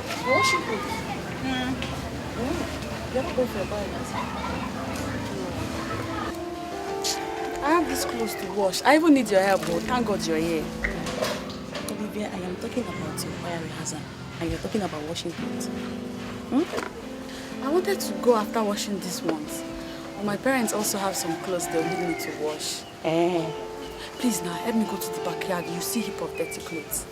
bag. Washing clothes. You ever go for a bag? I have these clothes to wash. I even need your help, but thank God you're here. Olivia, I am talking about your fire rehearsal, and you're talking about washing clothes. I wanted to go after washing these ones. But my parents also have some clothes they'll need me to wash. Please now, help me go to the backyard. You see heap of dirty clothes.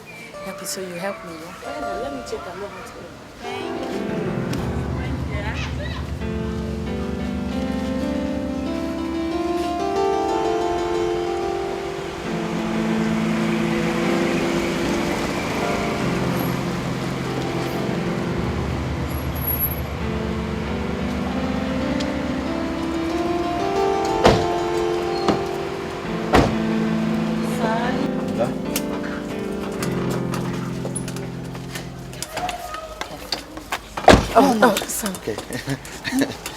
Help me, so you help me, yeah? Let me check and know how to go. Thank you. Oh, son. Okay.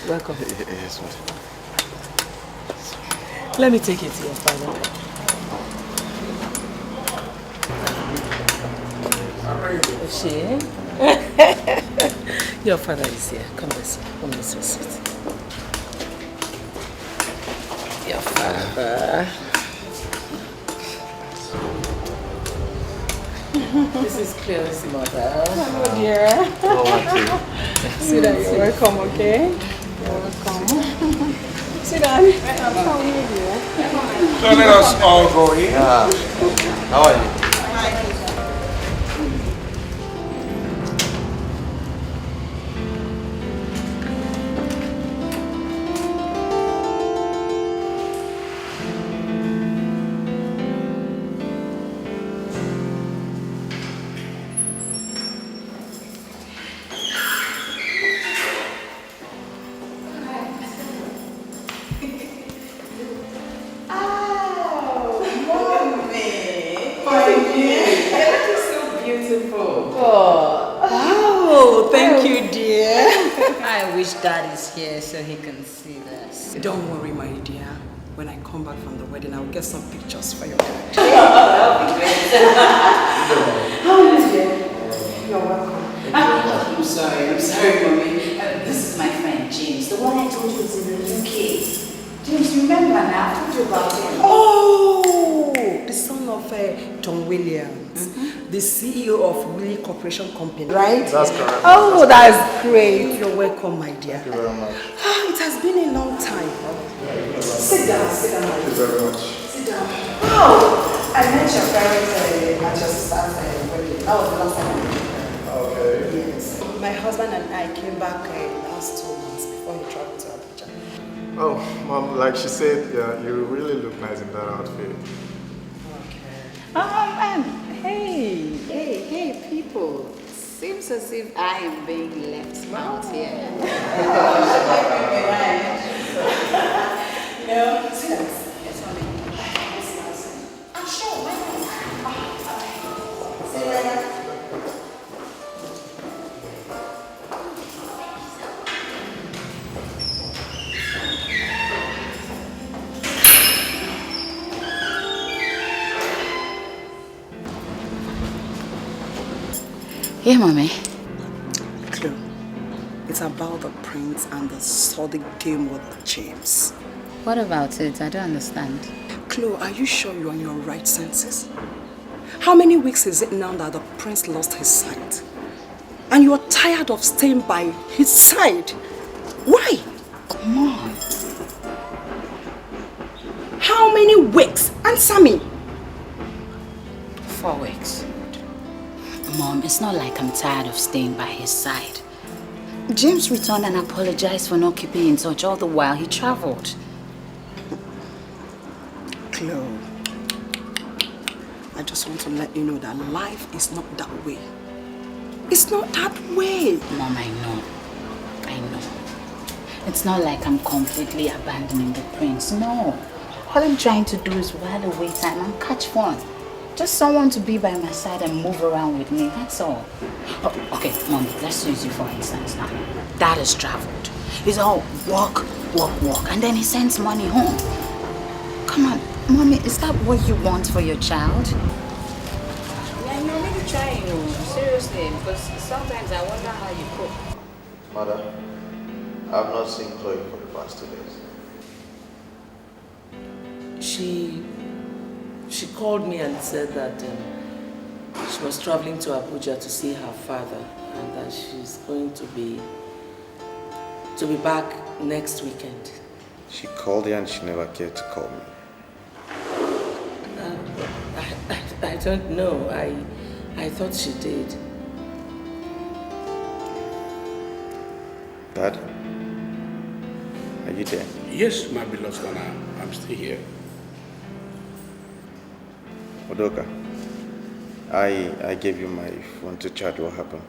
Welcome. Yes, what? Let me take it to your father. Oshie. Your father is here. Come this way. Come this way, sit. Your father. This is Claire's mother. Hello, dear. Sit down. You're welcome, okay? You're welcome. Sit down. How are you, dear? So let us all go in. Yeah. How are you? Dad is here so he can see this. Don't worry, my dear. When I come back from the wedding, I'll get some pictures for your dad. That'll be great. How are you, dear? You're welcome. I'm sorry, mommy. This is my friend James, the one I told you was in the UK. James, remember now? I told you about him. Oh, the son of Tom Williams, the CEO of Willie Corporation Company, right? That's correct. Oh, that's great. You're welcome, my dear. Thank you very much. It has been a long time. Sit down, my dear. Thank you very much. Sit down. Oh, I met your parents at your sister's wedding. That was the last time I met your parents. Okay. Yes. My husband and I came back last 2 months before he traveled to Abuja. Oh, Mom, like she said, yeah, you really look nice in that outfit. And hey, people. Seems as if I am being left out here. No, sit down. Yes, mommy. I'm sure. Why not? Sit down. Yeah, mommy. Clue. It's about the prince and the sordid game with James. What about it? I don't understand. Chloe, are you sure you're in your right senses? How many weeks is it now that the prince lost his sight? And you're tired of staying by his side? Why? Come on. How many weeks? Answer me. 4 weeks. Mom, it's not like I'm tired of staying by his side. James returned and apologized for not keeping in touch all the while he traveled. Chloe, I just want to let you know that life is not that way. It's not that way. Mom, I know. It's not like I'm completely abandoning the prince, no. All I'm trying to do is while away time and catch fun. Just someone to be by my side and move around with me, that's all. Oh, okay, Mommy, let's use you for instance now. Dad has traveled. He's all walk, and then he sends money home. Come on, Mommy, is that what you want for your child? Yeah, no, maybe trying. Seriously. seriously, because sometimes I wonder how you cope. Mother, I've not seen Chloe for the past 2 days. She called me and said that she was traveling to Abuja to see her father and that she's going to be back next weekend. She called you and she never cared to call me. I don't know. I thought she did. Dad? Are you there? Yes, my beloved son, I'm still here. Odoka, I gave you my phone to charge. What happened?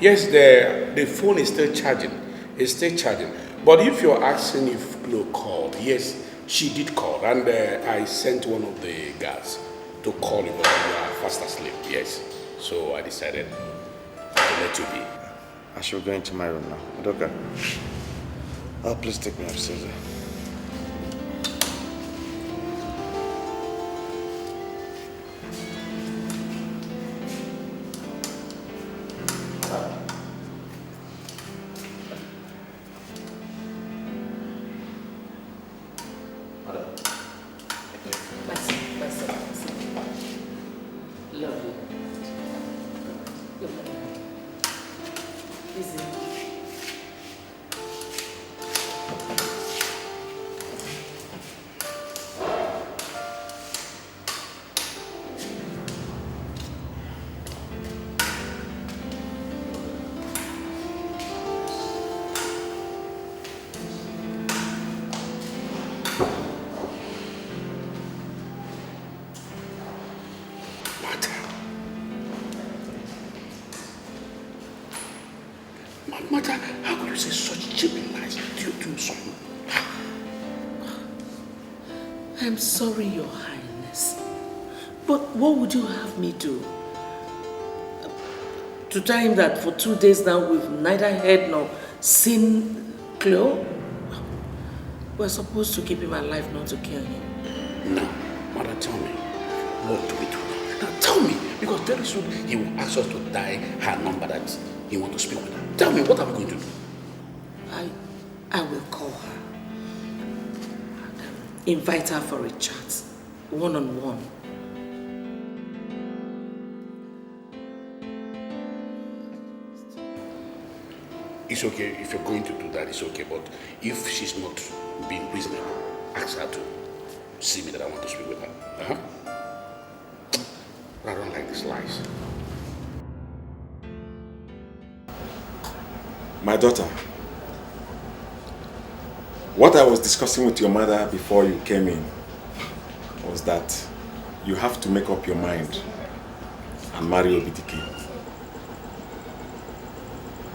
Yes, the phone is still charging. It's still charging. But if you're asking if Chloe called, yes, she did call. And I sent one of the guys to call you, but you are fast asleep. Yes. So I decided to let you be. I should go into my room now. Odoka, please take me upstairs. Lovely. Easy. Mother, how could you say such cheap lies to your son? I'm sorry, Your Highness. But what would you have me do? To tell him that for 2 days now we've neither heard nor seen Chloe? We're supposed to keep him alive, not to kill him. No, Mother, tell me. What do we do now? Now tell me, because very soon he will ask us to dial her number that he wants to speak with her. Tell me, what are we going to do? I will call her. Invite her for a chat, one-on-one. It's okay if you're going to do that, it's okay, but if she's not being reasonable, ask her to see me that I want to speak with her. But I don't like these lies. My daughter, what I was discussing with your mother before you came in was that you have to make up your mind and marry Dikeh.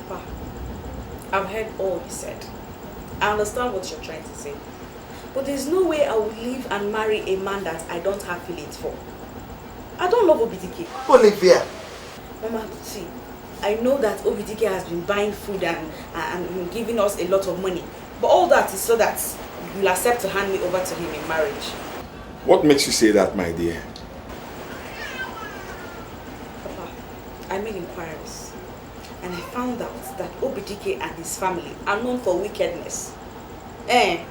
Papa, I've heard all you said. I understand what you're trying to say. But there's no way I would leave and marry a man that I don't have feelings for. I don't love Dikeh. Olivia! Mama, see, I know that Dikeh has been buying food and giving us a lot of money. But all that is so that you'll accept to hand me over to him in marriage. What makes you say that, my dear? Papa, I made inquiries. And I found out that Dikeh and his family are known for wickedness. And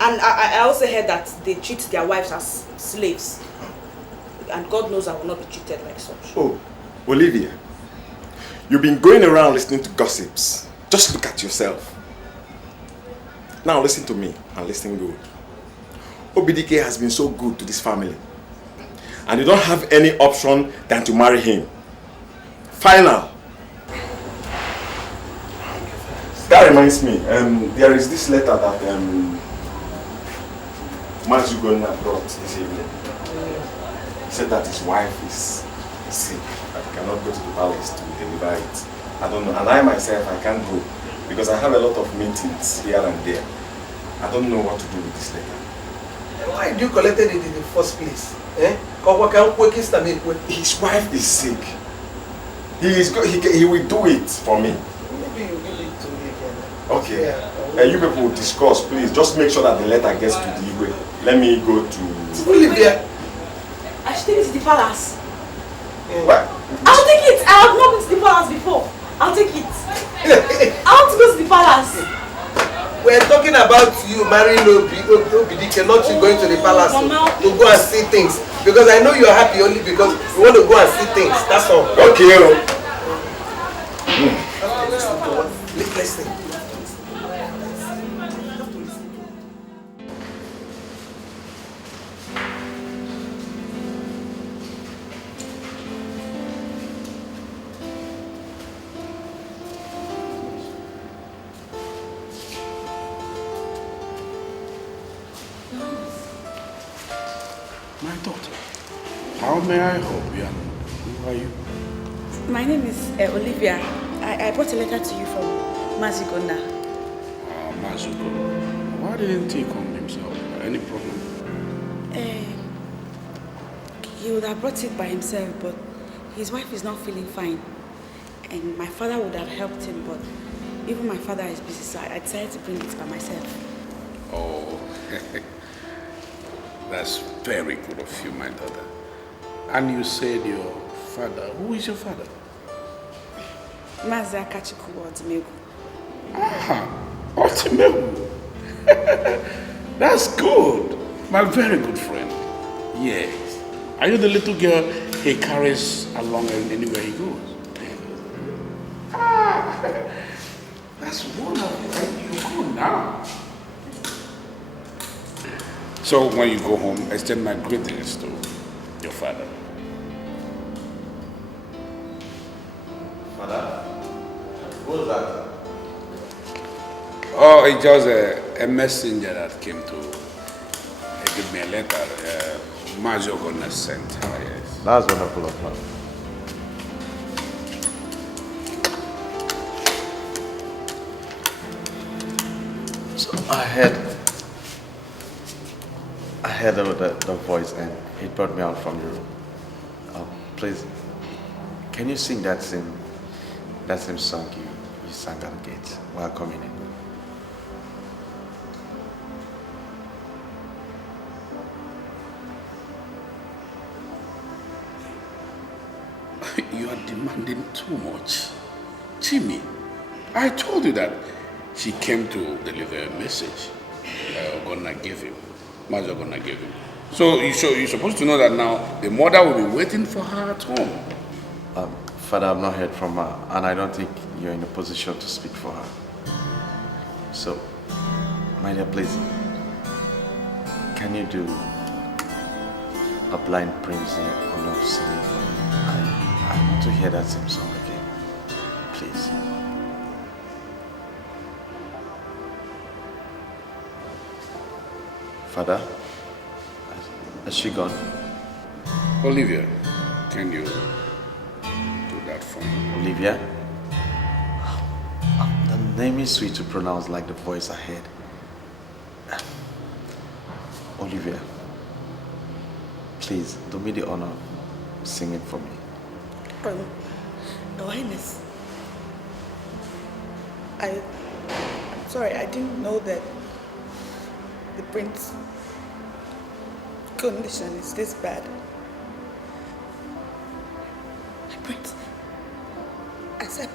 I also heard that they treat their wives as slaves. And God knows I will not be treated like such. Oh, Olivia, you've been going around listening to gossips. Just look at yourself. Now listen to me and listen good. Dikeh has been so good to this family. And you don't have any option than to marry him. Final. That reminds me, there is this letter that Mazugona brought this evening. He said that his wife is sick, that he cannot go to the palace to deliver it. I don't know, and I myself, I can't go because I have a lot of meetings here and there. I don't know what to do with this letter. Why did you collect it in the first place? His wife is sick. He will do it for me. Maybe you give it to me again. Okay. Yeah. You people will discuss, please. Just make sure that the letter gets to the Igwe. Let me go to... Olivia! I should take it to the palace. What? I'll take it! I have not been to the palace before. I'll take it. I want to go to the palace. We're talking about you marrying Dikeh, not you going to the palace to go and see things. Because I know you're happy only because you want to go and see things. That's all. Okay. Listen. My daughter, how may I help you? Who are you? My name is Olivia. I brought a letter to you from Mazigona. Mazigona. Why didn't he come himself? Any problem? He would have brought it by himself, but his wife is not feeling fine. And my father would have helped him, but even my father is busy, so I decided to bring it by myself. Oh, that's very good of you, my daughter. And you said your father. Who is your father? Mazi Akachukwu Otimegu. Otimegu. That's good. My very good friend. Yes. Are you the little girl he carries along anywhere he goes? That's wonderful. You're good now. So when you go home, extend my greetings to your father. Father? Who was that? Oh, it's just a messenger that came to give me a letter. Majo gonna send her, yes. That's wonderful of her. So I heard the voice and it brought me out from the room. Please, can you sing that same song you sang at the gate while coming in? You are demanding too much. Jimmy, I told you that she came to deliver a message. Gonna give him. Majo gonna give him. So you're supposed to know that now the mother will be waiting for her at home. Father, I've not heard from her, and I don't think you're in a position to speak for her. So, my dear, please, can you do a blind prince in honor of singing? I want to hear that same song again, please. Father, has she gone? Olivia, can you do that for me? Olivia? The name is sweet to pronounce like the voice I heard. Olivia, please do me the honor of singing for me. Your Highness, I'm sorry, I didn't know that the prince's condition is this bad. Prince, accept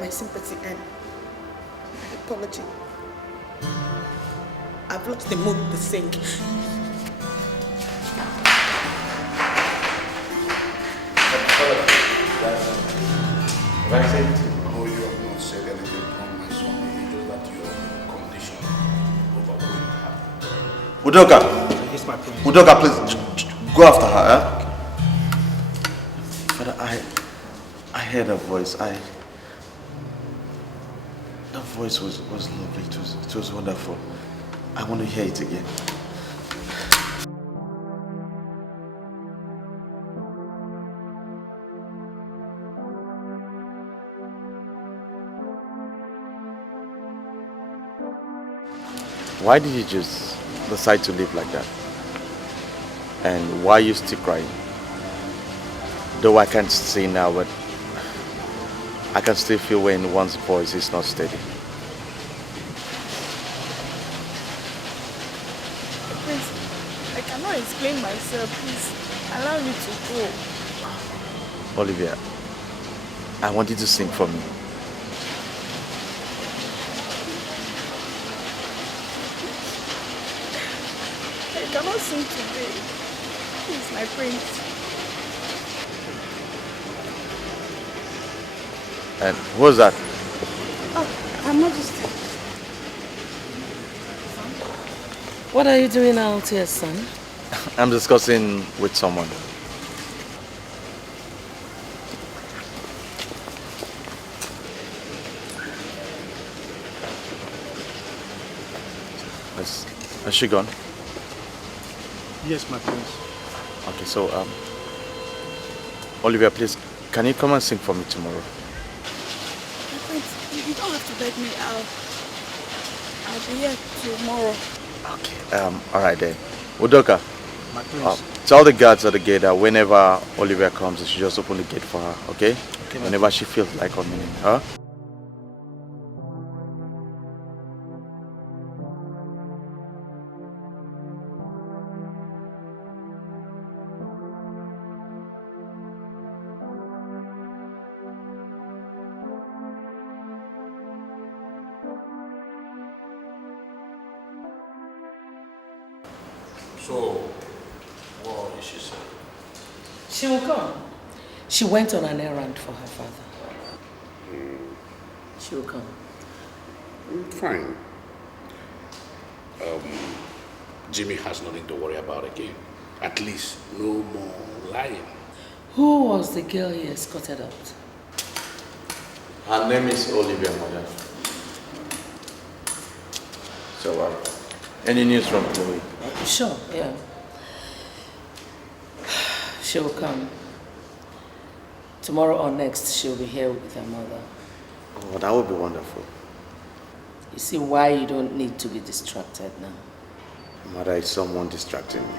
my sympathy and my apology. I've lost the mood to sing. Have I said it? No, you have not said anything wrong, my son. It's just that your condition overwhelmed her. Udoka! Yes, my prince. Udoka, please, go after her, Father, I heard a voice. That voice was lovely. It was wonderful. I want to hear it again. Why did you just decide to live like that? And why are you still crying? Though I can't see now, but I can still feel when one's voice is not steady. Prince, I cannot explain myself. Please allow me to go. Olivia, I want you to sing for me. I cannot sing today. He's my prince. And who's that? Oh, I'm not just... What are you doing out here, son? I'm discussing with someone. Has she gone? Yes, my prince. Okay, so Olivia, please, can you come and sing for me tomorrow? My prince, you don't have to beg me. I'll be here tomorrow. Okay. All right then. Udoka, My prince. tell the guards at the gate that whenever Olivia comes, they should just open the gate for her, okay? Whenever she feels like coming in, huh? So, what is she saying? She will come. She went on an errand for her father. She will come. Fine. Jimmy has nothing to worry about again. At least no more lying. Who was the girl he escorted out? Her name is Olivia, mother. So, any news from Chloe? Sure, yeah. She will come. Tomorrow or next, she'll be here with her mother. Oh, that would be wonderful. You see why you don't need to be distracted now. Mother is someone distracting me.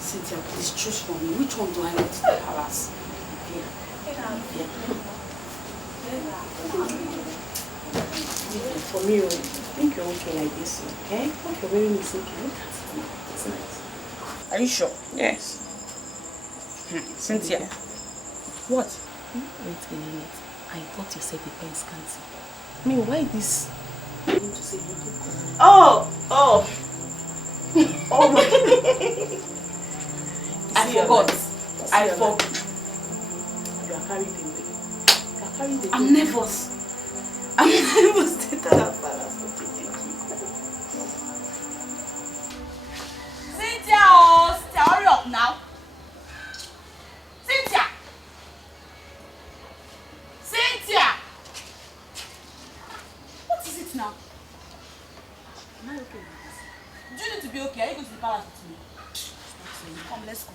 Cynthia, please choose for me. Which one do I want to the palace? For me, I think you're okay like this, okay? What you're wearing is okay. Look at it. It's nice. Are you sure? Yes. Cynthia. Okay. What? Wait a minute. I thought you said the pen scanty. I mean, why this? Oh! Oh! Oh my! I forgot. I forgot. You are carrying the way. You are carrying the way. I'm nervous. I'm nervous to tell her father. Cynthia, oh, Cynthia, hurry up now. Cynthia! Cynthia! What is it now? Am I okay with this? Do you need to be okay? Are you going to the palace with me? Come, let's go.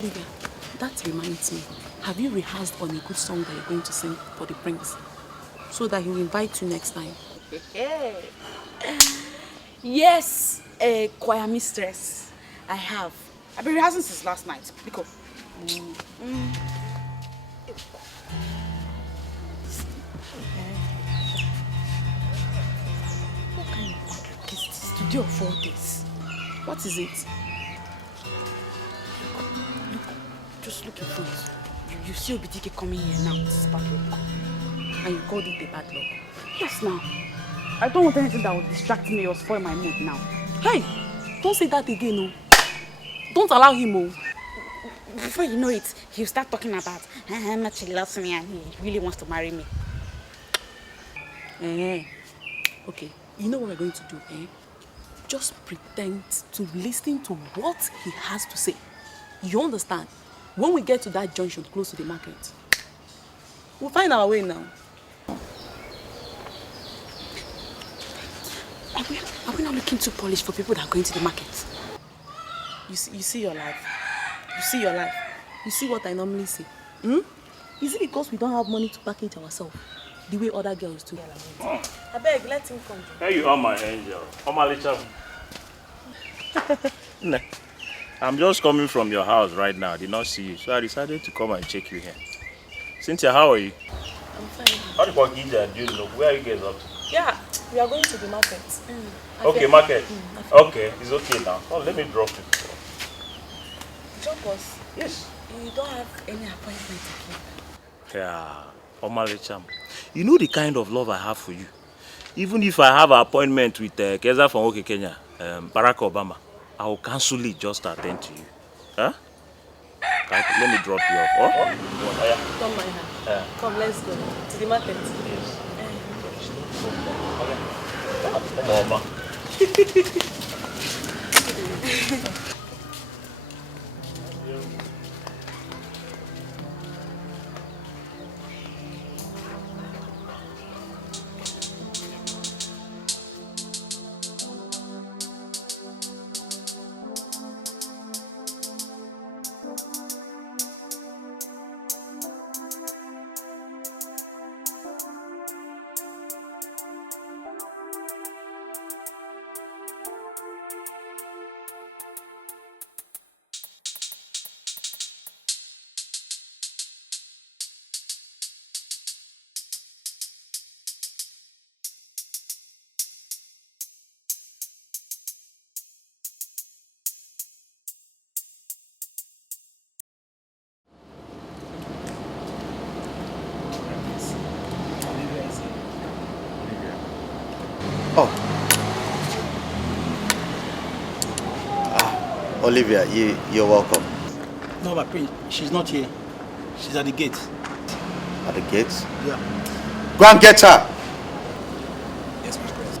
Olivia, that reminds me. Have you rehearsed on a good song that you're going to sing for the prince? So that he will invite you next time. Yes, a choir mistress. I have. I've been rehearsing since last night. Pick up. What kind of contract is this? Studio of 4 days. What is it? Look, just look in front. You see Dikeh coming here now. This is bad luck. And you called it a bad luck. Yes, now. I don't want anything that will distract me or spoil my mood now. Hey, don't say that again, no. Don't allow him, oh. Before you know it, he'll start talking about how much he loves me and he really wants to marry me. Okay, you know what we're going to do, eh? Just pretend to listen to what he has to say. You understand? When we get to that junction close to the market, we'll find our way now. Are we not looking too polished for people that are going to the market? You see your life. You see your life. You see what I normally say. Is it because we don't have money to package ourselves the way other girls do? I beg, let him come. Here you are, my angel. Oh, my little. Nah, I'm just coming from your house right now. I did not see you, so I decided to come and check you here. Cynthia, how are you? I'm fine. How the fuck is that? Do you know where are you guys up to? Yeah, we are going to the market. Okay, market. Okay, it's okay now. Oh, let me drop it. Drop us? Yes. You don't have any appointment to keep. Yeah, Omalicham. You know the kind of love I have for you. Even if I have an appointment with Keza from OK Kenya, Barack Obama, I will cancel it just to attend to you. Huh? Let me drop you off. Oh? Don't mind her. Come, let's go to the market. Yes. Oh. Olivia, you're welcome. No, my prince, she's not here. She's at the gate. At the gate? Yeah. Go and get her! Yes, my prince.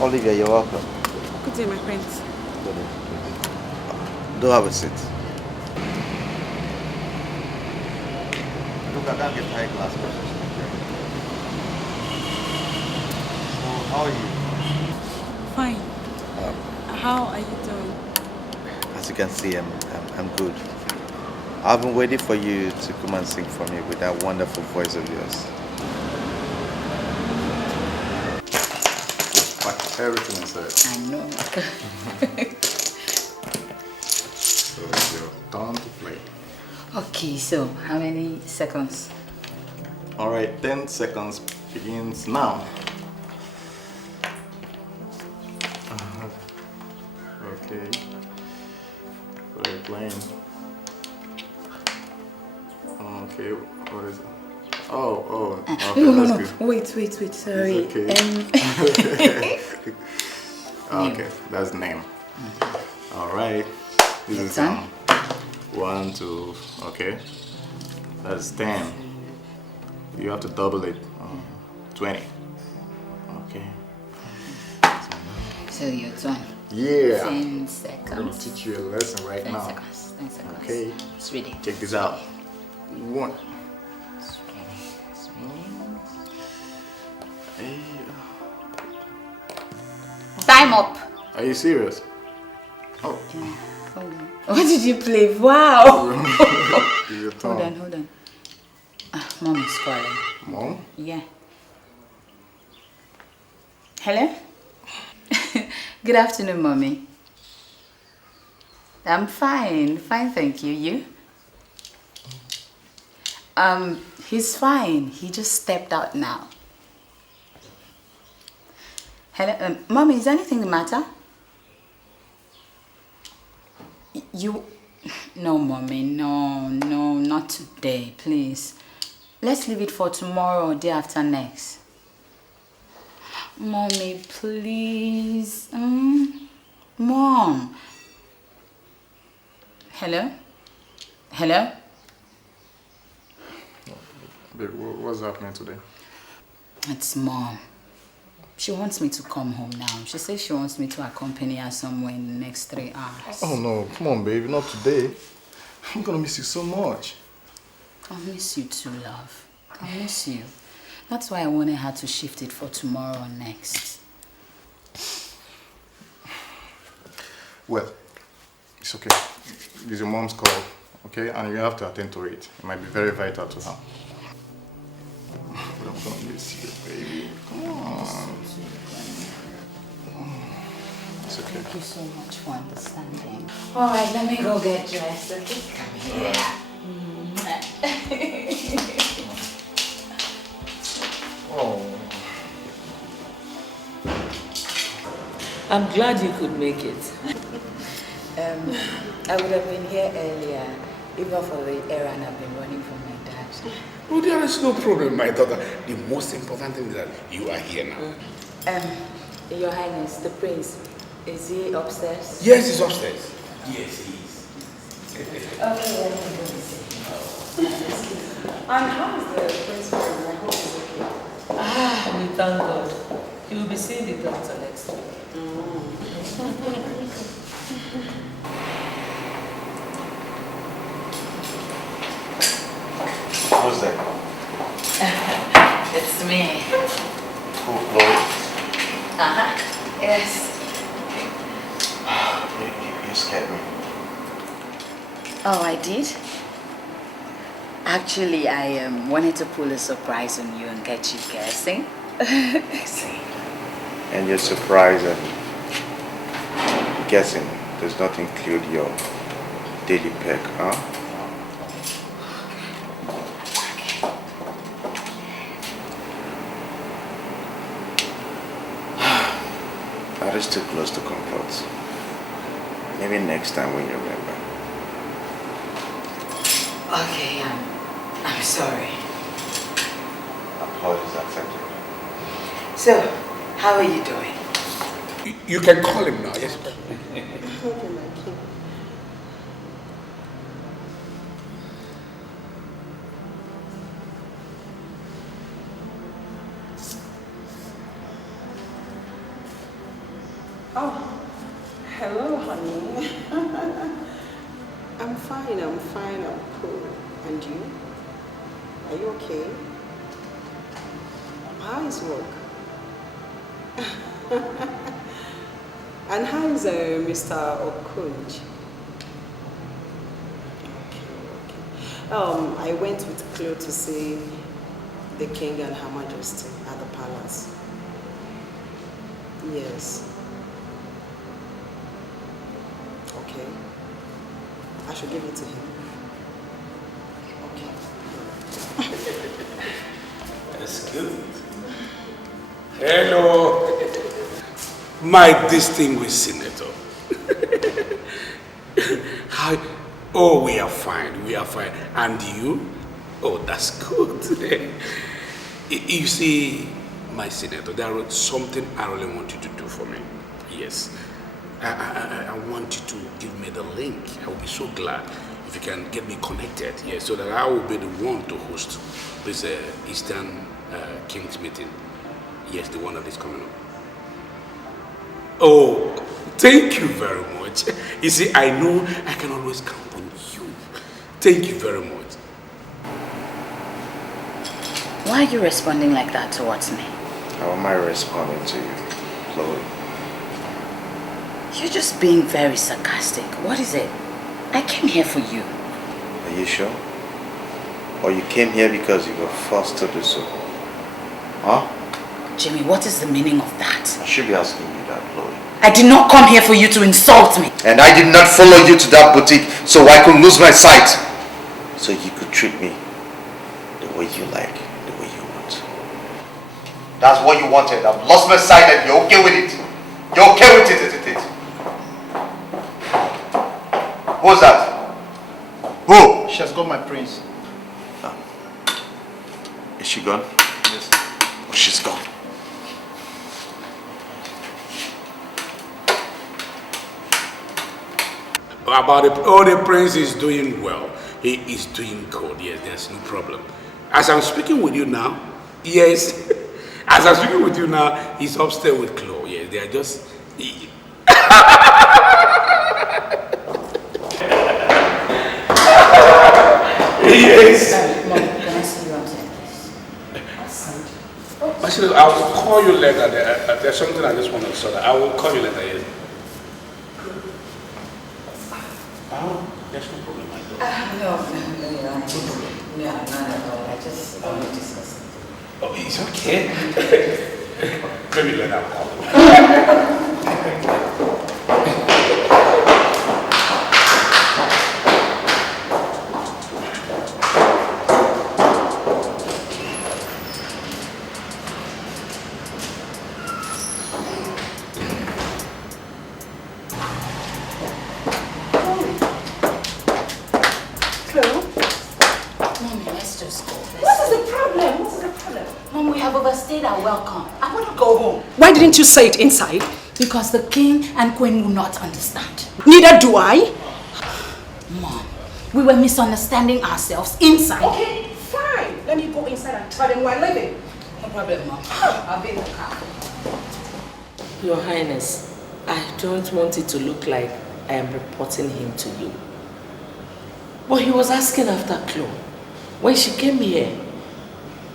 Olivia, you're welcome. Good day, my friends. Do have a seat. Look, I can't get high class questions. So, how are you? Fine. How are you doing? As you can see, I'm good. I've been waiting for you to come and sing for me with that wonderful voice of yours. Everything inside. I know. So it's your turn to play. Okay, so how many seconds? Alright, 10 seconds begins now. Okay. What are you playing? Okay, what is it? Oh, okay, No, that's no, good. wait, sorry. It's okay. Okay, that's the name. Alright. This is 1, 2, okay. That's 10. You have to double it. 20. Okay. So your turn. Yeah. 10 I'm seconds. gonna teach you a lesson right 10 now. seconds. 10 seconds. Okay. It's ready. Check this out. 1. Time up. Are you serious? Oh. Hold on. What did you play? Wow. Your turn. Hold on. Mom is calling. Mom? Yeah. Hello? Good afternoon, Mommy. I'm fine, thank you. You? He's fine. He just stepped out now. Hello, Mommy, is anything the matter? No, Mommy, no, not today, please. Let's leave it for tomorrow or day after next. Mommy, please. Mom. Hello? Babe, what's happening today? It's Mom. She wants me to come home now. She says she wants me to accompany her somewhere in the next 3 hours. Oh no, come on baby, not today. I'm gonna miss you so much. I'll miss you too, love. I'll miss you. That's why I wanted her to shift it for tomorrow or next. Well, it's okay. It's your mom's call, okay? And you have to attend to it. It might be very vital to her. But I'm gonna miss you, baby. Come on. It's okay. Thank you so much for understanding. All right, let me go get dressed, okay? Come here. Oh. I'm glad you could make it. I would have been here earlier, even for the errand I've been running from my dad. Oh, there is no problem, my daughter. The most important thing is that you are here now. Your Highness, the prince, is he upstairs? Yes, he's upstairs. Yes, he is. Okay, let me go see. And how is the prince doing? I hope he's okay. We thank God. He will be seeing the doctor next week. Who's that? It's me. Who, Chloe? Yes. You scared me. Oh, I did? Actually, I wanted to pull a surprise on you and get you guessing. And your surprise and guessing does not include your daily peck, huh? That is too close to comfort. Maybe next time when you remember. Okay, I'm sorry. Apologies accepted. So, how are you doing? You can call him now, yes. Okay, my king. Oh, hello, honey. I'm fine, I'm cool. And you? Are you okay? How is work? And how is Mr. Okunj? Okay. I went with Chloe to see the king and her majesty at the palace. Yes. Okay. I should give it to him. Okay. That's good. Hello, my distinguished senator. How? Oh, we are fine. We are fine. And you? Oh, that's good. You see, my senator, there is something I really want you to do for me. Yes. I want you to give me the link. I will be so glad if you can get me connected, yes, so that I will be the one to host this Eastern Kings meeting. Yes, the one that is coming up. Oh, thank you very much. You see, I know I can always count on you. Thank you very much. Why are you responding like that towards me? How am I responding to you, Chloe? You're just being very sarcastic. What is it? I came here for you. Are you sure? Or you came here because you were forced to do so? Huh? Jimmy, what is the meaning of that? I should be asking you that, Chloe. I did not come here for you to insult me. And I did not follow you to that boutique so I could lose my sight. So you could treat me the way you like, the way you want. That's what you wanted. I've lost my sight and you're okay with it. You're okay with it, isn't it? Who's that? Who? She has got my prince. Is she gone? Yes. Oh, she's gone. About it, oh, the prince is doing well. He is doing good. Yes, there's no problem. As I'm speaking with you now, yes, as I'm speaking with you now, he's upstairs with Chloe. Yes, they are just. Yes. Actually, I will call you later. There's something I just want to sort out. I will call you later, yes. Oh, there's no problem, I know. No, not at all. I just want to discuss it. Oh, it's okay. Maybe later I'll call you. Welcome. I want to go home. Why didn't you say it inside? Because the king and queen will not understand. Neither do I. Mom, we were misunderstanding ourselves inside. Okay, fine. Let me go inside and tell them we're leaving. No problem, Mom. I'll be in the car. Your Highness, I don't want it to look like I am reporting him to you. But he was asking after Chloe. When she came here,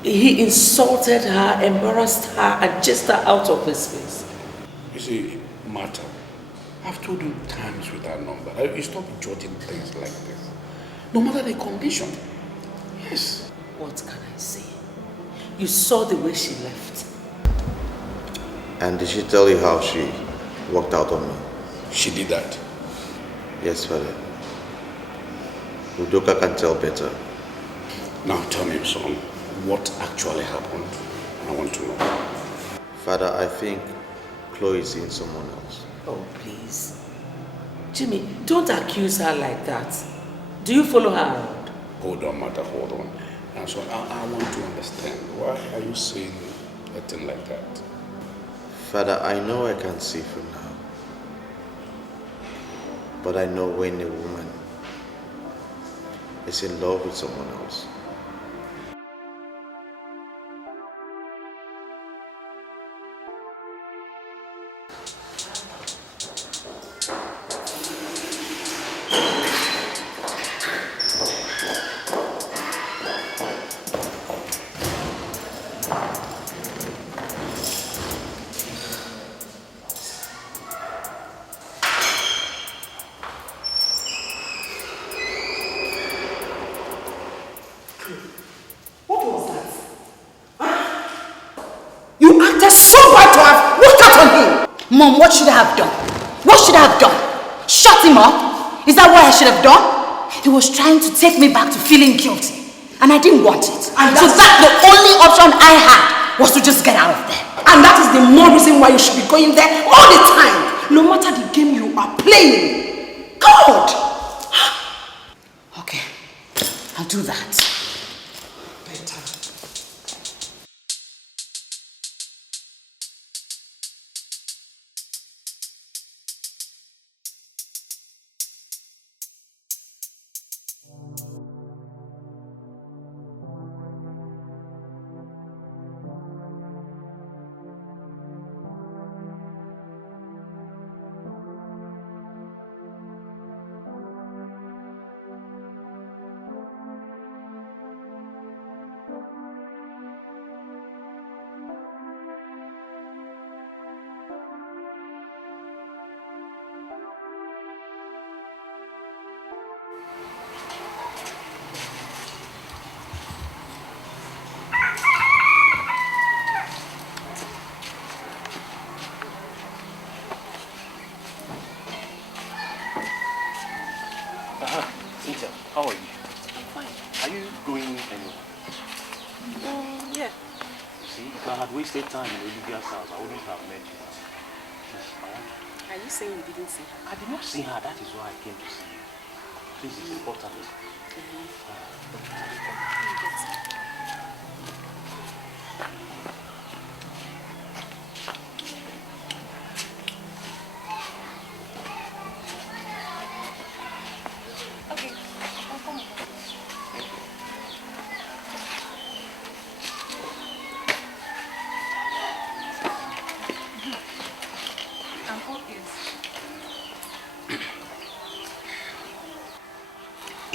he insulted her, embarrassed her, and chased her out of his face. You see, Martha, I've told you times with that number. You stop judging things like this. No matter the condition. Yes. What can I say? You saw the way she left. And did she tell you how she walked out on me? She did that? Yes, Father. Udoka can tell better. Now tell me, son. What actually happened? I want to know. Father, I think Chloe is seeing someone else. Oh, please. Jimmy, don't accuse her like that. Do you follow her around? Hold on, Mother, hold on. And so I want to understand. Why are you saying a thing like that? Father, I know I can't see from now. But I know when a woman is in love with someone else. Mom, what should I have done? What should I have done? Shut him up? Is that what I should have done? He was trying to take me back to feeling guilty. And I didn't want it. And so that the only option I had was to just get out of there. And that is the more reason why you should be going there all the time. No matter the game you are playing. God! Okay, I'll do that. Better. How are you? I'm fine. Are you going anywhere? Yeah. See, if I had wasted time in Olivia's house, I wouldn't have met you. Are you saying you didn't see her? I did not see her. That is why I came to see you. This is important.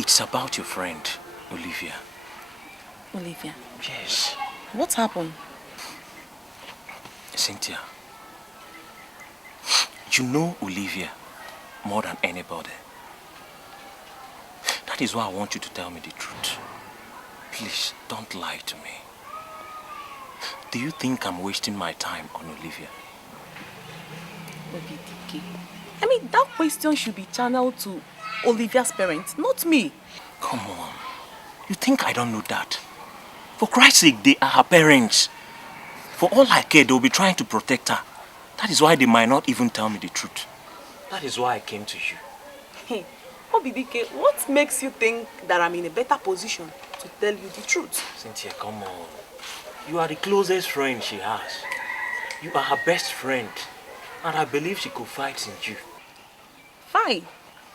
It's about your friend, Olivia. Olivia? Yes. What happened? Cynthia, you know Olivia more than anybody. That is why I want you to tell me the truth. Please, don't lie to me. Do you think I'm wasting my time on Olivia? Dikeh. I mean, that question should be channeled to Olivia's parents, not me. Come on. You think I don't know that? For Christ's sake, they are her parents. For all I care, they'll be trying to protect her. That is why they might not even tell me the truth. That is why I came to you. Hey, Dikeh, what makes you think that I'm in a better position to tell you the truth? Cynthia, come on. You are the closest friend she has. You are her best friend. And I believe she confides in you. Fine.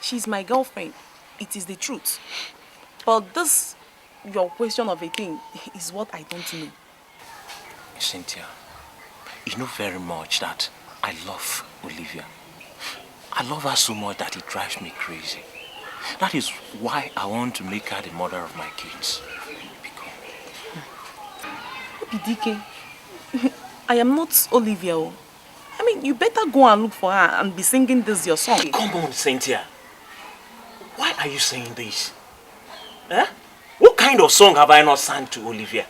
She's my girlfriend. It is the truth. But this, your question of a thing, is what I don't know. Cynthia, you know very much that I love Olivia. I love her so much that it drives me crazy. That is why I want to make her the mother of my kids. Dikeh, I am not Olivia. I mean, you better go and look for her and be singing this your song. Come on, Cynthia. Why are you saying this? Eh? What kind of song have I not sang to Olivia?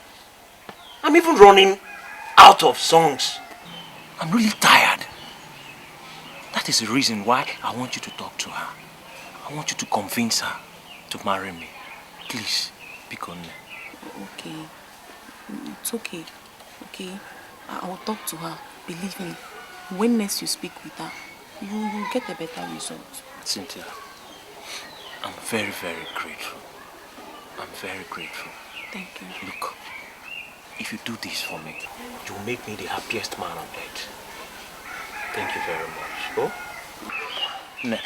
I'm even running out of songs. I'm really tired. That is the reason why I want you to talk to her. I want you to convince her to marry me. Please, because... Okay. It's okay. Okay? I will talk to her. Believe me. When next you speak with her, you will get a better result. Cynthia, I'm very, very grateful. I'm very grateful. Thank you. Look, if you do this for me, you'll make me the happiest man on earth. Thank you very much. Oh? No.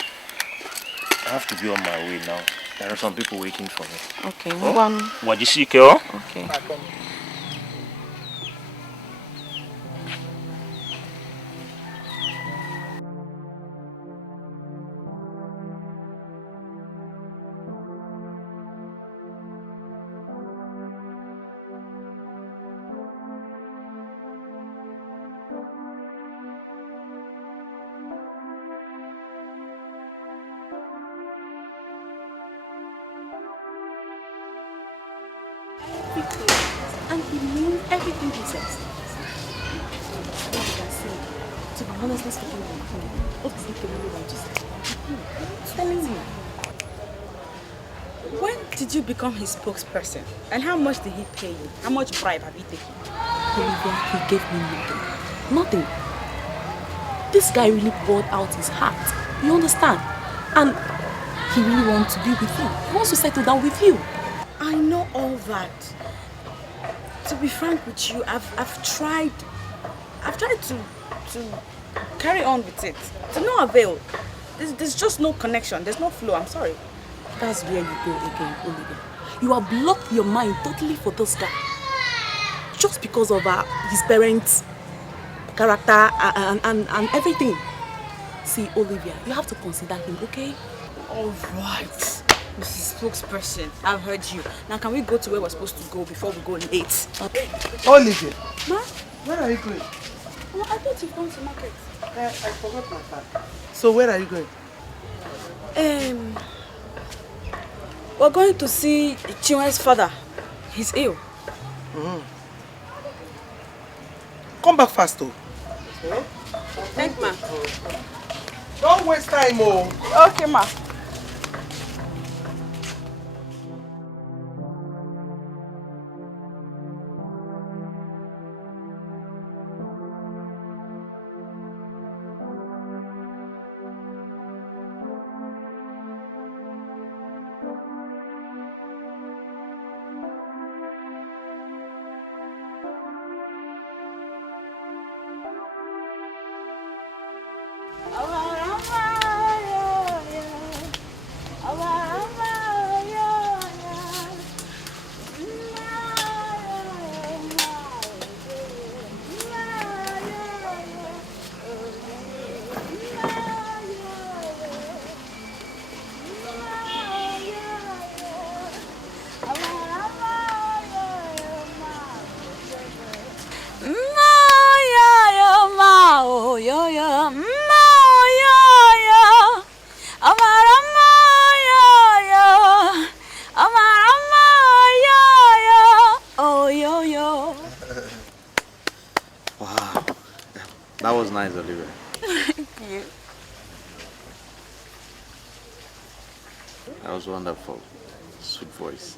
I have to be on my way now. There are some people waiting for me. Okay, one. What you see, girl? Okay. And he means everything he says. As you can see, to be honestly speaking, what is he really want to say? Telling me. When did you become his spokesperson? And how much did he pay you? How much bribe have you taken? Olivia, he gave me nothing. Nothing. This guy really poured out his heart. You understand? And he really wants to be with you. He wants to settle down with you. I know all that. To be frank with you, I've tried to carry on with it. To no avail. There's just no connection. There's no flow. I'm sorry. That's where you go again, Olivia. You have blocked your mind totally for this guy. Just because of his parents' character and everything. See, Olivia, you have to consider him, okay? All right. Mrs. Spokesperson, I've heard you. Now can we go to where we're supposed to go before we go late? Okay. Olivia, Ma? where are you going? Oh, I thought you've gone to market. I forgot my bag. So where are you going? We're going to see Chinwe's father. He's ill. Come back fast, though. Thank ma. Don't waste time, oh. Okay, ma. you. That was wonderful. Sweet voice.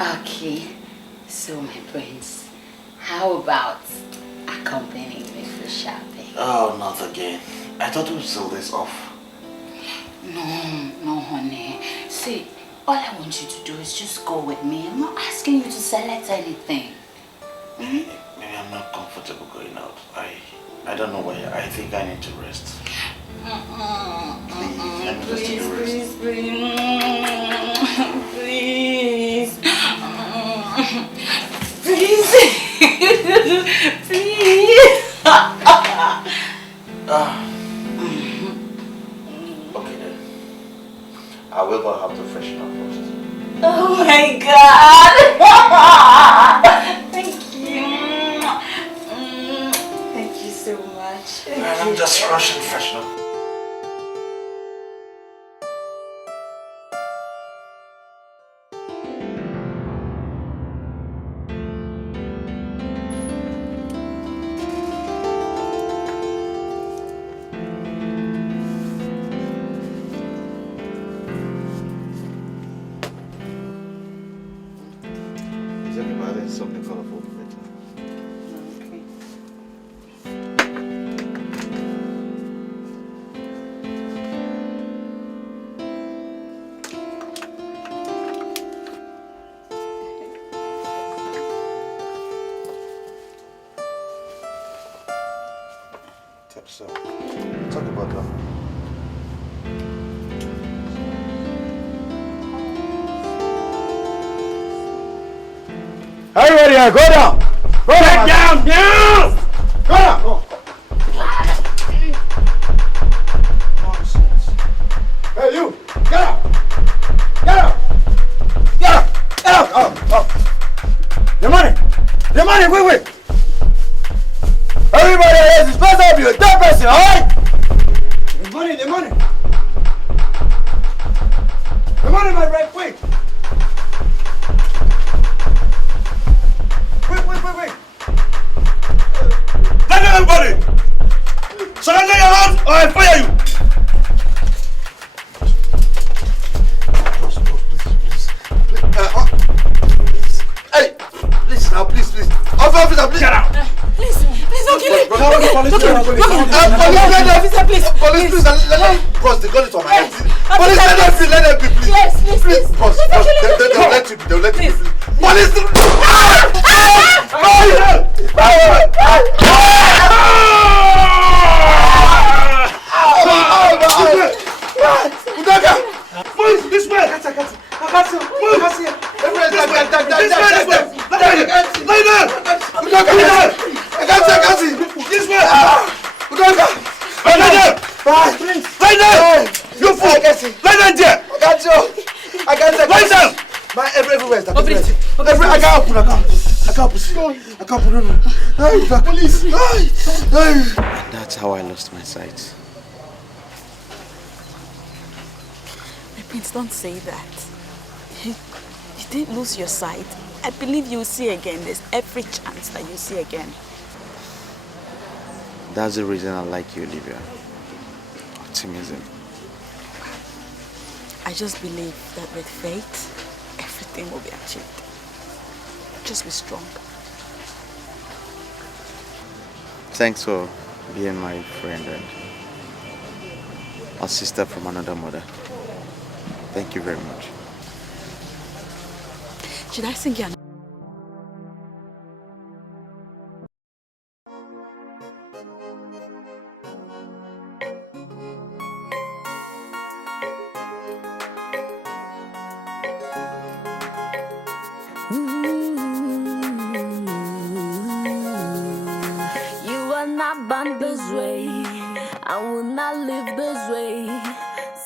Okay, so my prince, how about accompanying me for shopping? Oh, not again. I thought we'd sell this off. No, honey. See, all I want you to do is just go with me. I'm not asking you to select anything. Maybe I'm not comfortable going out. I don't know why. I think I need to rest. Please, let me just take a rest. Please. Okay then. I will but have to freshen up first. Oh my God! Thank you. Thank you so much. I'm just rushing freshen up. Something colorful better. Okay. So, talk about that. Everybody, go down! Go down! Down! Go down! Go. Nonsense. Hey, you! Get up! Get up! Get up! Get up! Up! Your money! Your money! Wait! Everybody is supposed to be a third person, alright? The money! The money, my friend! Wait! Wait! Stand up, everybody! Surrender your hands or I fire you! Hey! Please, now, please. Officer, please! Get out! Please don't kill him! Police, please, let them cross the gun into my head. Police, let them be, please. Yes, please. Boss, they'll let you be, please. Police! Police, this way! got you. I got you. Lie down. My everywhere is that. Open it. I can't open. Police. And that's how I lost my sight. My prince, don't say that. You didn't lose your sight. I believe you'll see again. There's every chance that you'll see again. That's the reason I like you, Olivia. Optimism. I just believe that with faith, everything will be achieved. Just be strong. Thanks for being my friend and a sister from another mother. Thank you very much. Should I sing you an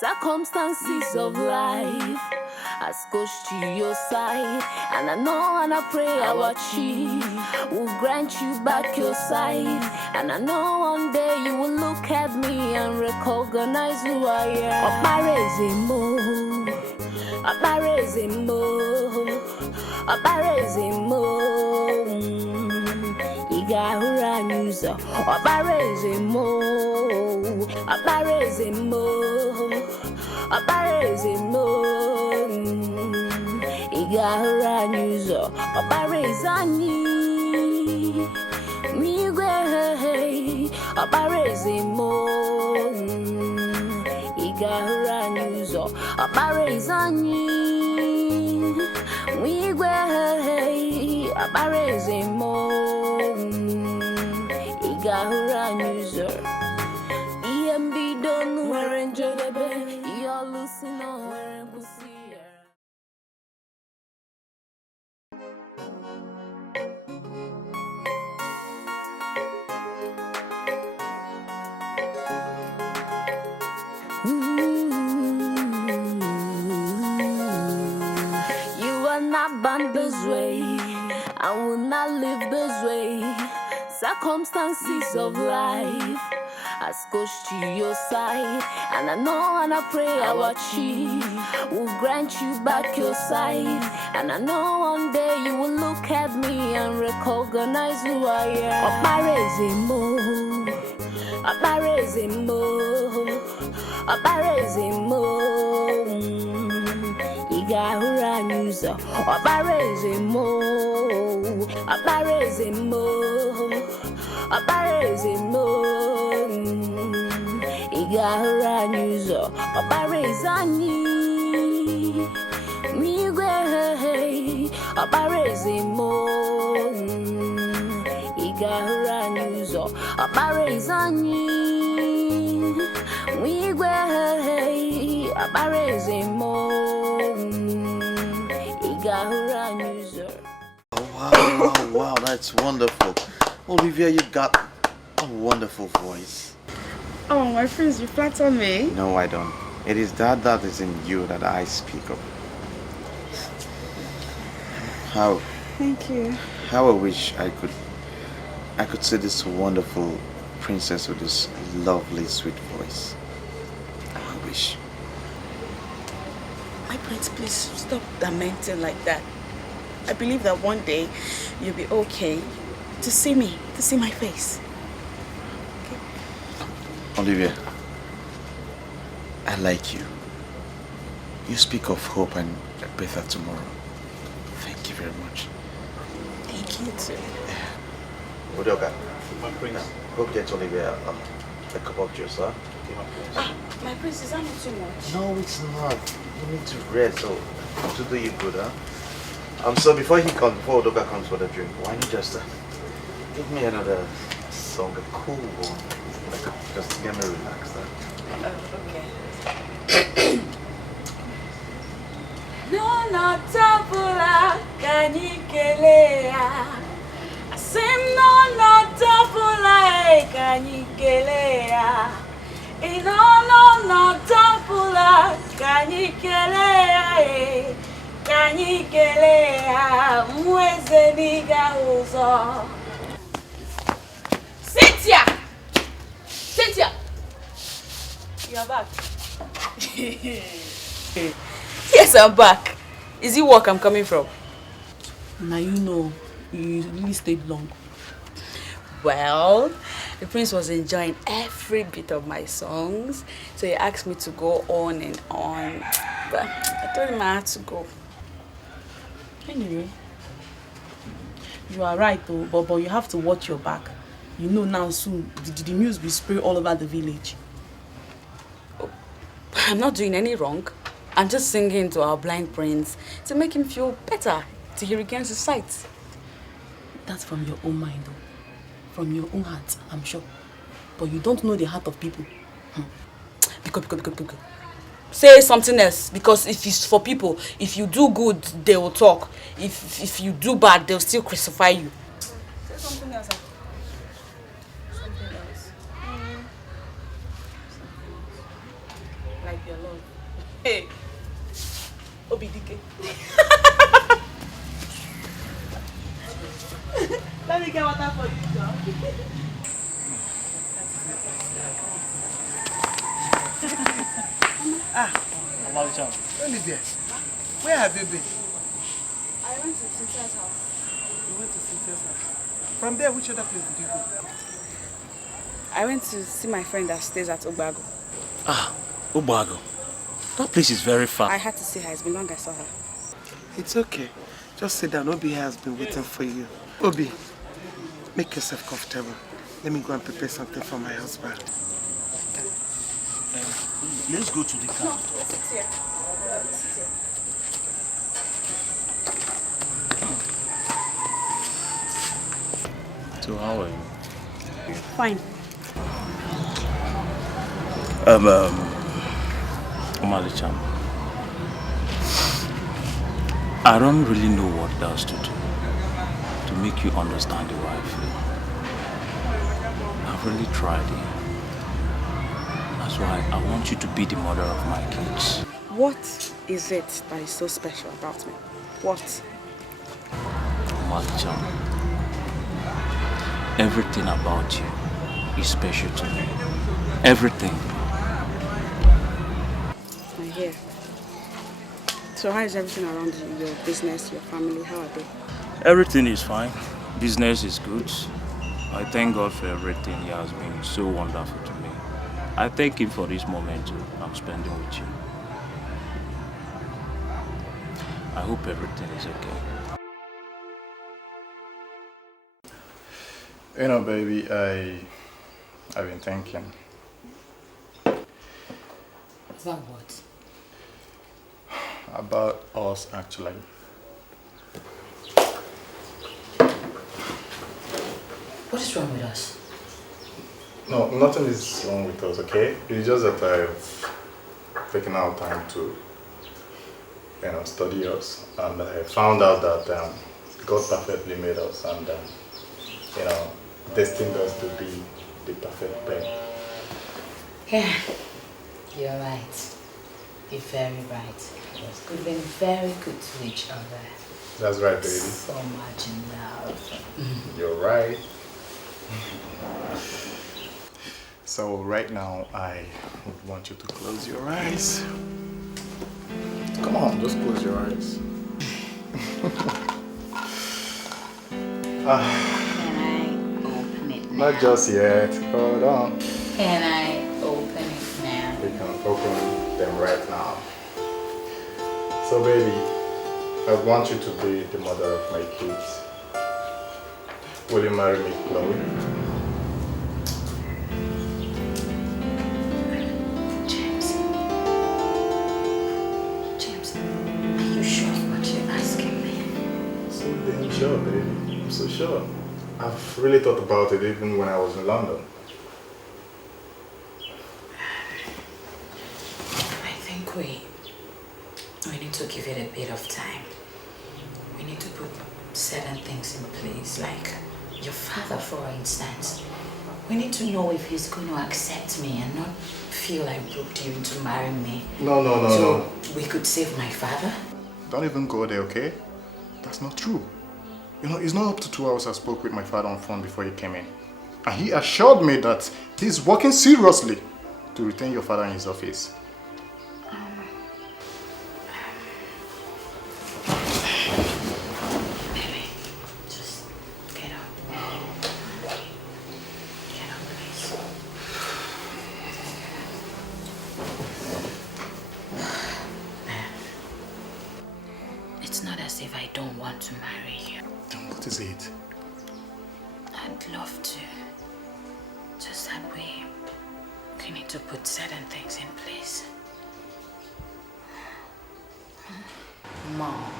Circumstances of life has coached to your side, and I know and I pray our chief will grant you back your sight, and I know one day you will look at me and recognize who I am. Obarezimo, Igahura news, Obarezimo, Igahura news, Obarezani, Migwe, Obarezimo, Igahura news, Obarezani, Migwe, Obarezimo, Igahura news. EMB don't know where enjoy the bed. You're losing on where and pussy. You are not born this way. I will not live this way. Circumstances of life has coached to your side, and I know and I pray our chief will grant you back your sight, and I know one day you will look at me and recognize who I am. Obarezimo, Igahura news, Obarezimo, Igahura news, Obarezani, Migwe, Obarezimo, Igahura news, Obarezani, Migwe, Obarezimo, Igahura news. Wow, that's wonderful. Olivia, you got a wonderful voice. Oh, my friends, you flatter me. No, I don't. It is that is in you that I speak of. How? Thank you. How I wish I could see this wonderful princess with this lovely, sweet voice. I wish. My prince, please stop lamenting like that. I believe that one day you'll be okay to see me, to see my face. Okay? Olivia, I like you. You speak of hope and a better tomorrow. Thank you very much. Thank you too. Udoka, my prince, go get Olivia a cup of juice, huh? My prince, is that not too much? No, it's not. You need to rest, so to do you good, huh? So before Udoka comes for the drink, why don't you just give me another song, a cool one, just to get me relaxed, huh? Okay. No, not tabula, canikelea. I say no, not tabula, canikelea. No, not tabula, Kani kelea, kani kelea, mweze niga uzo. Cynthia! Cynthia! You are back. Yes, I'm back. Is it work I'm coming from? Now you know, you really stayed long. Well, the prince was enjoying every bit of my songs, so he asked me to go on and on. But I told him I had to go. Anyway, you are right though, but you have to watch your back. You know now soon, the news will spread all over the village. Oh, I'm not doing any wrong. I'm just singing to our blind prince to make him feel better till he regains his sight. That's from your own mind though. From your own heart, I'm sure. But you don't know the heart of people. Because. Say something else, because if it's for people, if you do good, they will talk. If you do bad, they'll still crucify you. Say something else. Something else. Like your love. Hey, Dikeh. Let me get water for you, John. Olivia, where have you been? I went to Cynthia's house. You went to Cynthia's house? From there, which other place did you go? I went to see my friend that stays at Ogbago. Ah, Ogbago. That place is very far. I had to see her. It's been long I saw her. It's okay. Just sit down. Obi has been waiting for you. Obi, make yourself comfortable. Let me go and prepare something for my husband. Let's go to the car. No, let's sit here. So how are you? Fine. Omalicham, I don't really know what else to do to make you understand the way I feel. I've really tried it. That's why I want you to be the mother of my kids. What is it that is so special about me? What? Omalicham, everything about you is special to me. Everything. I hear. So how is everything around you? Your business, your family, how are they? Everything is fine. Business is good. I thank God for everything. He has been so wonderful to me. I thank Him for this moment I'm spending with you. I hope everything is okay. You know, baby, I've been thinking. About what? About us, actually. What is wrong with us? No, nothing is wrong with us, okay? It's just that I've taken out time to, study us, and I found out that God perfectly made us, and destined us to be the perfect pair. Yeah, you're right. You're very right. We've been very good to each other. That's right, baby. So much in love. You're right. So right now, I would want you to close your eyes. Come on, just close your eyes. Can I open it now? Not just yet. Hold on. Can I open it now? We can open them right now. So baby, I want you to be the mother of my kids. Will you marry me, Chloe? James, are you sure of what you're asking me? So damn sure, baby. I'm so sure. I've really thought about it even when I was in London. I think we need to give it a bit of time. We need to put certain things in place, like your father, for instance. We need to know if he's going to accept me and not feel I roped you into marrying me. No. So we could save my father? Don't even go there, okay? That's not true. You know, it's not up to 2 hours I spoke with my father on phone before he came in. And he assured me that he's working seriously to retain your father in his office. Baby, just get up. Get up, please. It's not as if I don't want to marry you. Then what is it? I'd love to. Just that we need to put certain things in place. Mom,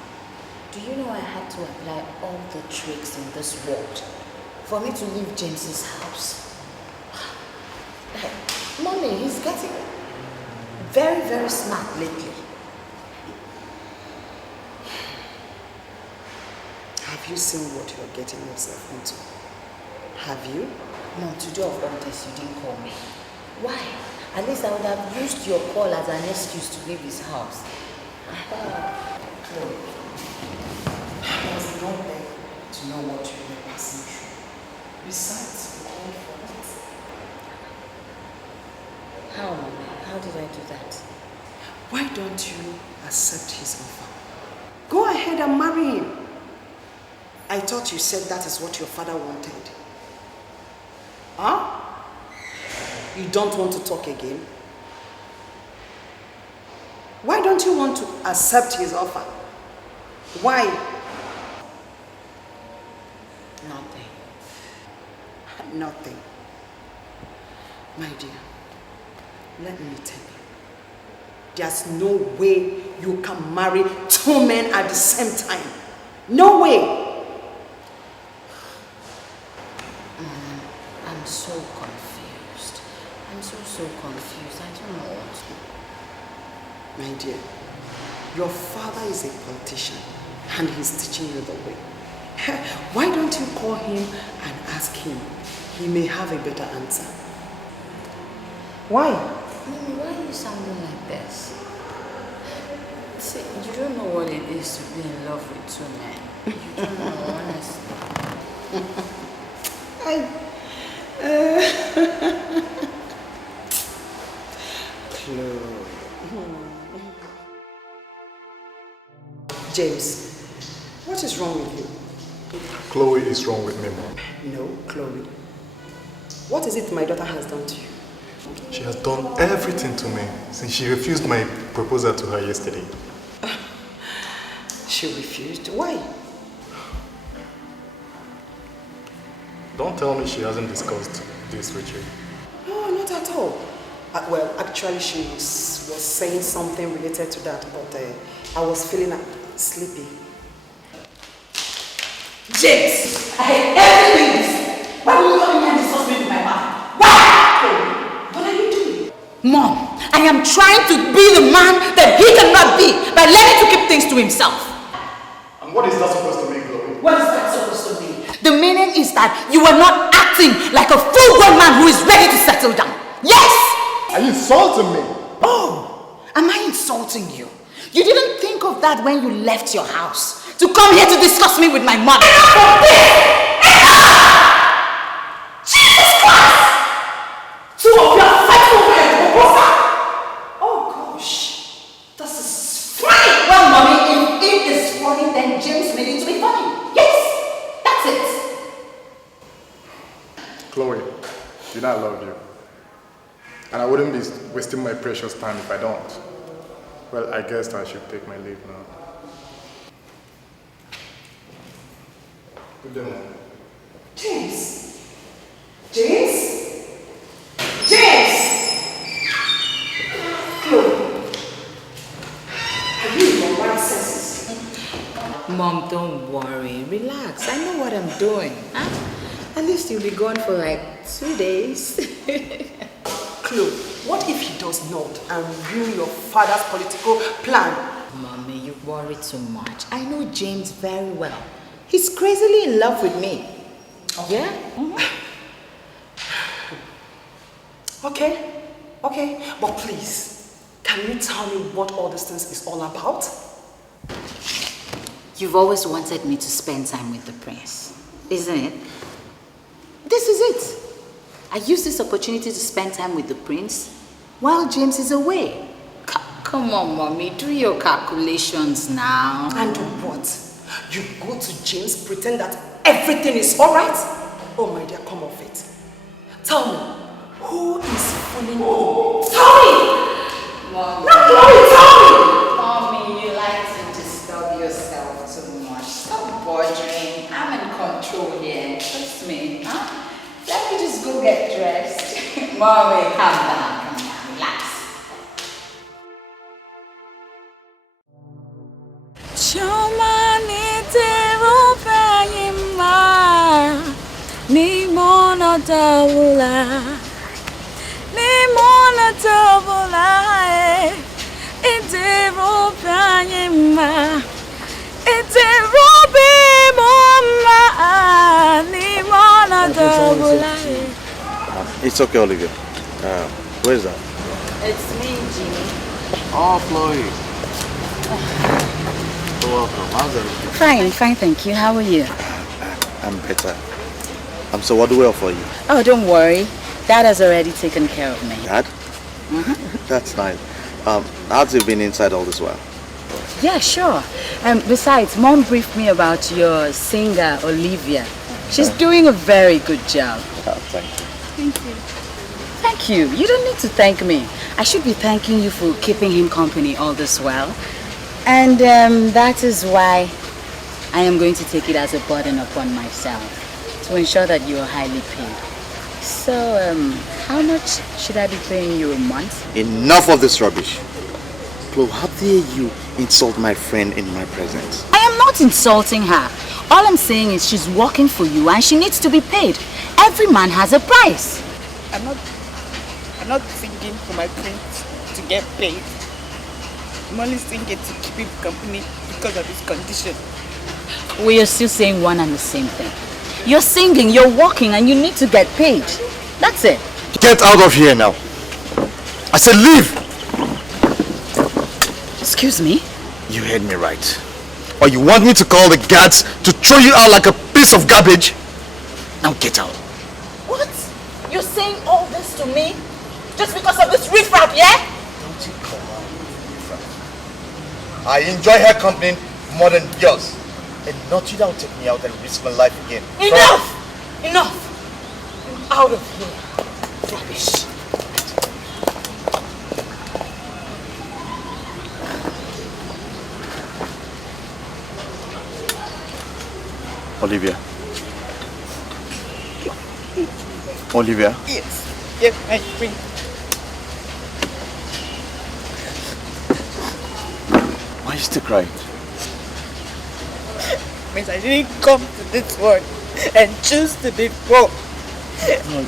do you know I had to apply all the tricks in this world for me to leave James's house? Mommy, he's getting very, very smart lately. Have you seen what you're getting yourself into? Have you? No, today of all this, you didn't call me. Why? At least I would have used your call as an excuse to leave his house. Chloe, I was not there to know what you were passing through. Besides, you called for it. How, Mommy? How did I do that? Why don't you accept his offer? Go ahead and marry him. I thought you said that is what your father wanted. Huh? You don't want to talk again? Why don't you want to accept his offer? Why? Nothing. Nothing. My dear, let me tell you. There's no way you can marry 2 men at the same time. No way. I'm so confused. I'm so confused. I don't know what to do. My dear, your father is a politician and he's teaching you the way. Why don't you call him and ask him? He may have a better answer. Why? Mommy, why are you sounding like this? See, you don't know what it is to be in love with 2 men. You don't know, honestly. James, what is wrong with you? Chloe is wrong with me, Mom. No, Chloe. What is it my daughter has done to you? She has done everything to me since she refused my proposal to her yesterday. She refused? Why? Don't tell me she hasn't discussed this with you. No, not at all. Well, actually she was saying something related to that, but I was feeling sleepy. James, I hate everything this. Why will you come in here and discuss me with my mom? Why? What are you doing? Mom, I am trying to be the man that he cannot be by learning to keep things to himself. And what is that supposed to mean, Chloe? What is that supposed to mean? The meaning is that you are not acting like a full-grown man who is ready to settle down. Yes! Are you insulting me? Oh, am I insulting you? You didn't think of that when you left your house to come here to discuss me with my mother. Jesus Christ! 2 of you are fighting over a proposal. Oh gosh, this is funny. Well, mommy, if it is funny, then James made it to be funny. Yes, that's it. Chloe, you know I love you. And I wouldn't be wasting my precious time if I don't. Well, I guess I should take my leave now. Good day, Mom. James? James? James! Chloe, are you in your right senses? Mom, don't worry. Relax. I know what I'm doing. Huh? At least you'll be gone for like 2 days. Chloe, what if he does not and ruin your father's political plan? Mommy, you worry too much. I know James very well. He's crazily in love with me. Okay. Yeah? Okay? Okay? But please, can you tell me what all this thing is all about? You've always wanted me to spend time with the prince, isn't it? This is it. I use this opportunity to spend time with the prince while James is away. Come on, mommy, do your calculations now. And what? You go to James, pretend that everything is alright? Oh my dear, come off it. Tell me, who is fooling you? Tell me! Mommy. Not Chloe, tell me! Mommy, you like to disturb yourself too much. Stop bothering. I'm in control here. Trust me. Huh? Let me just go get dressed. Mommy, calm down, relax. Choma ni teru payima ni mono tabula iteru payima iteru bimoma ni mono tabula. It's okay, Olivia. Where is that? It's me, Jimmy. Oh, Chloe. Welcome. How's everything? Fine, thank you. How are you? I'm better. So what do we offer you? Oh, don't worry. Dad has already taken care of me. Dad? That's nice. How's it been inside all this while? Yeah, sure. Besides, Mom briefed me about your singer, Olivia. She's doing a very good job. Thank you. Thank you. Thank you. You don't need to thank me. I should be thanking you for keeping him company all this while. And that is why I am going to take it as a burden upon myself to ensure that you are highly paid. So, how much should I be paying you a month? Enough of this rubbish. Chloe, how dare you insult my friend in my presence? I am not insulting her. All I'm saying is she's working for you and she needs to be paid. Every man has a price. I'm not singing for my prince to get paid. I'm only singing to keep him company because of his condition. We are still saying one and the same thing. You're singing, you're working, and you need to get paid. That's it. Get out of here now. I said leave. Excuse me? You heard me right. Or you want me to call the guards to throw you out like a piece of garbage? Now get out. What? You're saying all this to me just because of this riffraff, yeah? Don't you call her riffraff. I enjoy her company more than yours. And not you that will take me out and risk my life again. Enough! Enough! I'm out of here. Rubbish. Olivia. Olivia? Yes. Yes, my friend. Why are you still crying? Means I didn't come to this world and choose to be poor.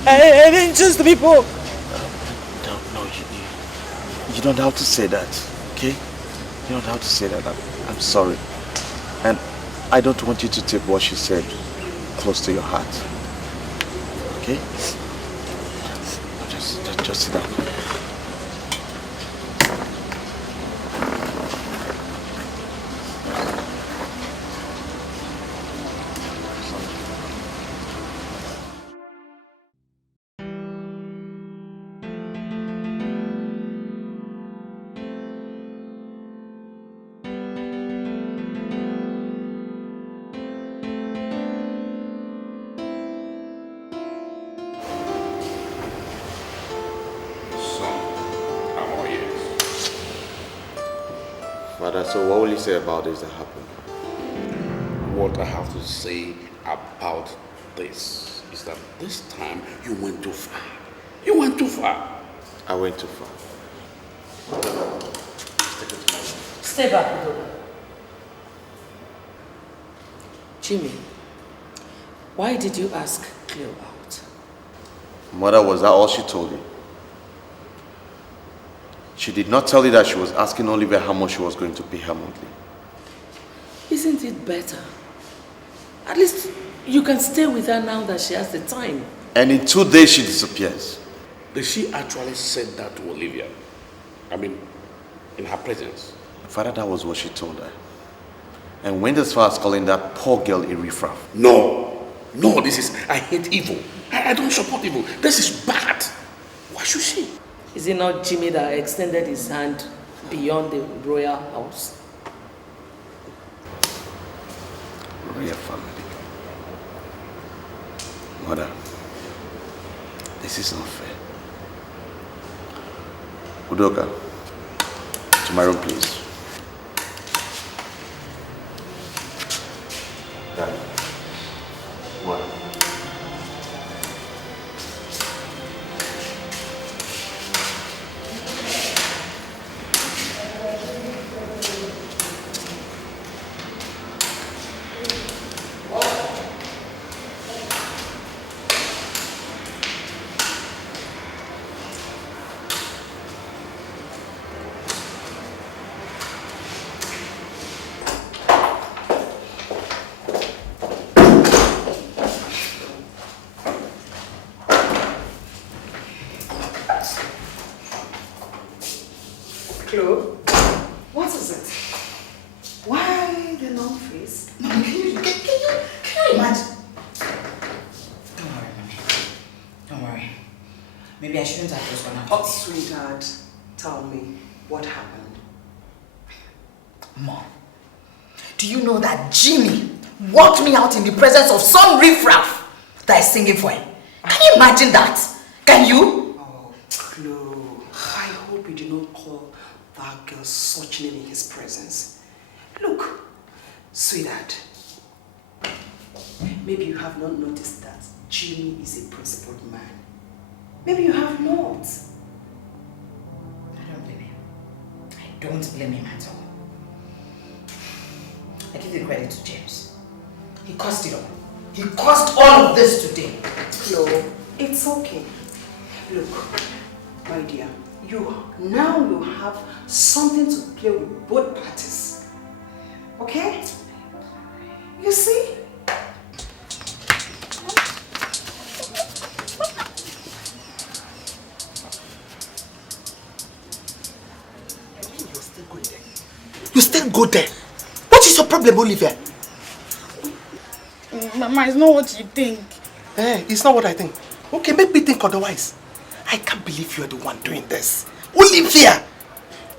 I didn't choose to be poor. No, you don't have to say that, okay? You don't have to say that. I'm sorry. And I don't want you to take what she said close to your heart. Okay? Just sit down. So what will you say about this that happened? What I have to say about this is that this time you went too far. You went too far. I went too far. Stay back, Udoka. Jimmy, why did you ask Cleo out? Mother, was that all she told you? She did not tell you that she was asking Olivia how much she was going to pay her monthly. Isn't it better? At least you can stay with her now that she has the time. And in 2 days she disappears. Did she actually said that to Olivia? I mean, in her presence? Father, that was what she told her. And went as far as calling that poor girl a riffraff. No, this is, I hate evil. I don't support evil. This is bad. Why should she? Is it not Jimmy that extended his hand beyond the royal house? Royal family. Mother, this is not fair. Udoka, to my room, please. Daddy. What? What is it? Why the long face? No, can you imagine? Don't worry, mommy. Don't worry. Maybe I shouldn't have just gone out. Oh, sweetheart, tell me what happened. Mom, do you know that Jimmy walked me out in the presence of some riffraff that is singing for him? Can you imagine that? Can you? Oh, Chloe, I hope you did not call that girl such name in his presence. Look, sweetheart, maybe you have not noticed that Jimmy is a principled man. Maybe you have not. I don't blame him. I don't blame him at all. I give the credit to James. He caused it all. He caused all of this today. Chloe, it's okay. Look, my dear, you have something to play with both parties. Okay? You see? You still go there. What is your problem, Olivia? Mama, it's not what you think. It's not what I think. Okay, make me think otherwise. I can't believe you're the one doing this. Olivia!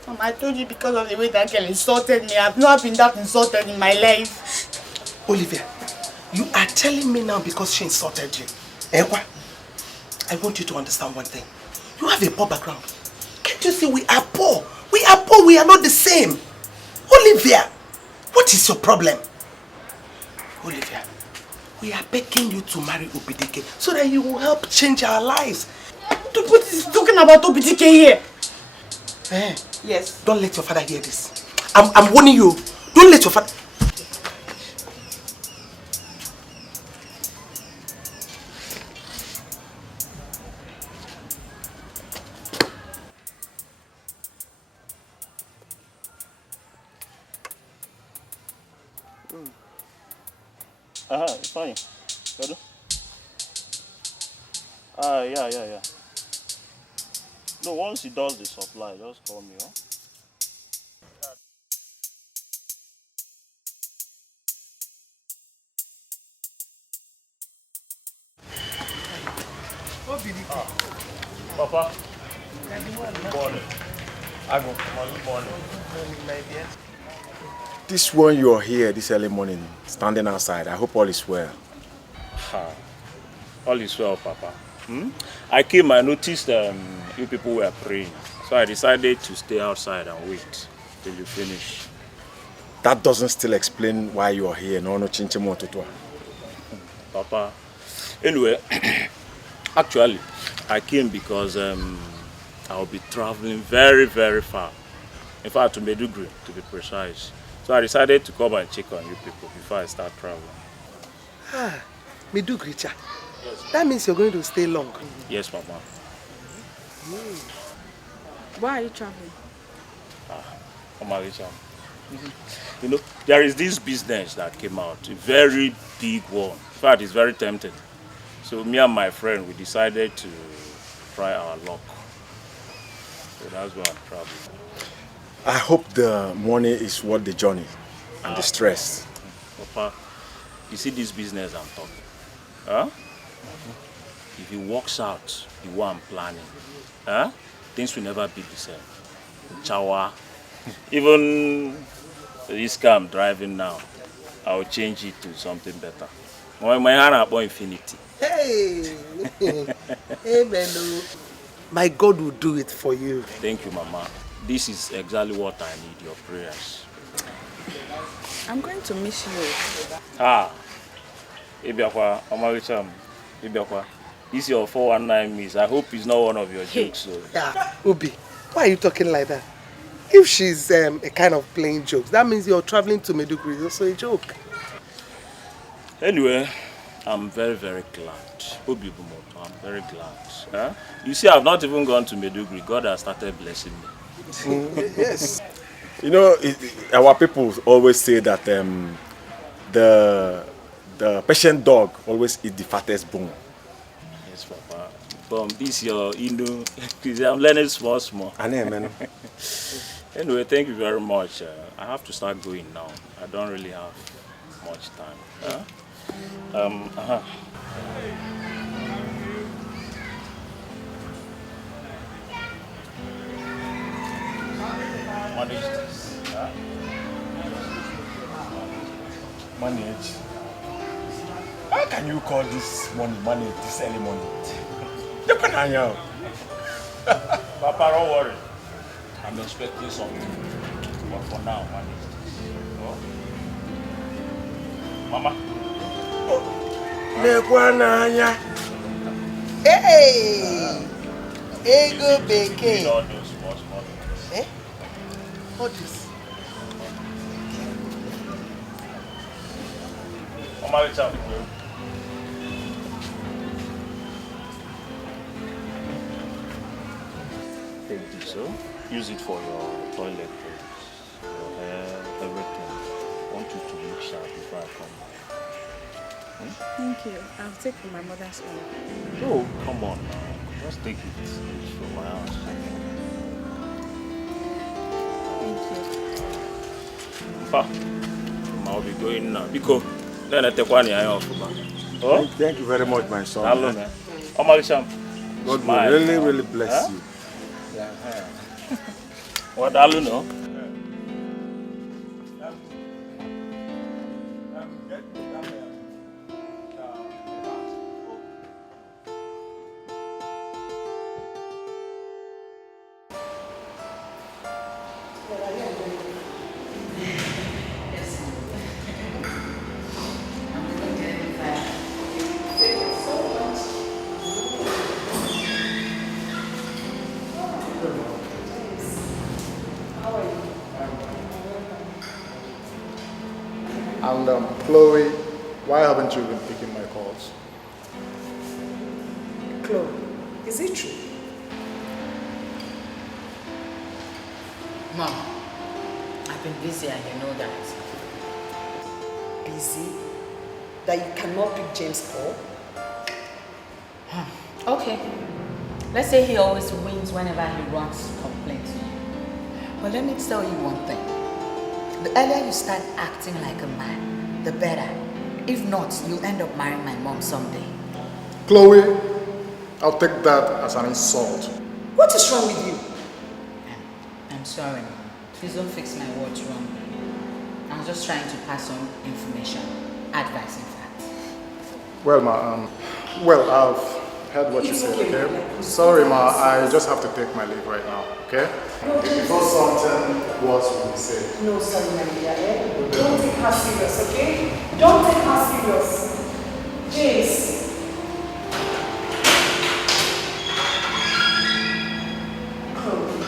Mama, I told you because of the way that girl insulted me. I've not been that insulted in my life. Olivia, you are telling me now because she insulted you. What? I want you to understand one thing. You have a poor background. Can't you see we are poor? We are poor, we are not the same. Olivia, what is your problem? Olivia, we are begging you to marry Dikeh so that you will help change our lives. What is he talking about Dikeh here? Yes. Don't let your father hear this. I'm warning you. Don't let your father... It's fine. Good? Yeah. No, once he does the supply, just call me, huh? Papa. Good morning. Good morning. This one you are here this early morning, standing outside. I hope all is well. All is well, Papa. I came, I noticed you people were praying. So I decided to stay outside and wait till you finish. That doesn't still explain why you are here. No, chinchimo. Papa. Anyway, actually, I came because I'll be traveling very, very far. In fact, to Medugri, to be precise. So I decided to come and check on you people before I start traveling. Medugri, cha. Yes. That means you're going to stay long. Yes, Papa. Why are you traveling? You know, there is this business that came out, a very big one. In fact, it's very tempting. So me and my friend, we decided to try our luck. So that's why I'm traveling. I hope the money is worth the journey and the stress. Papa, you see this business I'm talking? Huh? If it works out the way I'm planning, huh? Things will never be the same. Chawa. Even this car I'm driving now, I'll change it to something better. My hand up on infinity. Hey! Hey, Melo. My God will do it for you. Thank you, Mama. This is exactly what I need, your prayers. I'm going to miss you. Ibiakwa, Omaricham, Ibiakwa. This is your 419 miss. I hope it's not one of your jokes. So. Yeah, Obi, why are you talking like that? If she's a kind of playing jokes, that means you're traveling to Maiduguri. It's also a joke. Anyway, I'm very, very glad. Obi Bumoto, I'm very glad. Huh? You see, I've not even gone to Maiduguri. God has started blessing me. Yes. You know, our people always say that the patient dog always eats the fattest bone. Yes, Papa. From this your Inu, I'm learning small. I know, man. Anyway, thank you very much. I have to start going now. I don't really have much time. Huh? Manage this. Huh? Manage? How can you call this money manage this early morning? Papa, don't worry. I'm expecting something. But for now, manage this. Oh? Mama? Hey! Ego beke. All those small things. Eh? What is? Mama, let's have it. Take this, so use it for your toilet rolls, your hair, everything. I want you to look sharp before I come back. Thank you. I'll take from my mother's own. Oh, come on now. Just take it. It's from my house. Thank you. Pa, I'll be going now. Because then I take one year off. Oh? Thank you very much, my son. Hello, man. Omarisham. God will really bless you. Yeah. What do you know? And Chloe, why haven't you been picking my calls? Chloe, is it true? Mom, I've been busy and you know that. Busy? That you cannot pick James' call? Okay. Let's say he always wins whenever he runs complaints. But let me tell you one thing. The earlier you start acting like a man, the better. If not, you'll end up marrying my mom someday. Chloe, I'll take that as an insult. What is wrong with you? I'm sorry, Mom. Please don't fix my words wrong. I was just trying to pass on information, advice in fact. Well, Ma, I've heard what you said, okay? Sorry, Ma, I just have to take my leave right now, okay? Before something worse will be said. No, sorry, my dear. Don't take her serious, okay? Don't take her serious. James. Chloe.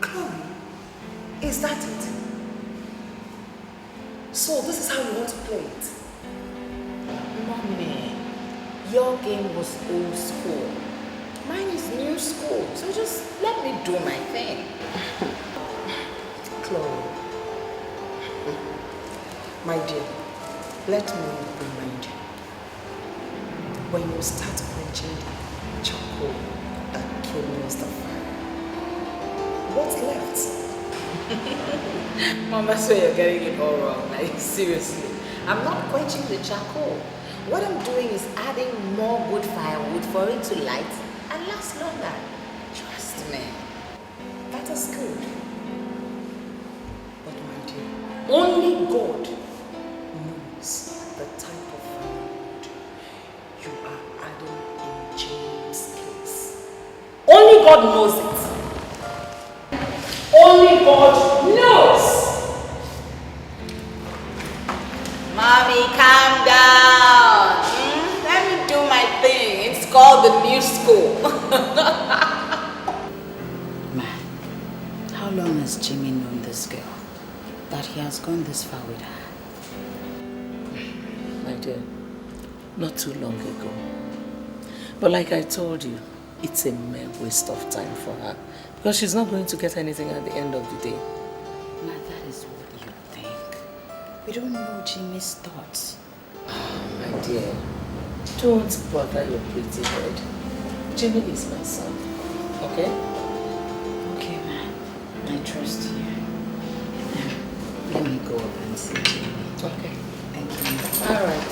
Chloe, is that it? So this is how you want to play it? Mommy, your game was old school. Mine is new school, so just let me do my thing. Chloe, my dear, let me remind you. when you start quenching the charcoal that killed Mr. Fire, what's left? Mom, that's where you're getting it all wrong. Like, seriously. I'm not quenching the charcoal. What I'm doing is adding more wood firewood for it to light and last longer. Trust me. That is good. But my dear, only God knows the type of firewood you are adding in James' case. Only God knows it. Only God knows. Mommy, calm down. Let me do my thing. It's called the new school. Man, how long has Jimmy known this girl? That he has gone this far with her? My dear, not too long ago. But like I told you, it's a mere waste of time for her. Because she's not going to get anything at the end of the day. Ma, that is what you think. We don't know Jimmy's thoughts. My dear, don't bother your pretty head. Jimmy is my son, okay? Okay, man. I trust you. Let me go up and see Jimmy. Okay. Thank you. All right.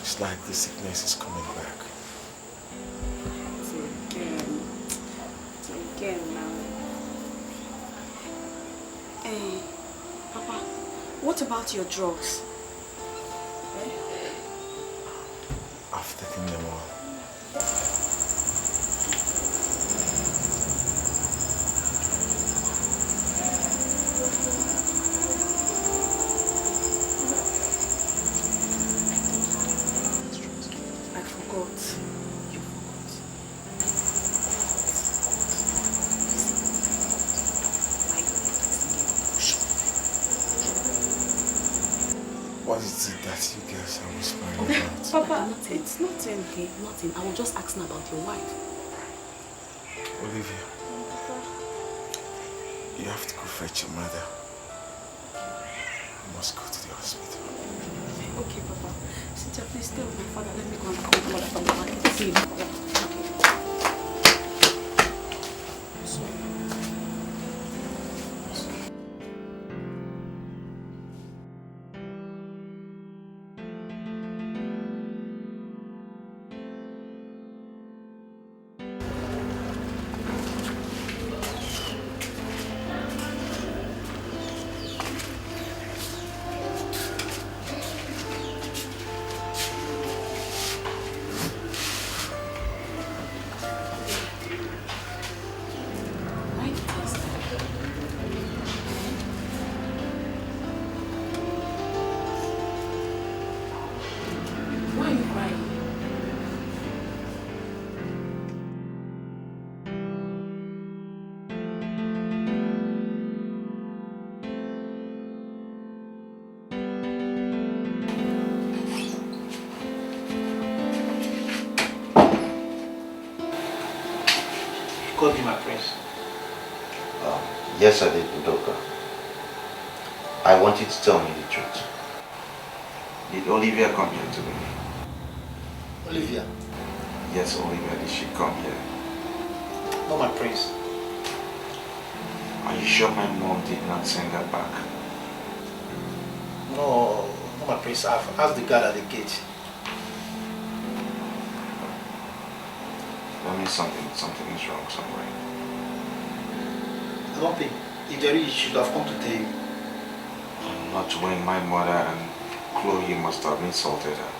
It's like the sickness is coming back. It's again now. Hey, Papa, what about your drugs? I've taken them all. What is it that you girls are whispering about? Papa, it's nothing, okay? Nothing. I was just asking about your wife. Olivia, you have to go fetch your mother. You must go to the hospital. Okay, Papa. Cynthia, please stay with my father. Let me go and call my mother from the market. See you. Called me my prince. Yes, I did, Udoka. I want you to tell me the truth. Did Olivia come here today? Olivia? Yes, Olivia, did she come here? No, my prince. Are you sure my mom did not send her back? No, my prince. I've asked the guard at the gate. That means something is wrong somewhere. I don't think. If there is, she should have come to tell you. Not when my mother and Chloe must have insulted her.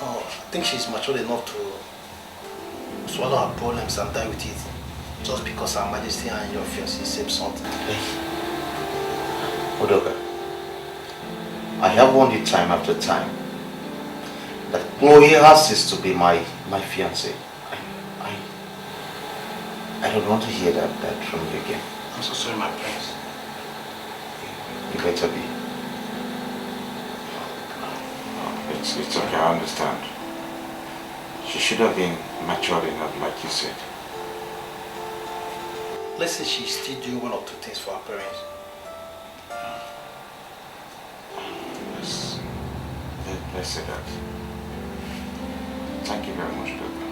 Oh, I think she's mature enough to swallow her problems and die with it. Just because Her Majesty and your fiancé said something. Odoga, I have warned you time after time that Chloe has ceased to be my fiancé. I don't want to hear that from you again. I'm so sorry, my prince. You better be. It's okay, I understand. She should have been mature enough, like you said. Let's say she's still doing one or two things for her parents. Let's say that. Thank you very much, Doctor.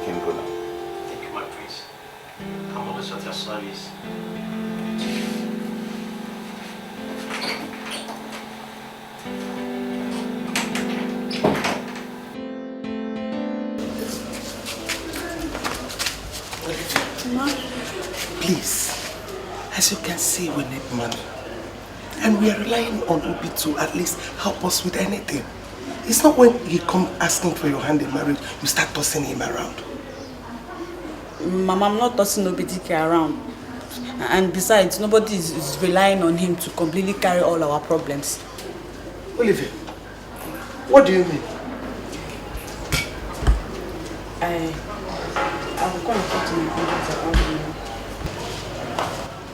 You can go now. Thank you, my prince. I'm always at your service. Please, as you can see, we need money. And we are relying on Obi to at least help us with anything. It's not when he come asking for your hand in marriage, you start tossing him around. Mama, I'm not tossing Obi Dikeh around. And besides, nobody is relying on him to completely carry all our problems. Olivia, what do you mean? I will go and talk to my uncles about the money.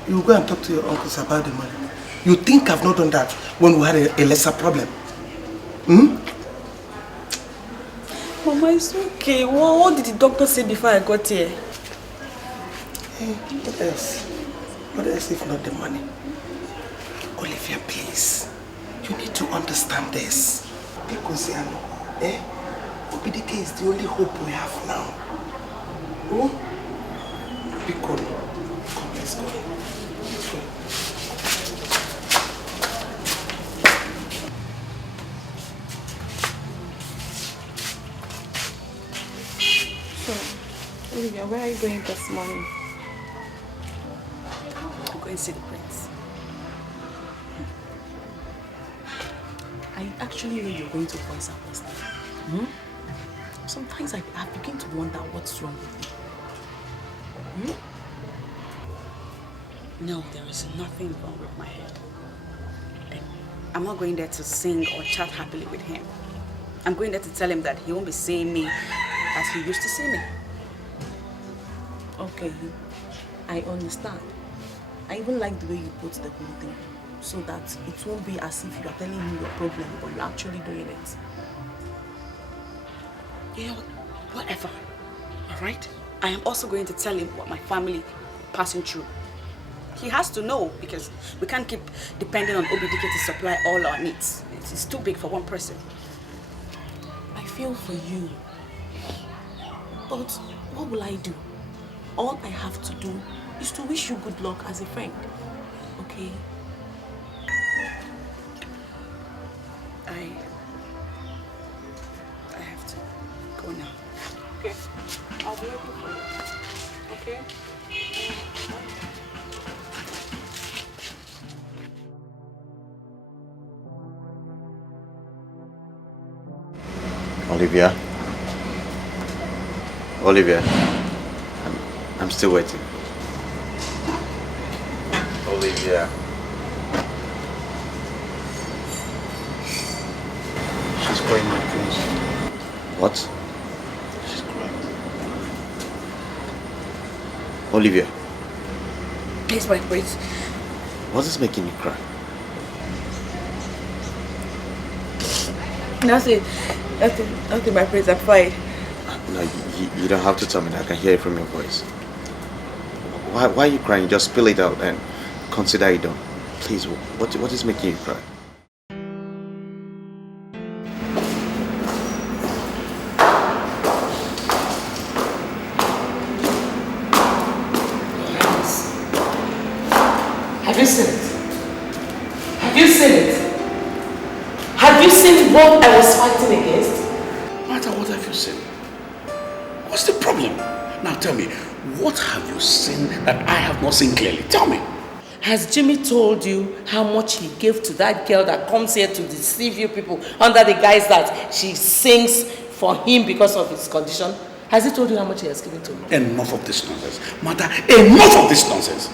You will go and talk to your uncles about the money. You think I've not done that when we had a lesser problem? Mama, it's okay. What did the doctor say before I got here? Hey, what else? What else if not the money? Olivia, please. You need to understand this. Because, Obi Dikeh is the only hope we have now. Because, come, let's go. Let's go. So, Olivia, where are you going this morning? I'm going to see the prince. I actually know you're going to voice out this thing. Sometimes I begin to wonder what's wrong with me. No, there is nothing wrong with my head. I'm not going there to sing or chat happily with him. I'm going there to tell him that he won't be seeing me as he used to see me. Okay, I understand. I even like the way you put the whole thing, so that it won't be as if you are telling him your problem, but you're actually doing it. You know what? Whatever. Alright? I am also going to tell him what my family is passing through. He has to know, because we can't keep depending on Obi Dikeh to supply all our needs. It's too big for one person. I feel for you. But what will I do? All I have to do is to wish you good luck as a friend. Okay? I have to go now. Okay? I'll be waiting for you. Okay? Olivia? Olivia? I'm still waiting. Olivia. She's crying, my prince. What? She's crying. Olivia, Please, my prince. what is making you cry? Nothing, my prince. I'm fine. No, you don't have to tell me that. I can hear it from your voice. Why are you crying? Just spill it out and consider it done. Please, what is making you cry? Have you seen it? Have you seen it? Have you seen what I was fighting against? Martha, what have you seen? What's the problem? Now tell me, what have you seen that I have not seen clearly? Tell me. Has Jimmy told you how much he gave to that girl that comes here to deceive you people under the guise that she sings for him because of his condition? Has he told you how much he has given to her? Enough of this nonsense. Mother, enough of this nonsense.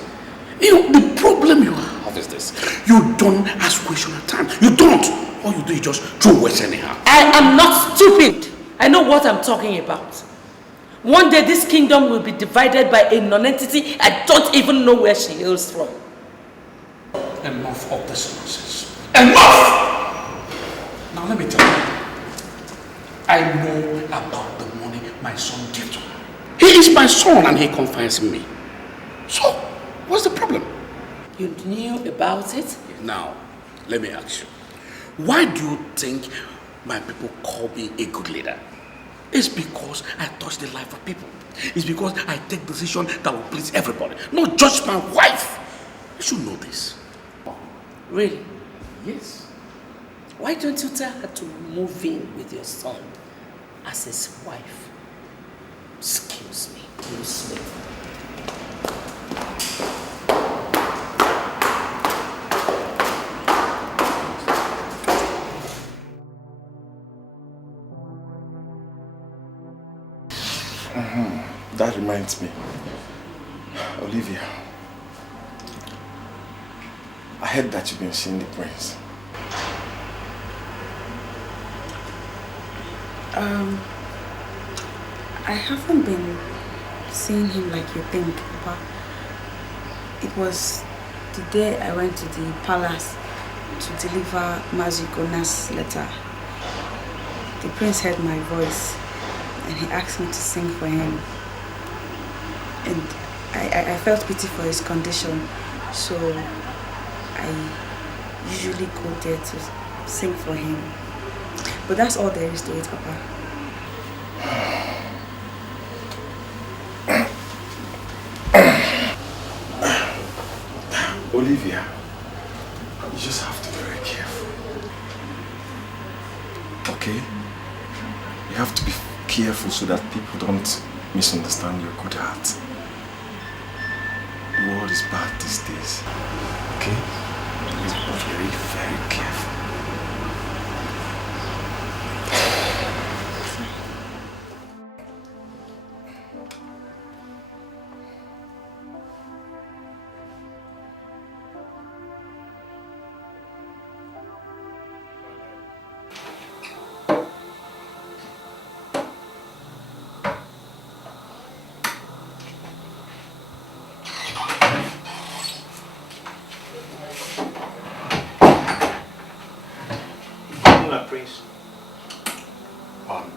You know, the problem you have is this. You don't ask questions at time. You don't. All you do is just throw words anyhow. I am not stupid. I know what I'm talking about. One day this kingdom will be divided by a non-entity I don't even know where she hails from. Enough of this nonsense. Enough! Now let me tell you. I know about the money my son gave to her. He is my son and he confides in me. So, what's the problem? You knew about it? Now, let me ask you. Why do you think my people call me a good leader? It's because I touch the life of people. It's because I take decisions that will please everybody, not just my wife. You should know this. Really? Yes. Why don't you tell her to move in with your son as his wife? Excuse me, you slave. That reminds me. Olivia, I heard that you've been seeing the prince. I haven't been seeing him like you think, Papa. It was the day I went to the palace to deliver Mazikona's letter. The prince heard my voice and he asked me to sing for him. And I felt pity for his condition, so I usually go there to sing for him. But that's all there is to it, Papa. Olivia, you just have to be very careful. Okay? You have to be careful so that people don't misunderstand your good heart. The world is bad these days. Okay? Please be very, very careful.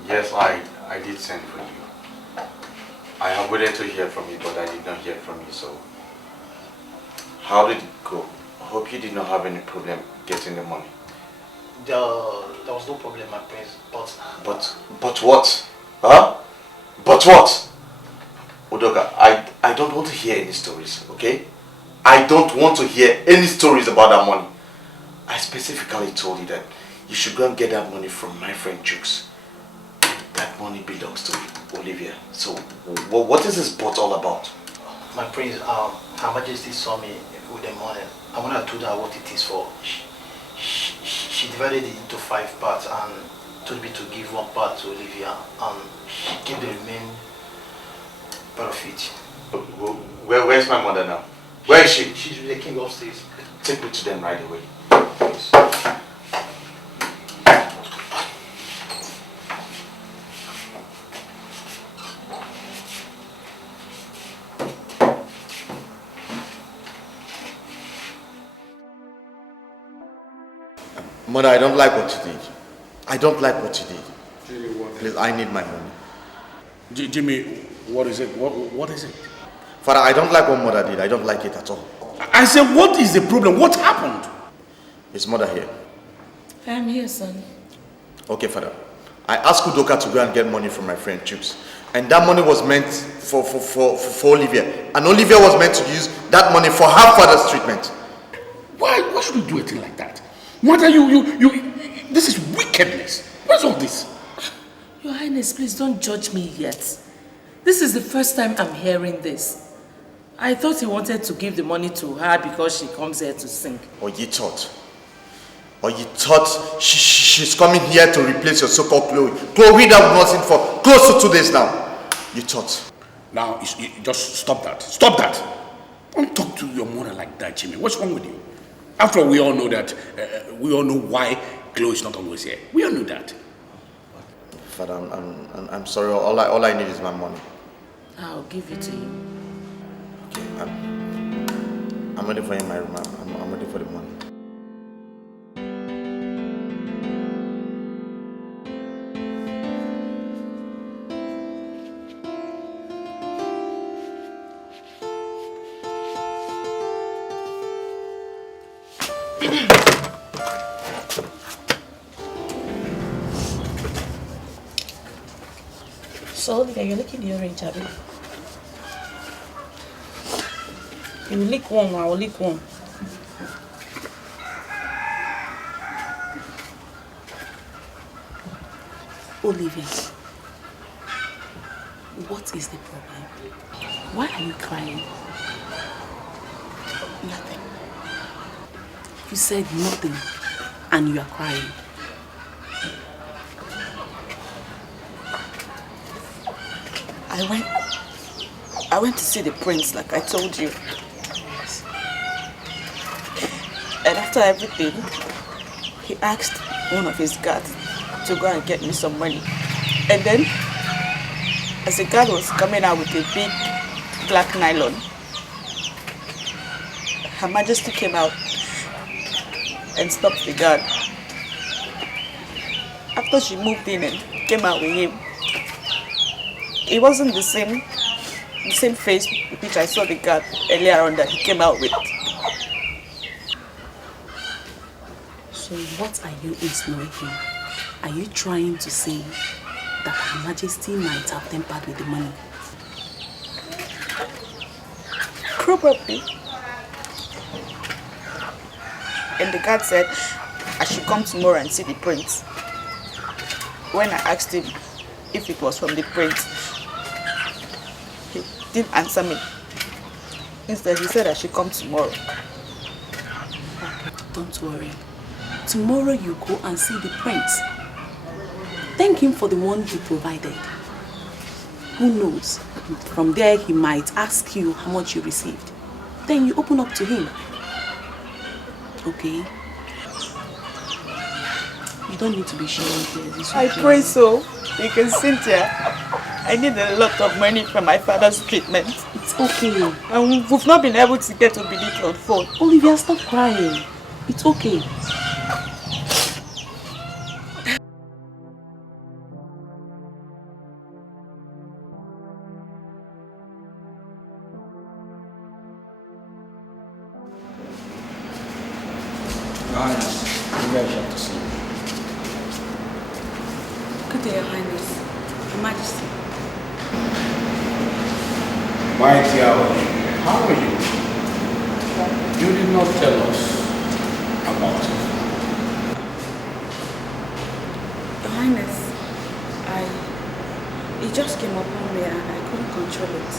Yes, I did send for you. I have waited to hear from you, but I did not hear from you, so... How did it go? I hope you did not have any problem getting the money. There was no problem, my prince, But what? Huh? But what? Udoka, I don't want to hear any stories, okay? I don't want to hear any stories about that money. I specifically told you that you should go and get that money from my friend Jukes. That money belongs to Olivia. So, what is this but all about? My prince, Her Majesty saw me with the money. And when I told her what it is for, she divided it into 5 parts and told me to give 1 part to Olivia and she gave the remaining part of it. Where's my mother now? Where is she? She's with the king upstairs. Take me to them right away. Please. Mother, I don't like what you did. I don't like what you did. Jimmy, what? Please, I need my money. Jimmy, what is it? What is it? Father, I don't like what Mother did. I don't like it at all. I said, what is the problem? What happened? Is Mother here? I am here, son. Okay, Father. I asked Udoka to go and get money from my friend Chips. And that money was meant for Olivia. And Olivia was meant to use that money for her father's treatment. Why should you do a thing like that? Mother, this is wickedness. What's all this? Your Highness, please don't judge me yet. This is the first time I'm hearing this. I thought he wanted to give the money to her because she comes here to sing. Or you thought? Or you thought she's coming here to replace your so-called Chloe? Chloe that we've not seen for close to 2 days now. You thought? Now, just stop that. Stop that. Don't talk to your mother like that, Jimmy. What's wrong with you? After all, we all know that. We all know why Chloe is not always here. We all know that. Father, I'm sorry. All I need is my money. I'll give it to you. Okay, I'm ready for you in my room. I'm ready for the money. So, Olivia, you're licking the orange, Abby. You will lick one, I will lick one. Olivia, what is the problem? Why are you crying? Nothing. You said nothing, and you are crying. I went to see the prince, like I told you. And after everything, he asked one of his guards to go and get me some money. And then, as the guard was coming out with a big black nylon, Her Majesty came out and stopped the guard. After she moved in and came out with him, it wasn't the same face with which I saw the guard earlier on that he came out with. So what are you insinuating? Are you trying to say that Her Majesty might have tempered with the money? Probably. And the guard said I should come tomorrow and see the prince. When I asked him if it was from the prince, he didn't answer me. Instead, he said I should come tomorrow. Don't worry. Tomorrow you go and see the prince. Thank him for the one he provided. Who knows? From there he might ask you how much you received. Then you open up to him. Okay? You don't need to be sharing this. I pray so. Because Cynthia, I need a lot of money from my father's treatment. It's okay. And we've not been able to get Obidike on phone. Olivia, stop crying. It's okay. Good day, Your Highness. Your Majesty. My dear Olivia, how are you? You did not tell us about it. Your Highness, it just came upon me and I couldn't control it.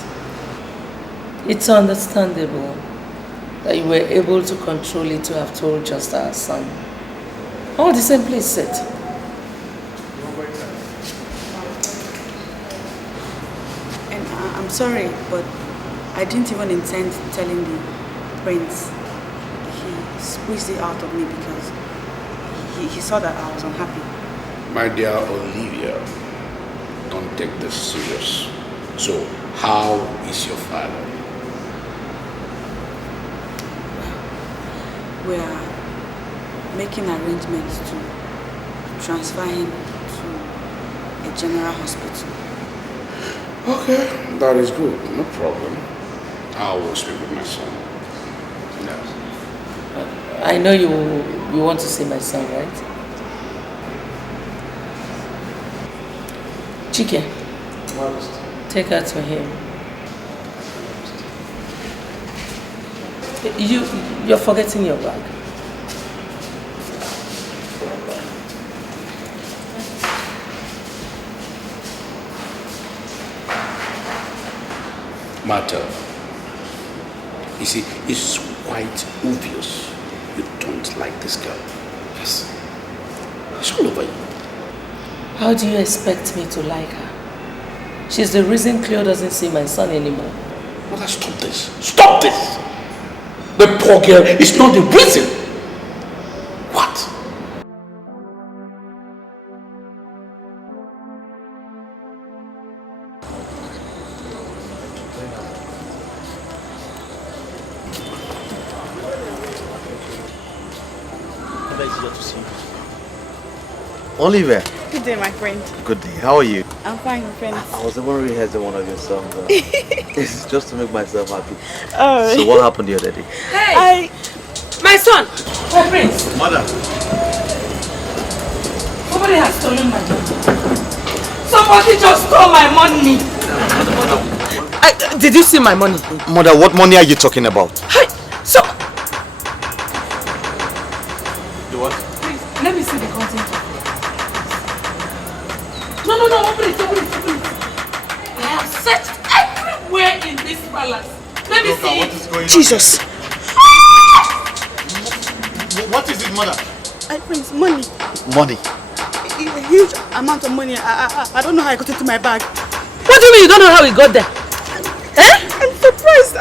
It's understandable that you were able to control it to have told just our son. All the same place set. And I'm sorry, but I didn't even intend telling the prince. He squeezed it out of me because he saw that I was unhappy. My dear Olivia, don't take this serious. So, how is your father? We are making arrangements to transfer him to a general hospital. Okay, that is good. No problem. I will speak with my son. Yes. I know you want to see my son, right? Dikeh, take her to him. You're forgetting your bag. Matter, You see, it's quite obvious you don't like this girl. Yes. It's all over you. How do you expect me to like her? She's the reason Cleo doesn't see my son anymore. Mother, stop this. Stop this! The poor girl is not the reason. What? Olivia. Good day, my friend. Good day. How are you? I'm fine, my friend. I was even rehearsing one of your songs. It's just to make myself happy. Oh. So what happened the other day? Hey! My son! My prince! Mother! Somebody has stolen my money. Somebody just stole my money! Did you see my money? Mother, what money are you talking about? Hey! So... The what? Please, let me see the content of it. No, open it. I have searched everywhere in this palace. Let me see. What is going Jesus! on? What is it, mother? Prince, money. Money? A huge amount of money. I don't know how I got into my bag. What do you mean you don't know how it got there? I'm surprised.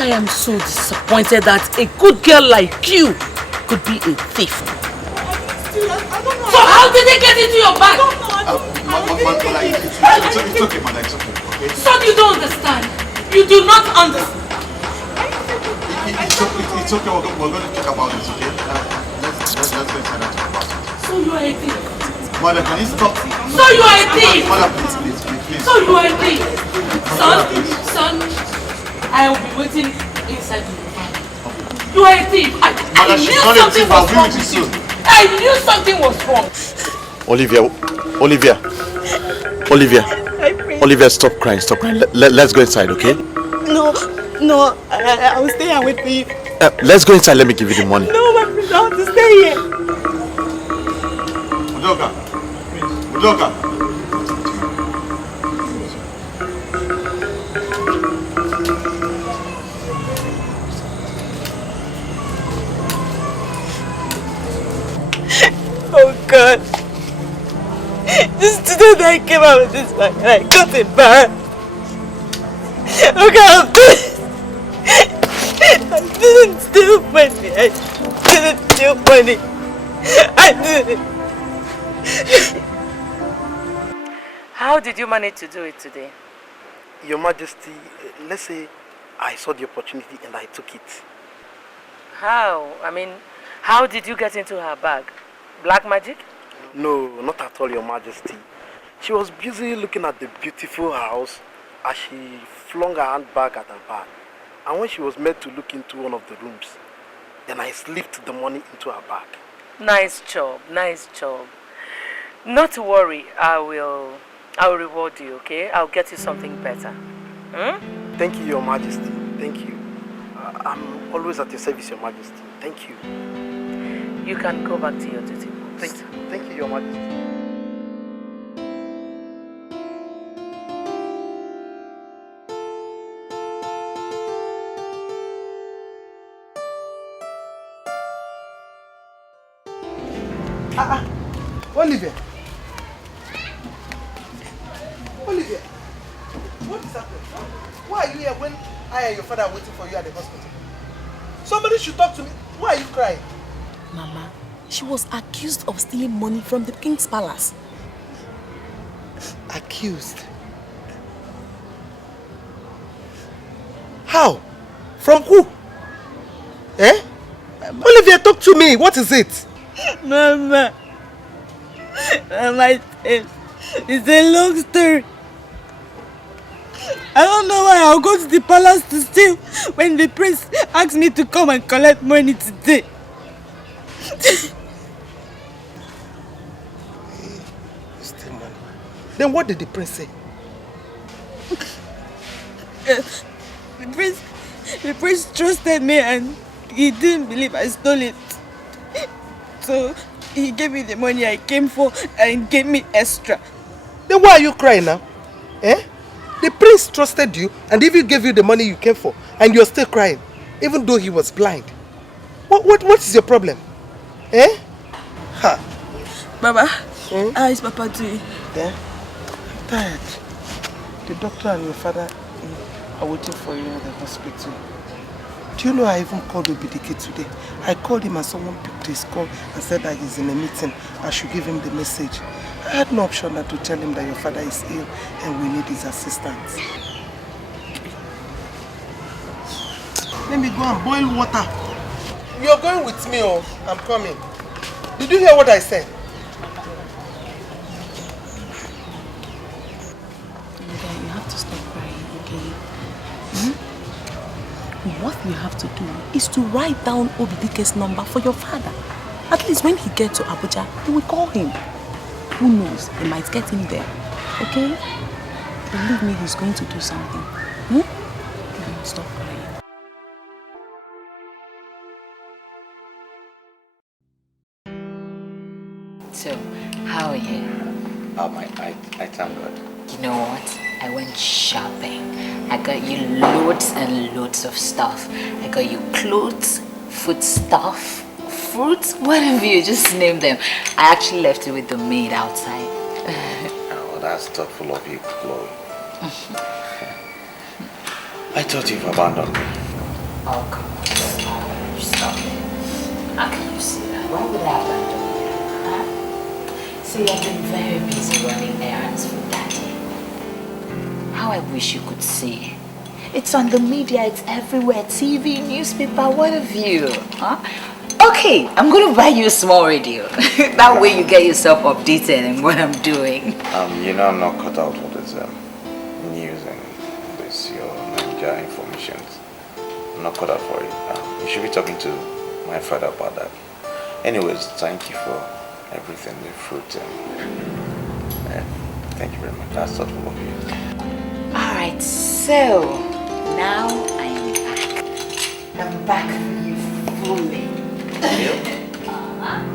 I am so disappointed that a good girl like you could be a thief. So how did they get into your bag? It's okay, mother. It's okay. Son, you don't understand. You do not understand. It's okay. We're going to talk about this, okay? Let's go inside and talk about it. So you are a thief. Mother, can you stop? So you are a thief. Mother, please. So you are a thief. Son, I will be waiting inside the room. You are a thief. I knew something was wrong with you. I knew something was wrong. Olivia, stop crying. Let's go inside, okay? No, I will stay and wait for you. Let's go inside, let me give you the money. No, my friend, I want to stay here. Udoka. Oh God. Just today that I came out with this bag and I got it back. Look how this. I didn't steal money. I didn't. How did you manage to do it today? Your Majesty, let's say I saw the opportunity and I took it. How? I mean, how did you get into her bag? Black magic? No, not at all, Your Majesty. She was busy looking at the beautiful house as she flung her handbag at her bag. And when she was made to look into one of the rooms, then I slipped the money into her bag. Nice job. Not to worry, I'll reward you, okay? I'll get you something better. Hmm? Thank you, Your Majesty. Thank you. I'm always at your service, Your Majesty. Thank you. You can go back to your duty post. Thank you, Your Majesty. Olivia, what is happening? Why are you here when I and your father are waiting for you at the hospital? Somebody should talk to me. Why are you crying? Mama, she was accused of stealing money from the king's palace. Accused? How? From who? Olivia, talk to me. What is it? Mama, it's a long story. I don't know why I'll go to the palace to steal when the prince asked me to come and collect money today. Steal money. Then what did the prince say? The prince trusted me and he didn't believe I stole it. So he gave me the money I came for and gave me extra. Then why are you crying now? The prince trusted you and even gave you the money you came for and you're still crying. even though he was blind. What is your problem? Eh? Ha. Baba, how is Papa doing? Yeah? I'm tired. The doctor and your father are waiting for you at the hospital. Do you know I even called Dikeh today? I called him and someone picked his call and said that he's in a meeting. I should give him the message. I had no option than to tell him that your father is ill and we need his assistance. Let me go and boil water. You're going with me, oh? I'm coming. Did you hear what I said? You have to stop crying, okay? What you have to do is to write down Dikeh's number for your father. At least when he gets to Abuja, you will call him. Who knows? He might get him there. Okay? Believe me, he's going to do something. Stop crying. So, how are you? I thank God. You know what? I went shopping. I got you loads and loads of stuff. I got you clothes, food stuff, fruits, whatever you just name them. I actually left it with the maid outside. Oh, that's thoughtful of you, Chloe. I thought you've abandoned me. Oh, come on. Stop it. How can you say that? Why would I abandon you? Huh? See, I've been very busy running errands for Daddy. How I wish you could see. It's on the media, it's everywhere. TV, newspaper, what have you? Huh? Okay, I'm going to buy you a small radio. That way you get yourself updated in what I'm doing. You know I'm not cut out for this news and this your Naija information. I'm not cut out for it. You should be talking to my father about that. Anyways, thank you for everything, the fruit and thank you very much. That's thoughtful of you. Alright, so now I am back. I'm back for you fully.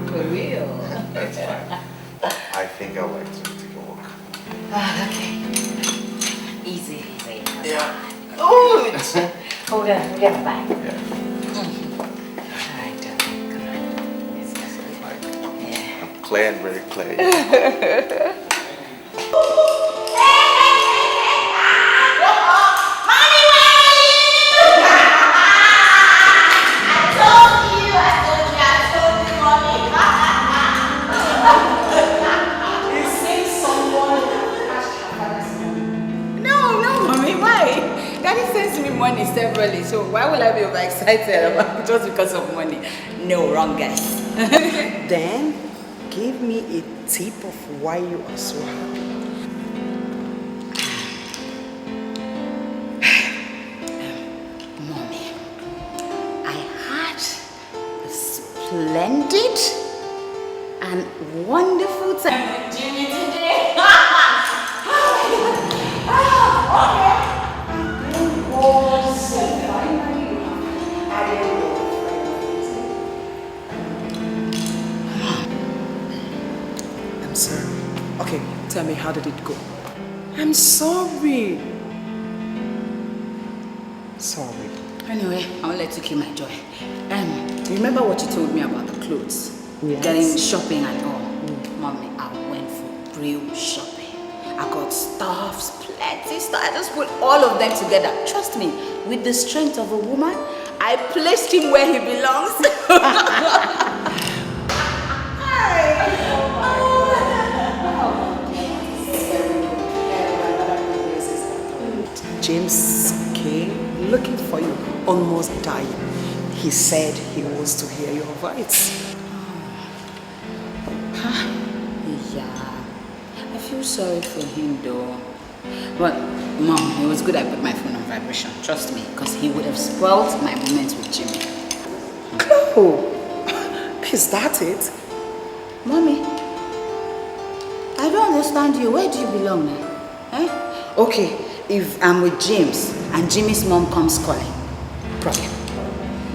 For real. That's fine. I think I'd like to take a walk. Okay. Easy. Yeah. Good. Hold on, we got back. Yeah. Alright, come on. Let's go. Yeah. I'm clear and very clear. Money severally, so why would I be overexcited about just because of money? No, wrong guess. Then give me a tip of why you are so happy. Mommy, I had a splendid and wonderful time with Jimmy today. I'm sorry. Okay, tell me, how did it go? I'm sorry. Sorry. Anyway, I'll let you keep my joy. Remember what you told me about the clothes? Yes. Getting shopping and all. Mommy, I went for real shopping. I got stuffs, plenty stuff. I just put all of them together. Trust me, with the strength of a woman, I placed him where he belongs. James came looking for you, almost dying. He said he wants to hear your voice. Yeah, I feel sorry for him though. But Mom, it was good I put my phone on vibration. Trust me, because he would have spoiled my moments with Jimmy. Oh, is that it? Mommy, I don't understand you. Where do you belong now? Eh? Okay, if I'm with James and Jimmy's mom comes calling, problem.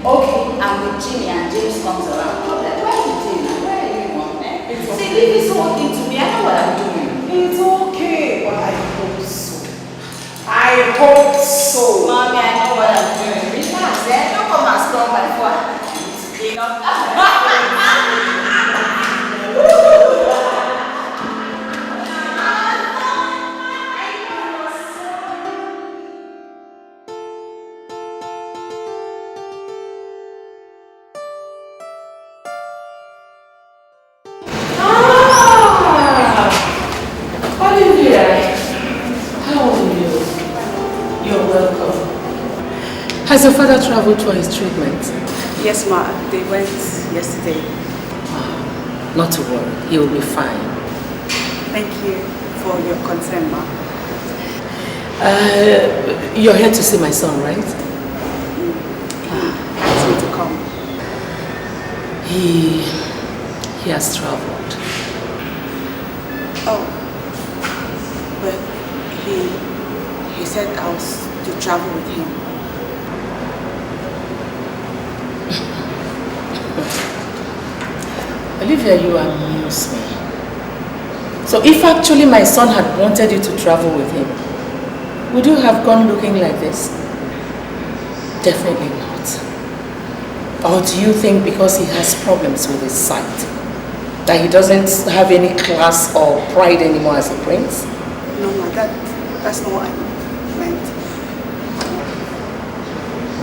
Okay, I'm with Jimmy and James comes around, problem. Where are you doing? Where are you, Mom? Eh? See, leave this whole thing to me. I know what I'm doing. It's okay, but I hope so. I hope so. Mommy, I know what I'm doing. Relax, eh? Don't come Has your father traveled for his treatment? Yes, ma. They went yesterday. Not to worry, he will be fine. Thank you for your concern, ma. You're here to see my son, right? Asked me to come. He has traveled. Oh, but he said I was to travel with him. Olivia, you amuse me. So if actually my son had wanted you to travel with him, would you have gone looking like this? Definitely not. Or do you think because he has problems with his sight, that he doesn't have any class or pride anymore as a prince? No, ma, that's not what I meant.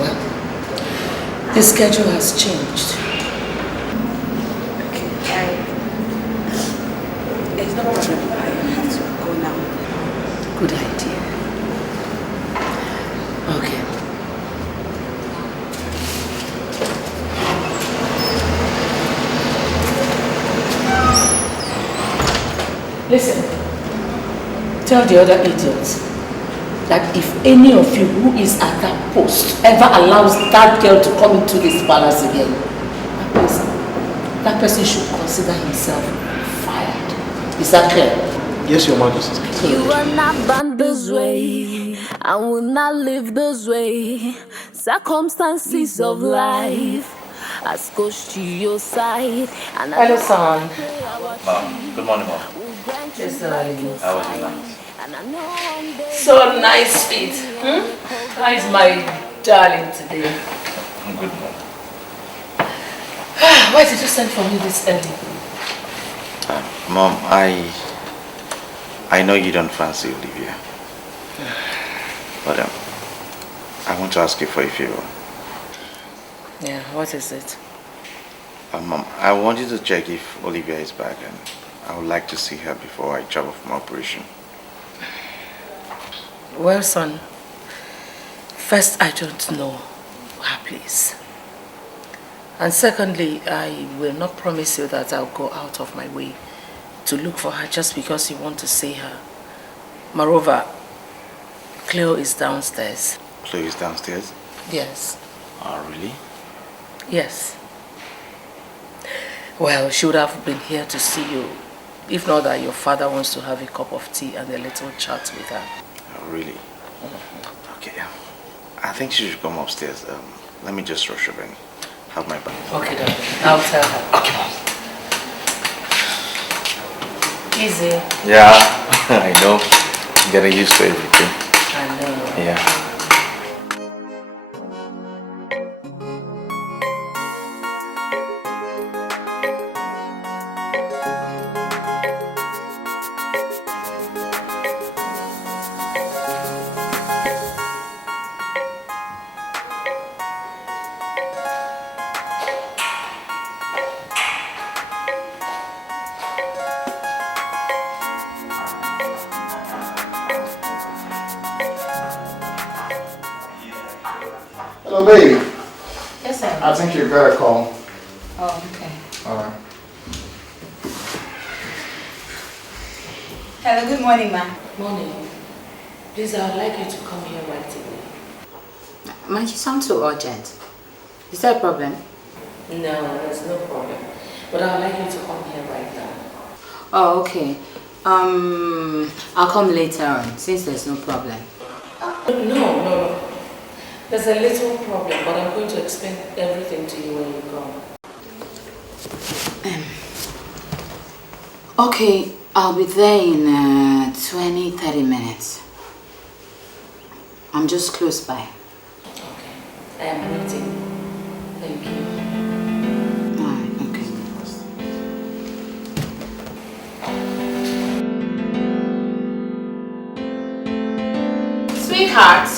Well, his schedule has changed. There's no problem. I have to go now. Good idea. Okay. Listen, tell the other idiots that if any of you who is at that post ever allows that girl to come into this palace again, that person should consider himself fired. Is that clear? Yes, Your Majesty. You will not born this way, I will not live this way. Circumstances of life has pushed to your side. And Hello, son. Mom, good morning, Mom. Yes, darling. How was your night? So nice feet. How is my darling today? Good, Mom. Why did you send for me this early? Mom, I know you don't fancy Olivia. But I want to ask you for a favor. Yeah, what is it? Mom, I want you to check if Olivia is back, and I would like to see her before I travel from operation. Well, son, first, I don't know her place. And secondly, I will not promise you that I'll go out of my way to look for her just because you want to see her. Moreover, Cleo is downstairs. Cleo is downstairs? Yes. Oh, really? Yes. Well, she would have been here to see you, if not that your father wants to have a cup of tea and a little chat with her. Oh, really? Okay. I think she should come upstairs. Let me just rush over and have my bath. Okay, darling. I'll tell her. Okay, Mom. Easy. Yeah, I know. I'm getting used to everything. I know. Yeah. Hello, baby. Yes, sir. I think you better call. Oh, okay. Alright. Hello, good morning, ma'am. Morning. Please, I would like you to come here right away. Ma'am, you sound so urgent. Is there a problem? No, there's no problem. But I would like you to come here right now. Oh, okay. I'll come later on, since there's no problem. No. There's a little problem, but I'm going to explain everything to you when you come. Okay, I'll be there in 20-30 minutes. I'm just close by. Okay, I am waiting. Thank you. Alright, okay. Sweetheart.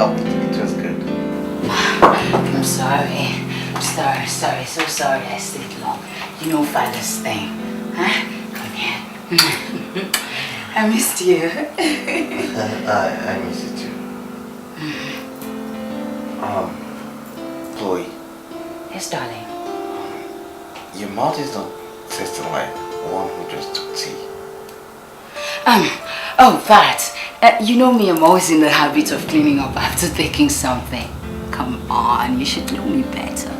Oh, it was good. I'm sorry. So sorry I stayed long. You know Father's thing. Huh? Come here. I missed you. I miss you too. Chloe. Yes, darling. Your mouth is not tasting like one who just took tea. Oh, that. You know me, I'm always in the habit of cleaning up after taking something. Come on, you should know me better.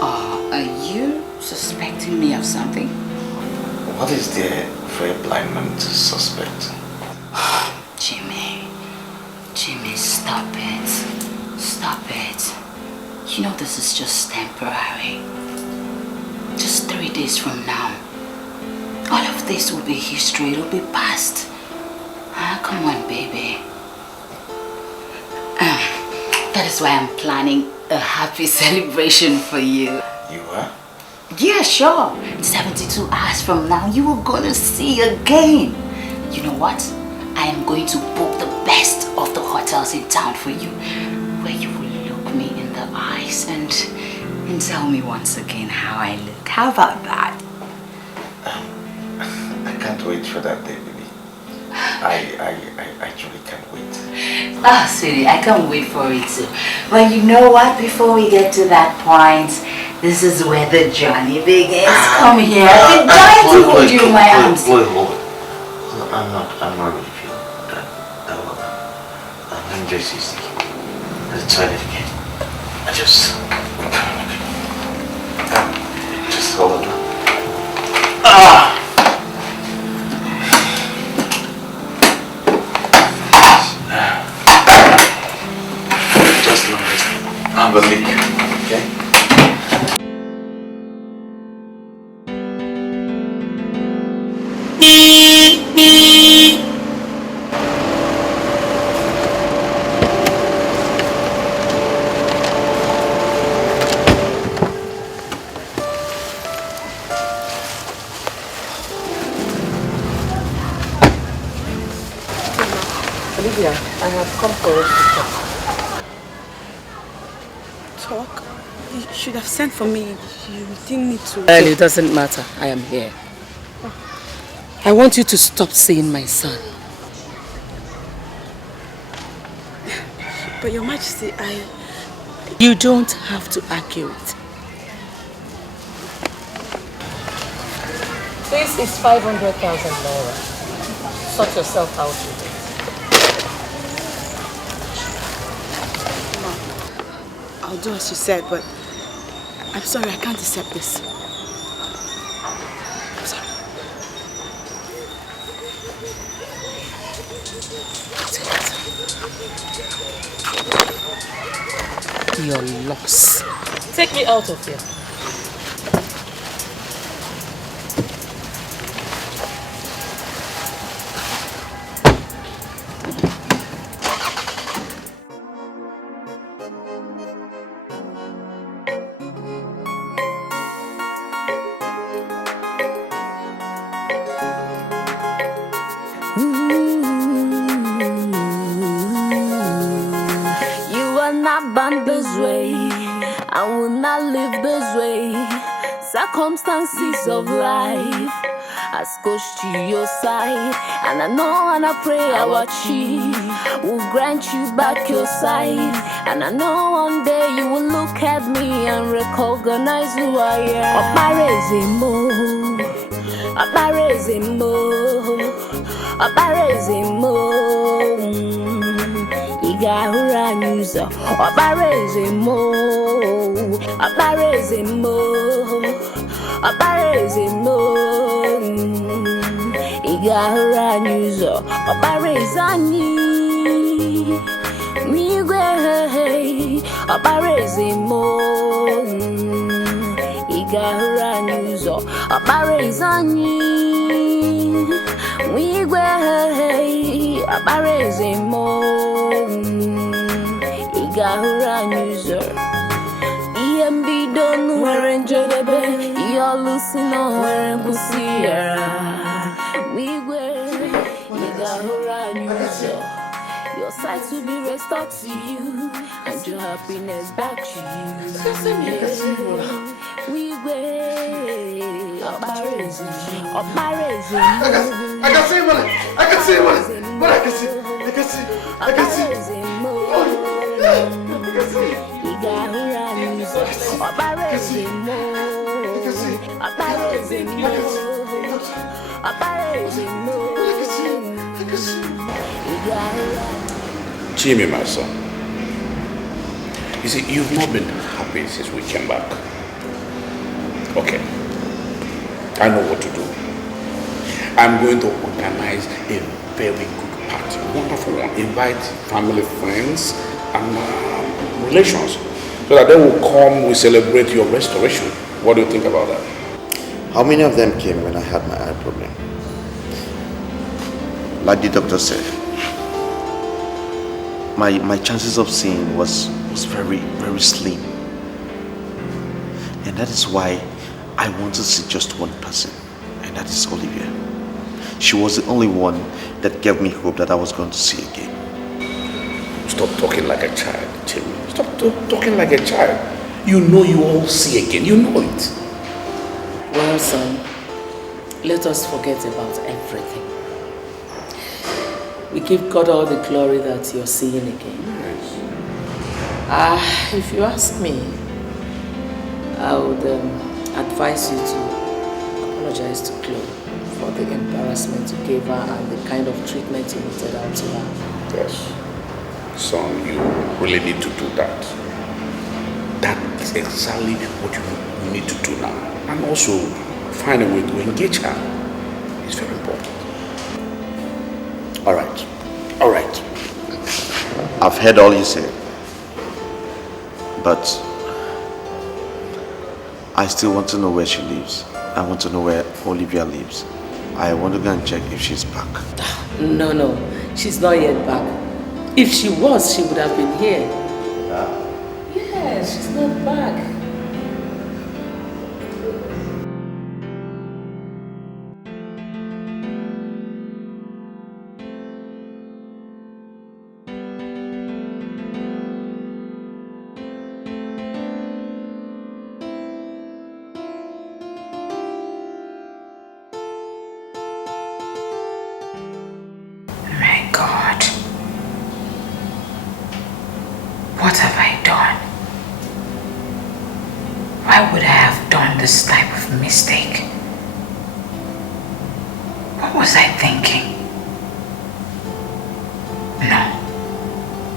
Are you suspecting me of something? What is there for a blind man to suspect? Jimmy, stop it. Stop it. You know this is just temporary. Just 3 days from now. All of this will be history, it'll be past. Come on, baby. That is why I'm planning a happy celebration for you. You are? Yeah, sure. 72 hours from now, you are gonna see again. You know what? I am going to book the best of the hotels in town for you, where you will look me in the eyes and tell me once again how I look. How about that? I can't wait for that day, baby. I actually can't wait. Ah, sweetie, I can't wait for it too. But you know what? Before we get to that point, this is where the journey begins. Come here. I've been dying to hold you in my arms. Hold on. I'm not really feeling that well. I'm just used to the toilet again. Just hold on. Just look at it. I'm a leak, okay? Olivia, I have come for us to talk. Talk? You should have sent for me. You didn't need to. Well, it doesn't matter. I am here. I want you to stop seeing my son. But Your Majesty, You don't have to argue it. This is 500,000 naira. Sort yourself out with it. I'll do as you said, but I'm sorry, I can't accept this. I'm sorry. Your loss. Take me out of here. Born this way, I will not live this way. Circumstances of life has pushed to your side, and I know and I pray our chief will grant you back your sight. And I know one day you will look at me and recognize who I am. Igahuranuza, Obarezemo, Igahuranuza, Obarezani, Migwe, Obarezemo, Igahuranuza, Obarezani, Migwe, Obarezemo. Igahuranuza EMB donu were njedebe Iyalusina were nkusiyara Migwe Igahuranuza Your sight will be restored to you, and your happiness back to you. We wait. Up my raising. I can see money. I can see money. But I can see. I can see. I can see. Jimmy, my son. You see, you've not been happy since we came back. Okay. I know what to do. I'm going to organize a very good party. Wonderful one. Invite family, friends, and relations. So that they will come, we celebrate your restoration. What do you think about that? How many of them came when I had my eye problem? Like the doctor said, my chances of seeing was very, very slim. And that is why I want to see just one person, and that is Olivia. She was the only one that gave me hope that I was going to see again. Stop talking like a child, Jimmy. Stop talking like a child. You know you will see again. You know it. Well, son, let us forget about everything. We give God all the glory that you're seeing again. Yes. If you ask me, I would advise you to apologize to Chloe for the embarrassment you gave her and the kind of treatment you meted out to her. Yes. Son, you really need to do that. That is exactly what you need to do now. And also, find a way to engage her. It's very important. All right. All right. I've heard all you said. But I still want to know where she lives. I want to know where Olivia lives. I want to go and check if she's back. No. She's not yet back. If she was, she would have been here. Yes, she's not back. My God. What have I done? Why would I have done this type of mistake? What was I thinking? No,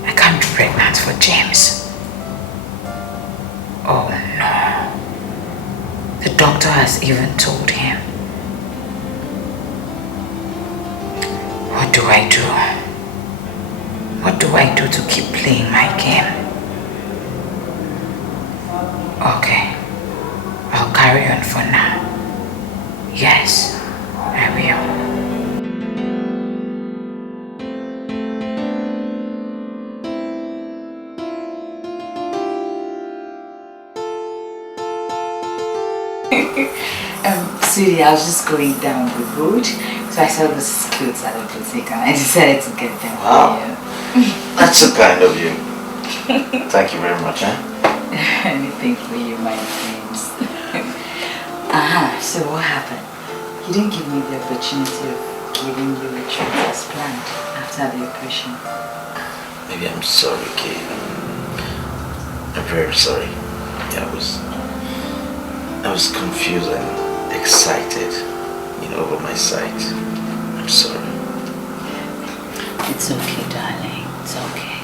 I can't be pregnant for James. Oh no. The doctor has even told him. What do I do? What do I do to keep playing my game? Okay, I'll carry on for now. Yes, I will. Sweetie, I was just going down the road, so I saw this clothes at a boutique and I decided to get them for you. That's so kind of you. Thank you very much, huh? Anything for you, my dreams. So what happened? You didn't give me the opportunity of giving you a treat as planned after the operation. Maybe I'm sorry, Kate. I'm very sorry. Yeah, I was confused and excited, over my sight. I'm sorry. It's okay, darling. It's okay.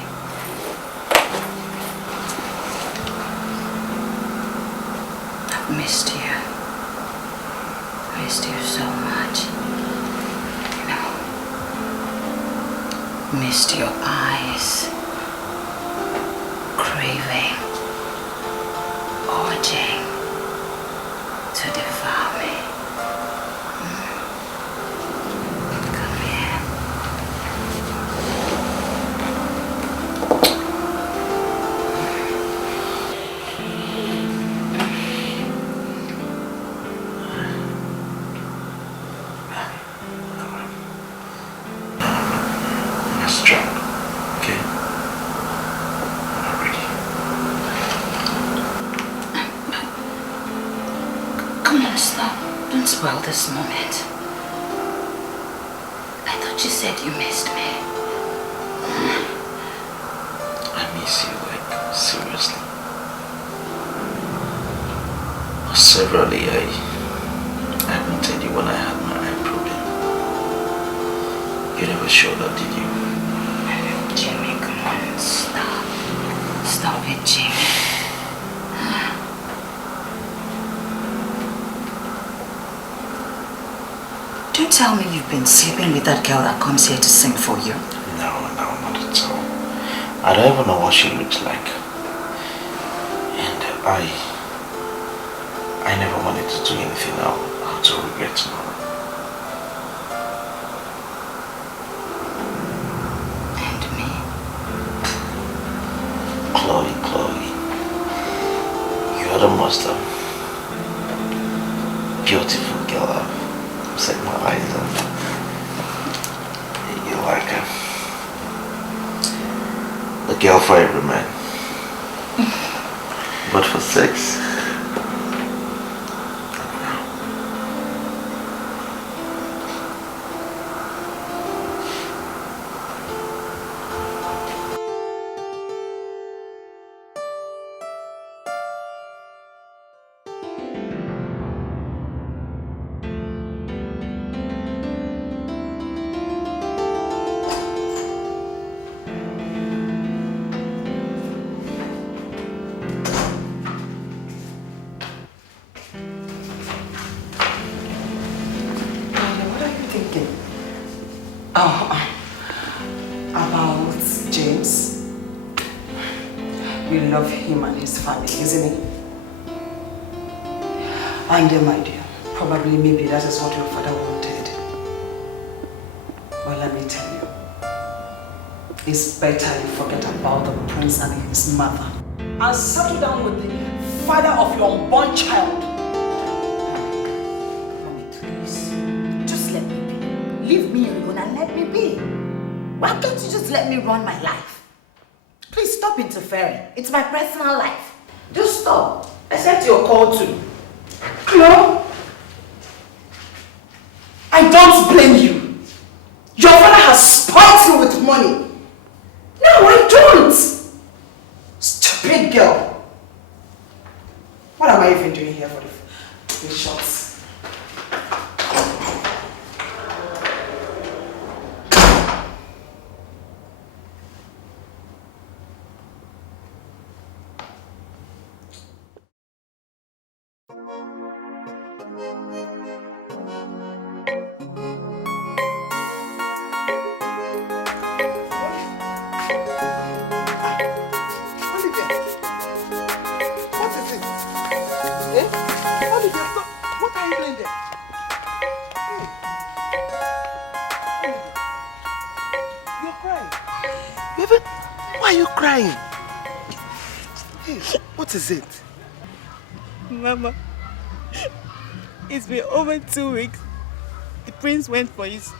I've missed you. Missed you so much. Missed your eyes. Craving. Urging to devour me. Come here. I'm strong. this moment. I thought you said you missed me. I miss you, like, seriously. Severally, I wanted you when I had my eye problem. You never showed up, did you? Jimmy, come on, stop. Stop it, Jimmy. Don't tell me you've been sleeping with that girl that comes here to sing for you. No, not at all. I don't even know what she looks like. And I never wanted to do anything I'll have to regret tomorrow. And me? Chloe, you're the most beautiful girl I've set my eyes on. You're like the girl for every man. But for sex, about James. We love him and his family, isn't he? And my dear, probably maybe that is what your father wanted. Well, let me tell you, it's better you forget about the prince and his mother and settle down with the father of your unborn child. Mommy, please. Just let me be. Leave me alone and let me be. Why can't you just let me run my life? Please stop interfering. It's my personal life. Just stop. Accept your call too. Chloe, I don't blame you. Your father has spoiled you with money. No, I don't. Stupid girl. What am I even doing here for the shots? What is it? Mama, it's been over 2 weeks. The prince went for his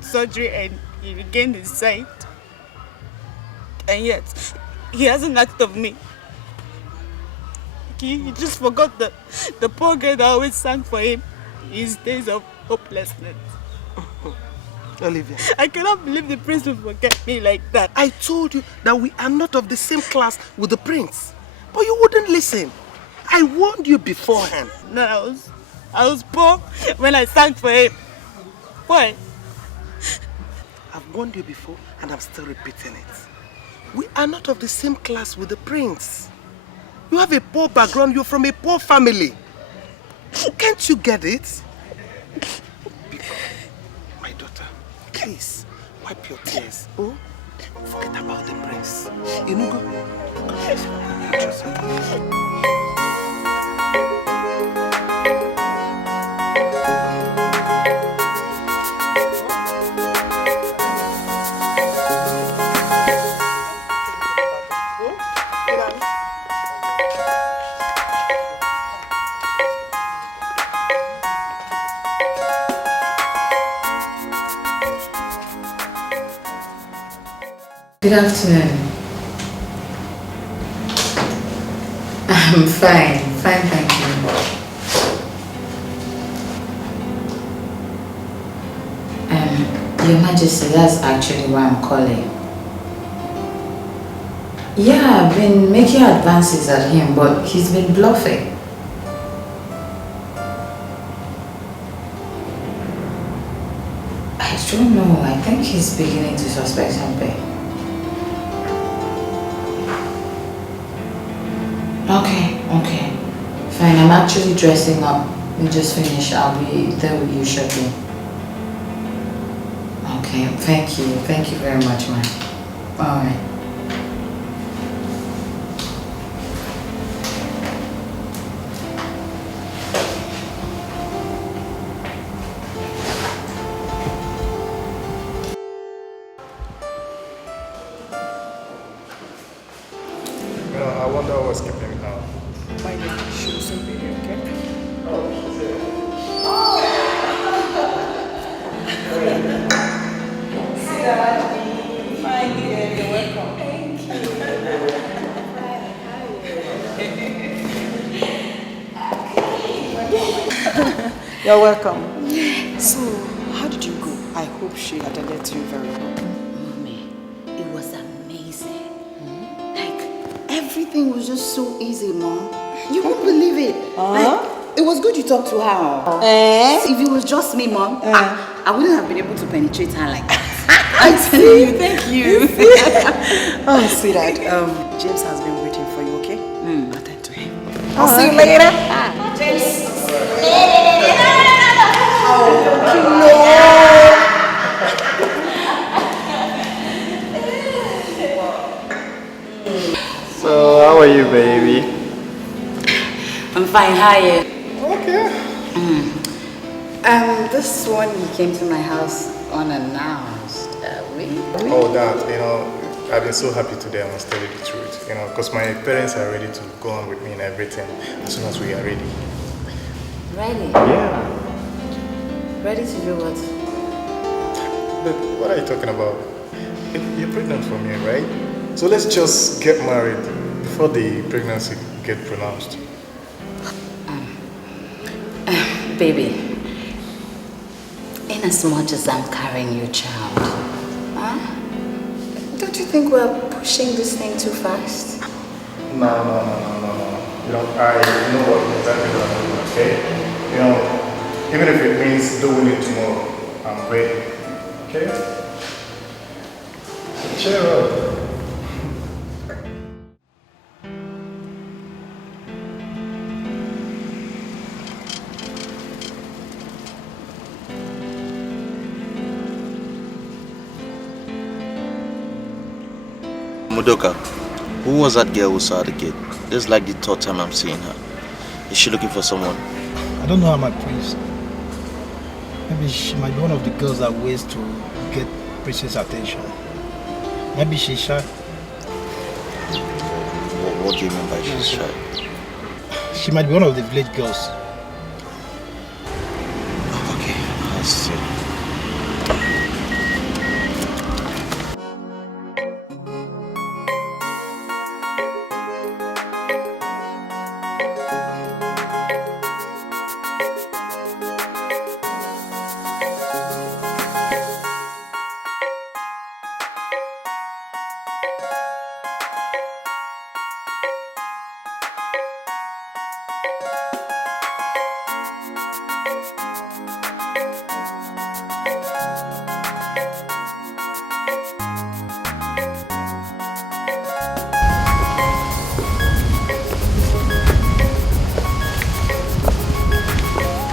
surgery and he regained his sight. And yet, he hasn't asked of me. He just forgot the poor girl that always sang for him in his days of hopelessness. Olivia, I cannot believe the prince will forget me like that. I told you that we are not of the same class with the prince. But you wouldn't listen. I warned you beforehand. No, I was poor when I sang for him. Why? I've warned you before and I'm still repeating it. We are not of the same class with the prince. You have a poor background, you're from a poor family. Can't you get it? My daughter, please, wipe your tears. Oh? Forget about the prince. Inugo. Good afternoon. I'm fine, thank you. Your Majesty, that's actually why I'm calling. Yeah, I've been making advances at him, but he's been bluffing. I don't know. I think he's beginning to suspect something. Okay. Fine, I'm actually dressing up. We just finished. I'll be there with you shortly. Okay, thank you. Thank you very much, ma'am. Alright. I wonder what's keeping me down. My name is Shusen, baby, okay? My dear, you're welcome. Thank you. You're welcome. So, how did you go? I hope she attended to you very well. Mommy, it was amazing. Like, everything was just so easy, Mom. You won't believe it. Like, it was good you talked to her. If it was just me, Mom, I wouldn't have been able to penetrate her like that. I tell you, thank you. Oh, sweetheart. James has been waiting for you, okay? Attend to him. I'll see you later. James. So, how are you, baby? I'm fine, how are you? Okay. This one, he came to my house unannounced. Oh, Dad, I've been so happy today, I must tell you the truth. Because my parents are ready to go on with me and everything as soon as we are ready. Ready? Yeah. Ready to do what? But what are you talking about? You're pregnant for me, right? So let's just get married before the pregnancy get pronounced. Baby, in as much as I'm carrying your child, don't you think we're pushing this thing too fast? No. I know what exactly what I'm doing, okay? Even if it means doing it tomorrow, I'm ready, okay? So cheer up. Mudoka, who was that girl who saw the gate? This is like the third time I'm seeing her. Is she looking for someone? I don't know her, my prince. Maybe she might be one of the girls that waits to get Princess' attention. Maybe she's shy. What do you mean by she's shy? She might be one of the village girls. Okay, I see.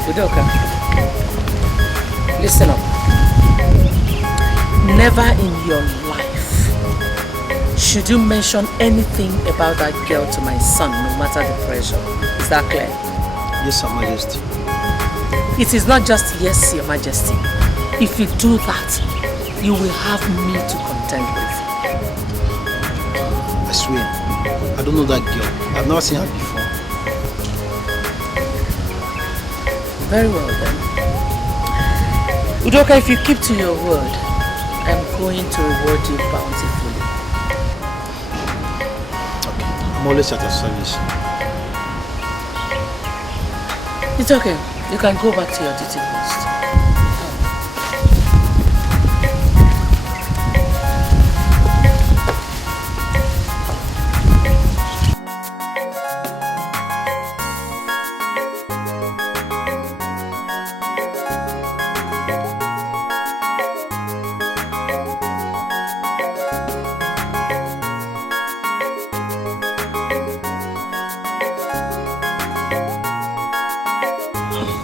Udoka, listen up. Never in your life should you mention anything about that girl to my son, no matter the pressure. Is that clear? Yes, Your Majesty. It is not just yes, Your Majesty. If you do that, you will have me to contend with. I swear, I don't know that girl. I've never seen her before. Very well then. Udoka, if you keep to your word, I'm going to reward you bountifully. Okay, I'm always at your service. It's okay. You can go back to your duty post.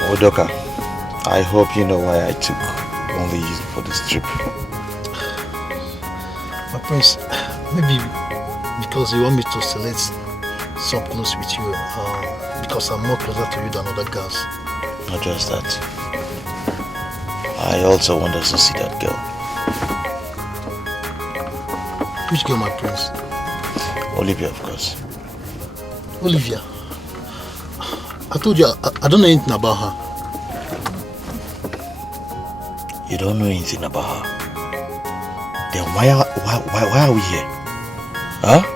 Udoka, I hope you know why I took only you for this trip. My prince, maybe because you want me to select some clothes with you, because I'm more closer to you than other girls. Not just that. I also want us to see that girl. Which girl, my prince? Olivia, of course. Olivia? I told you, I don't know anything about her. You don't know anything about her? Then why are we here? Huh?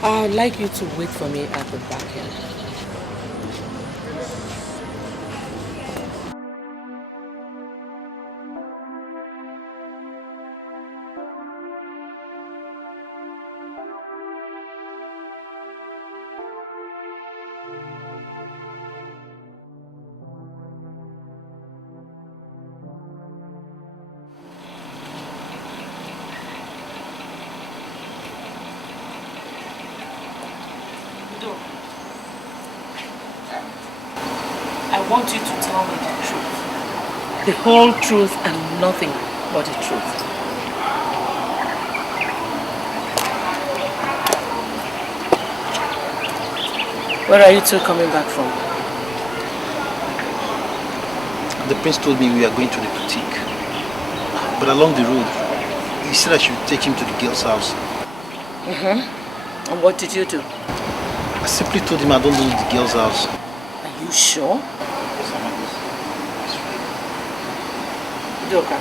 I'd like you to wait for me at the back end. I want you to tell me the truth. The whole truth and nothing but the truth. Where are you two coming back from? The prince told me we are going to the boutique. But along the road, he said I should take him to the girl's house. And what did you do? I simply told him I don't know the girl's house. Are you sure? Doka,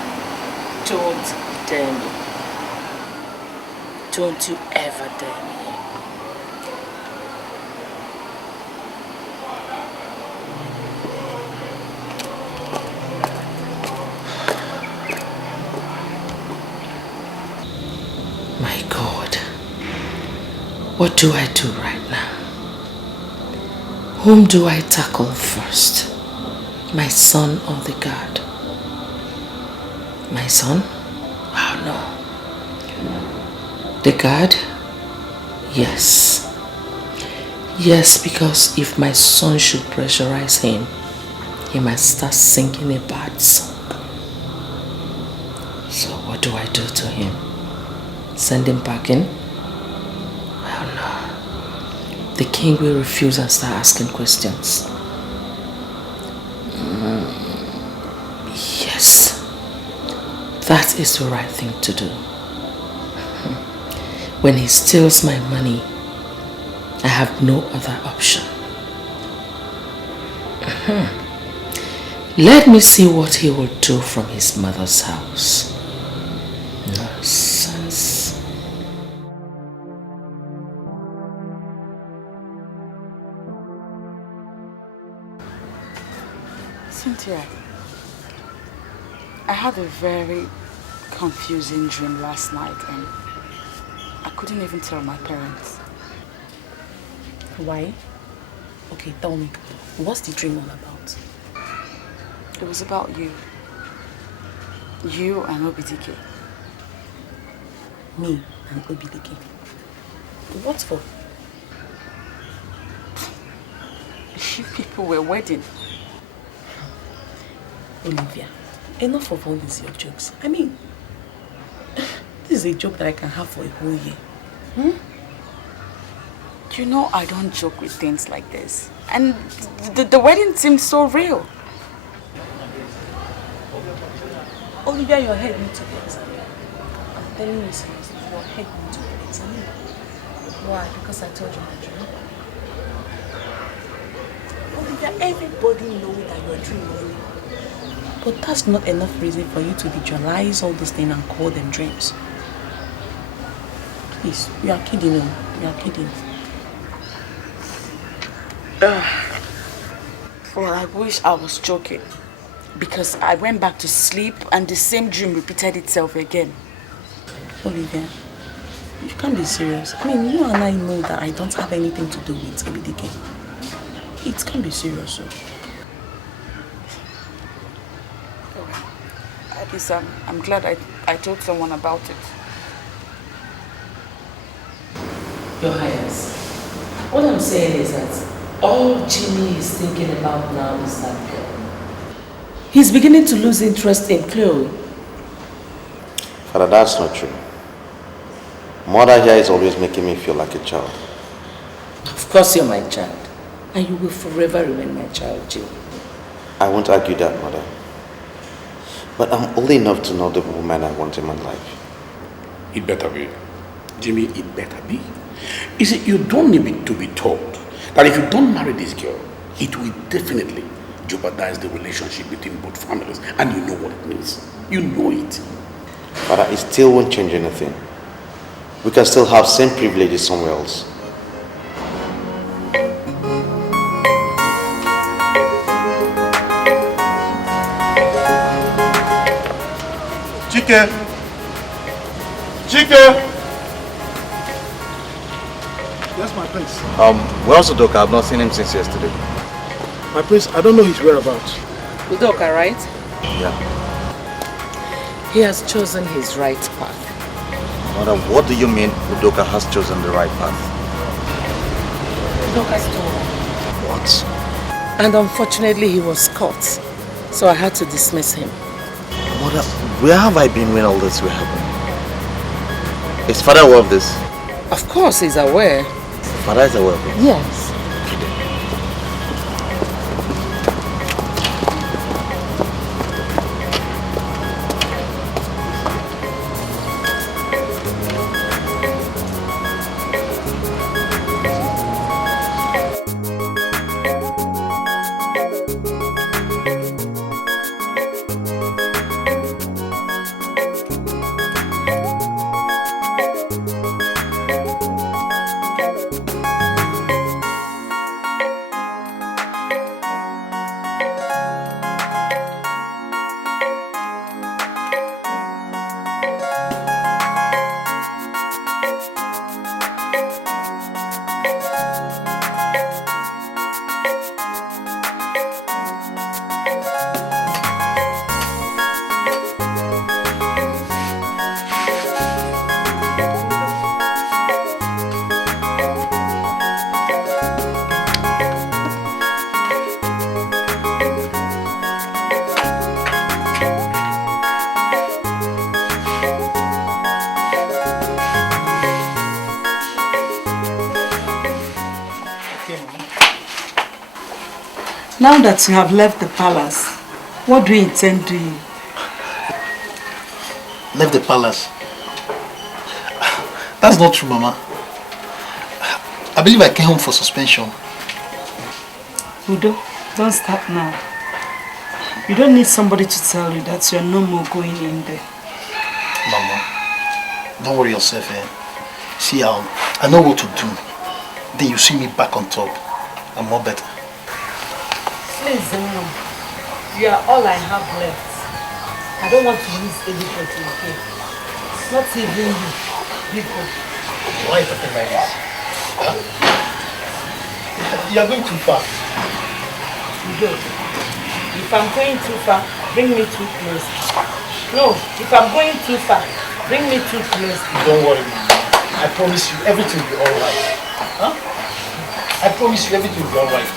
don't dare me. Don't you ever dare me. My God, what do I do right now? Whom do I tackle first? My son or the guard? My son? Oh no. The guard? Yes. Yes, because if my son should pressurize him, he might start singing a bad song. So what do I do to him? Send him back in? Oh no. The king will refuse and start asking questions. Yes. That is the right thing to do. When he steals my money, I have no other option. Let me see what he will do from his mother's house. Nonsense. Cynthia, I had a very confusing dream last night and I couldn't even tell my parents. Why? Okay, tell me. What's the dream all about? It was about you. You and Dikeh. Me and Dikeh. What for? You people were wedding. Olivia, enough of all these your jokes. I mean, this is a joke that I can have for a whole year. You know I don't joke with things like this. And the wedding seemed so real. Olivia, your head needs to be examined. I'm telling you seriously, your head needs to be examined. Why? Because I told you my dream. Olivia, everybody knows that you're dreaming. But that's not enough reason for you to visualize all these things and call them dreams. Please, you are kidding me. You are kidding. Well, I wish I was joking. Because I went back to sleep and the same dream repeated itself again. Olivia, you can't be serious. I mean, you and I know that I don't have anything to do with Dikeh. It can't be serious, so. At least I'm glad I told someone about it. Your Highness, what I'm saying is that all Jimmy is thinking about now is that girl. He's beginning to lose interest in Chloe. Father, that's not true. Mother here is always making me feel like a child. Of course you're my child. And you will forever remain my child, Jimmy. I won't argue that, Mother. But I'm old enough to know the woman I want in my life. It better be. Jimmy, it better be. You see, you don't need to be told that if you don't marry this girl, it will definitely jeopardize the relationship between both families. And you know what it means. You know it. Father, it still won't change anything. We can still have same privileges somewhere else. Dikeh! Dikeh! Yes, my prince. Where's Udoka? I've not seen him since yesterday. My prince, I don't know his whereabouts. Udoka, right? Yeah. He has chosen his right path. Mother, what do you mean Udoka has chosen the right path? Udoka stole. What? And unfortunately he was caught. So I had to dismiss him. Mother, where have I been when all this will happen? Is father aware of this? Of course he's aware. Father is aware of it? Yes. Now that you have left the palace, what do you intend doing? Left the palace? That's not true, Mama. I believe I came home for suspension. Udo, don't start now. You don't need somebody to tell you that you're no more going in there. Mama, don't worry yourself, eh? See, I know what to do. Then you see me back on top. I'm more better. Please, you are all I have left. I don't want to lose anybody, okay? Not even you, people. Why are you talking like this? Huh? You are going too far. Udo, if I'm going too far, bring me too close. No, if I'm going too far, bring me too close. Don't worry, Mama. I promise you everything will be alright. Huh? I promise you everything will be alright.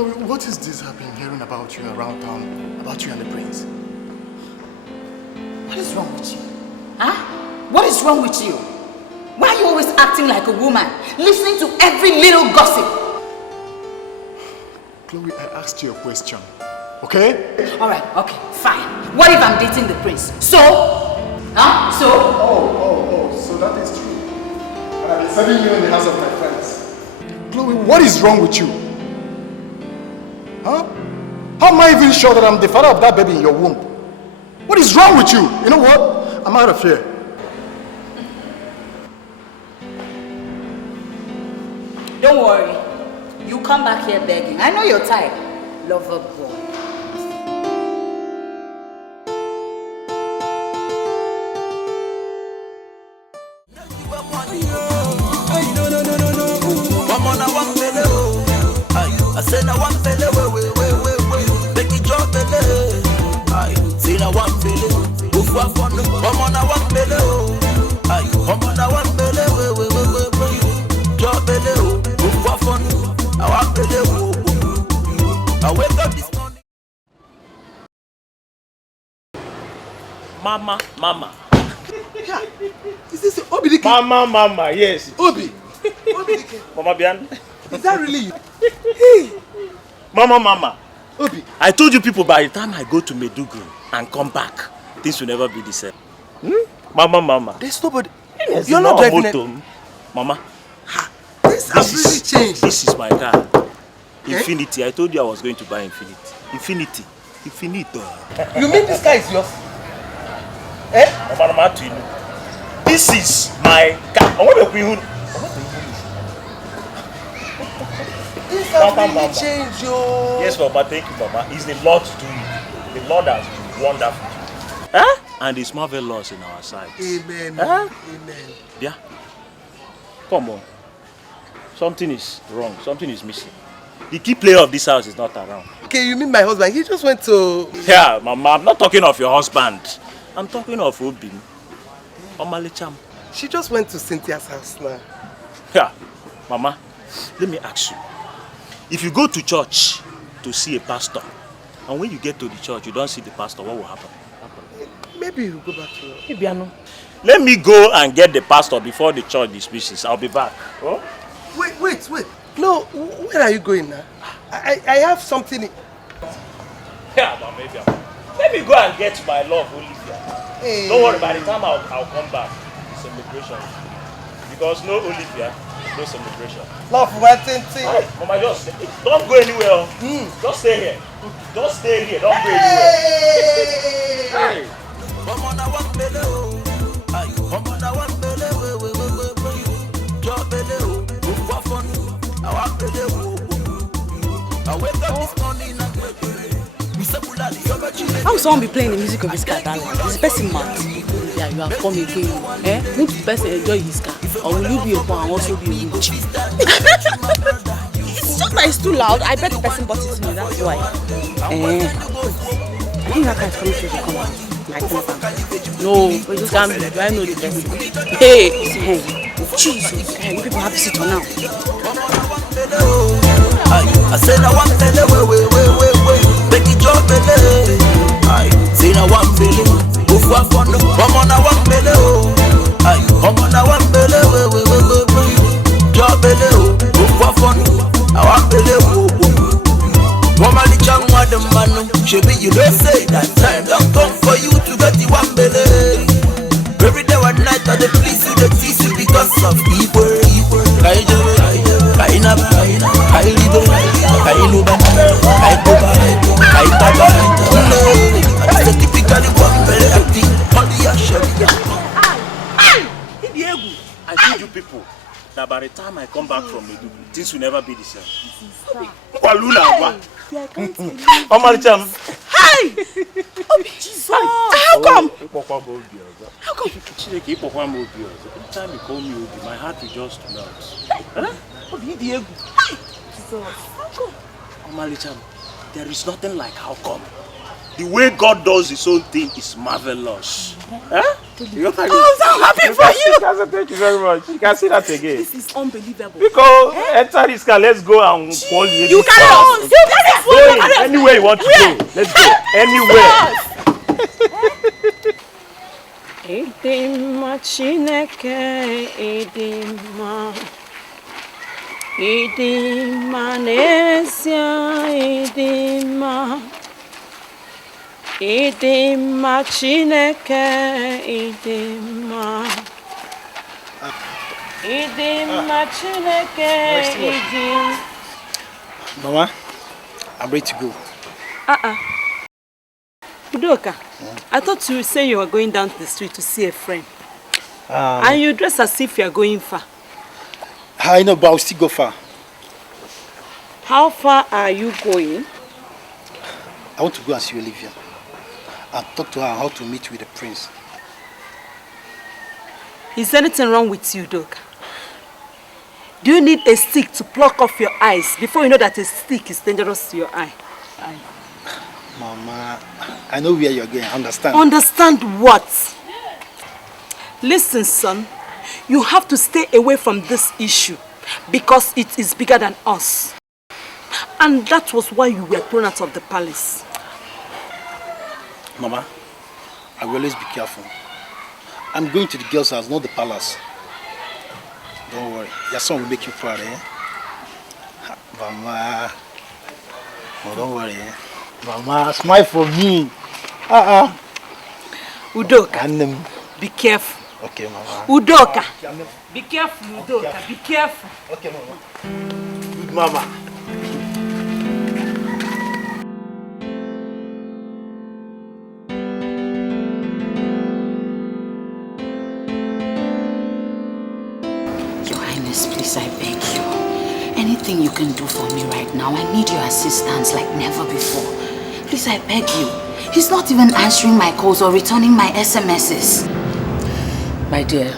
Chloe, what is this I've been hearing about you around town, about you and the prince? What is wrong with you? Huh? What is wrong with you? Why are you always acting like a woman, listening to every little gossip? Chloe, I asked you a question, okay? Alright, okay, fine. What if I'm dating the prince? So? Huh? So? Oh, so that is true. And I've been serving you in the house of my friends. Chloe, what is wrong with you? Huh? How am I even sure that I'm the father of that baby in your womb? What is wrong with you? You know what? I'm out of here. Don't worry. You come back here begging. I know your type. Lover boy. I say now one fella, wait, make it drop fella. I say now one fella, who for fun? Come on now one fella, come on now one fella, wait, drop fella, who for fun? I want fella, I wake up this morning. Mama. Yeah, is this Obi Dikeh? Mama, yes. Obi Dikeh. Mama Bian. Is that really you? Hey. Mama. Obi. I told you people by the time I go to Meduguri and come back, things will never be the same. Mama. There's nobody. Yes, you're not driving it. Mama. This has really changed. This is my car. Infinity. I told you I was going to buy Infinity. Infinito. You mean this car is yours? Mama, this is my car. I want to This has really changed, yo. Yes, Papa, thank you, Papa. It's the Lord to do it. The Lord has been wonderful. And it's marvelous in our sight. Amen. Amen. Yeah. Come on. Something is wrong. Something is missing. The key player of this house is not around. Okay, you mean my husband? He just went to... Yeah, Mama, I'm not talking of your husband. I'm talking of Obim. Omalicham. She just went to Cynthia's house now. Yeah, Mama, let me ask you. If you go to church to see a pastor, and when you get to the church, you don't see the pastor, what will happen? Maybe you go back to... Maybe I know. Let me go and get the pastor before the church dismisses. I'll be back. Oh? Wait. No, where are you going now? I have something... Yeah, but maybe let me go and get my love, Olivia. Hey. Don't worry, by the time I'll come back, the celebration. Because no Olivia, no celebration. Love, waiting. Mama, just don't go anywhere. Just stay here. Don't stay here. Don't go anywhere. Hey. Come on, I want belly. Come on, I want belly. Drop belly. Go for fun. I want belly. I wake up this morning and how will someone be playing the music of his car that loud? Is the person mad? Yeah, you have come again. Won't the person enjoy his car? Or will you be a poor and also be a witch? It's just that it's too loud. I bet the person bought it to me, that's why. I think that car is coming through the corner. I think no, it can't be. Do I know the person? Hey, Jesus. Hey, you people have to sit on now. I said I want to wait. Make it drop belly. I say I want belly. Go for fun. Come on, I want belly. Come on, I want belly. Wait. Drop belly. Go for fun. I want belly. Woman, the young man, she be you don't say that time don't come for you to get the one belly. Every day and night I dey please you, dey tease you because of evil. I told you people that by the time I come back from Meduguri, things will never be the same. Hey! Oh, Jesus! How come? How come? Every time you call me Obi, my heart will just melt. How come? There is nothing like how come. The way God does his own thing is marvelous. Huh? I'm so happy for you. Thank you very much. You can see that again. This is unbelievable. Because enter this car, let's go and call you. You carry us. You carry us. Go anywhere you want to go. Let's go. Anywhere. Idima Chineke, Idima. Idima Nesia, Idima. Idima Chineke, Idima. Idima Chineke, Idima. Mama, I'm ready to go. Udoka, I thought you would say you were going down to the street to see a friend. And you dress as if you are going far. I know, but I'll still go far. How far are you going? I want to go and see Olivia and talk to her how to meet with the prince. Is anything wrong with you, Udoka? Do you need a stick to pluck off your eyes before you know that a stick is dangerous to your eye? Mama, I know where you're going. Understand? Understand what? Listen, son. You have to stay away from this issue because it is bigger than us. And that was why you were thrown out of the palace. Mama, I will always be careful. I'm going to the girls' house, not the palace. Don't worry. Your son will make you proud, eh? Mama. Oh, don't worry, eh? Mama, smile for me. Udoka, be careful. Okay, Mama. Udoka, be careful, Udoka, be careful. Okay, Mama. Good Mama. Your Highness, please, I beg you. Anything you can do for me right now, I need your assistance like never before. Please, I beg you. He's not even answering my calls or returning my SMSs. My dear,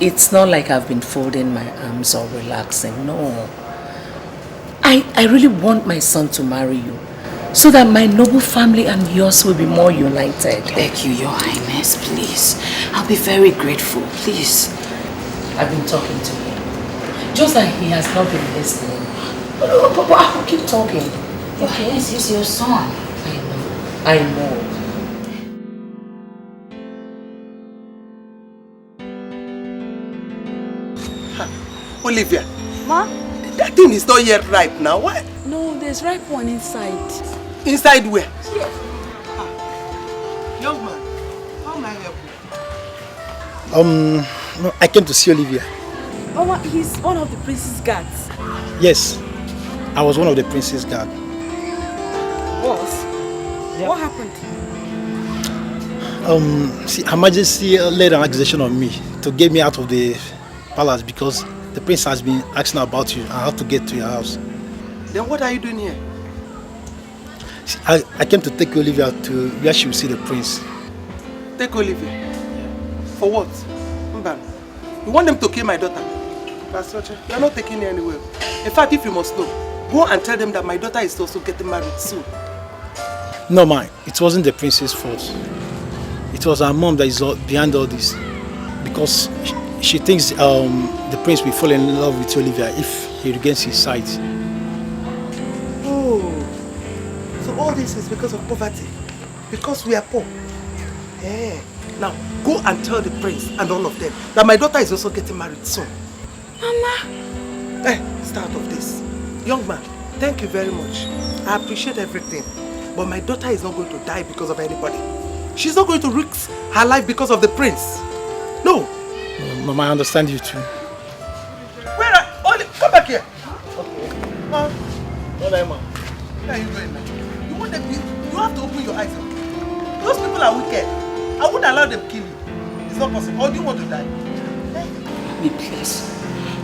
it's not like I've been folding my arms or relaxing, no. I really want my son to marry you so that my noble family and yours will be more united. I beg you, Your Highness, please. I'll be very grateful, please. I've been talking to him. Just that he has not been listening. But I will keep talking. Your Highness is your son. I know. Olivia. Ma? That thing is not yet ripe now. Why? No, there's ripe one inside. Inside where? Young man, how may I help you? No, I came to see Olivia. Mama, he's one of the prince's guards. Yes, I was one of the prince's guards. Boss? Yeah. What happened? See, Her Majesty laid an accusation on me to get me out of the palace because the prince has been asking about you and how to get to your house. Then what are you doing here? See, I came to take Olivia to where she will see the prince. Take Olivia? For what? Mban, you want them to kill my daughter? Pastor Chacha, you are not taking her anywhere. In fact, if you must know, go and tell them that my daughter is also getting married soon. No, ma, it wasn't the prince's fault. It was her mom that is behind all this. Because she thinks the prince will fall in love with Olivia if he regains his sight. Oh, so all this is because of poverty? Because we are poor? Yeah. Now, go and tell the prince and all of them that my daughter is also getting married soon. Mama! Stay out of this. Young man, thank you very much. I appreciate everything. But my daughter is not going to die because of anybody. She's not going to risk her life because of the prince. No. Mama, I understand you too. Where are Olive? Come back here. Okay. Mom. What are you, Mom? Where are you going now? You want them? You have to open your eyes. Those people are wicked. I wouldn't allow them to kill you. It's not possible. Or do you want to die? Me, please.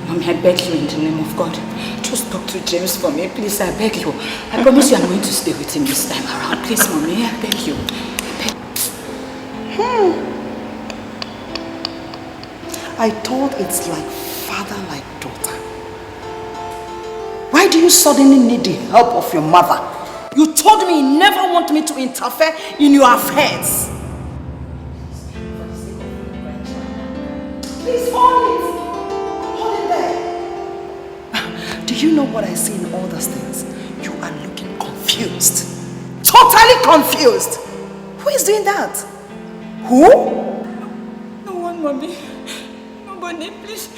Mommy, I beg you in the name of God. Just talk to James for me, please. I beg you. I promise you I'm going to stay with him this time around. Please, Mommy, I beg you. I thought it's like father, like daughter. Why do you suddenly need the help of your mother? You told told me he never wanted me to interfere in your affairs. Please hold it. Hold it there. Do you know what I see in all those things? You are looking confused. Totally confused. Who is doing that? Who? No one, Mommy. Nobody, please.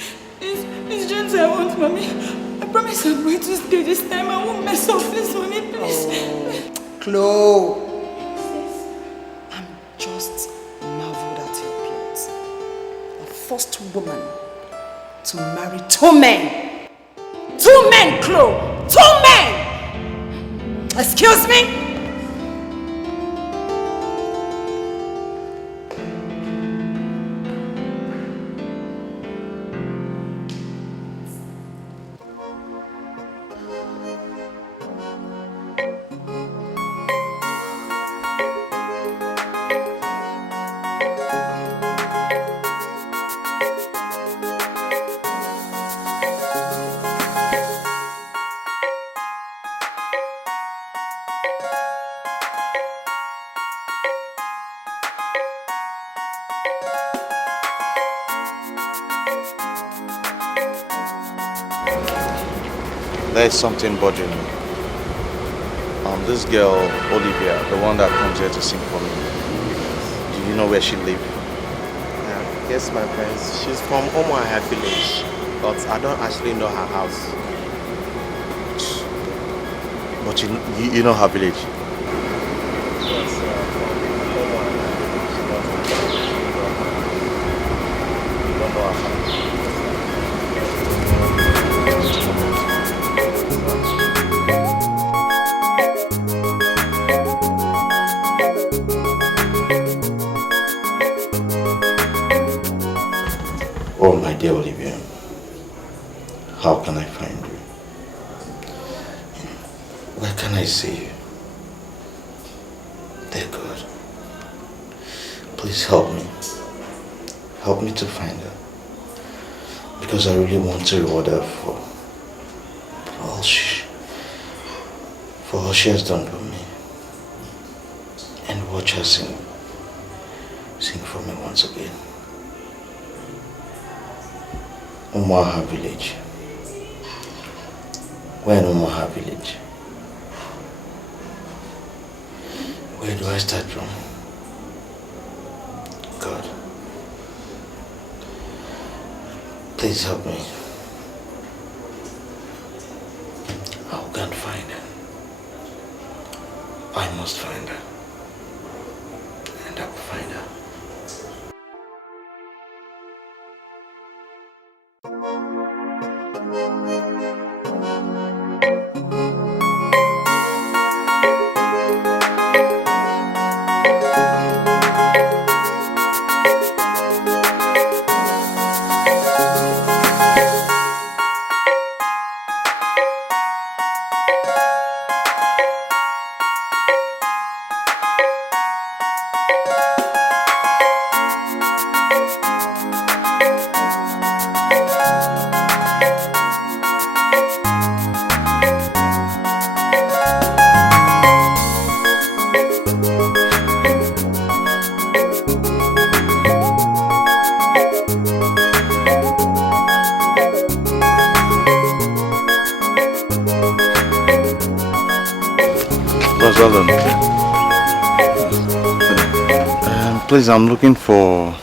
It's just I want, Mommy. I promise I'm going to stay this time. I won't mess up. Please, Mommy, please. Oh, Chloe. I'm just marveled at your plot. The first woman to marry 2 men. 2 men, Chloe. 2 men! Excuse me? There's something bothering me. This girl, Olivia, the one that comes here to sing for me, do you know where she lives? Yeah, yes, my friends. She's from Omaha village, but I don't actually know her house. But you know her village? Yes, from Omaha village. You don't know her house. Oh, my dear Olivia, how can I find you? Where can I see you? Dear God, please help me. Help me to find her. Because I really want to reward her for all she has done for me. And watch her sing for me once again. Omaha village. Where in Omaha village? Where do I start from? God, please help me. How can I find her? I must find her. And I will find her. Please, I'm looking for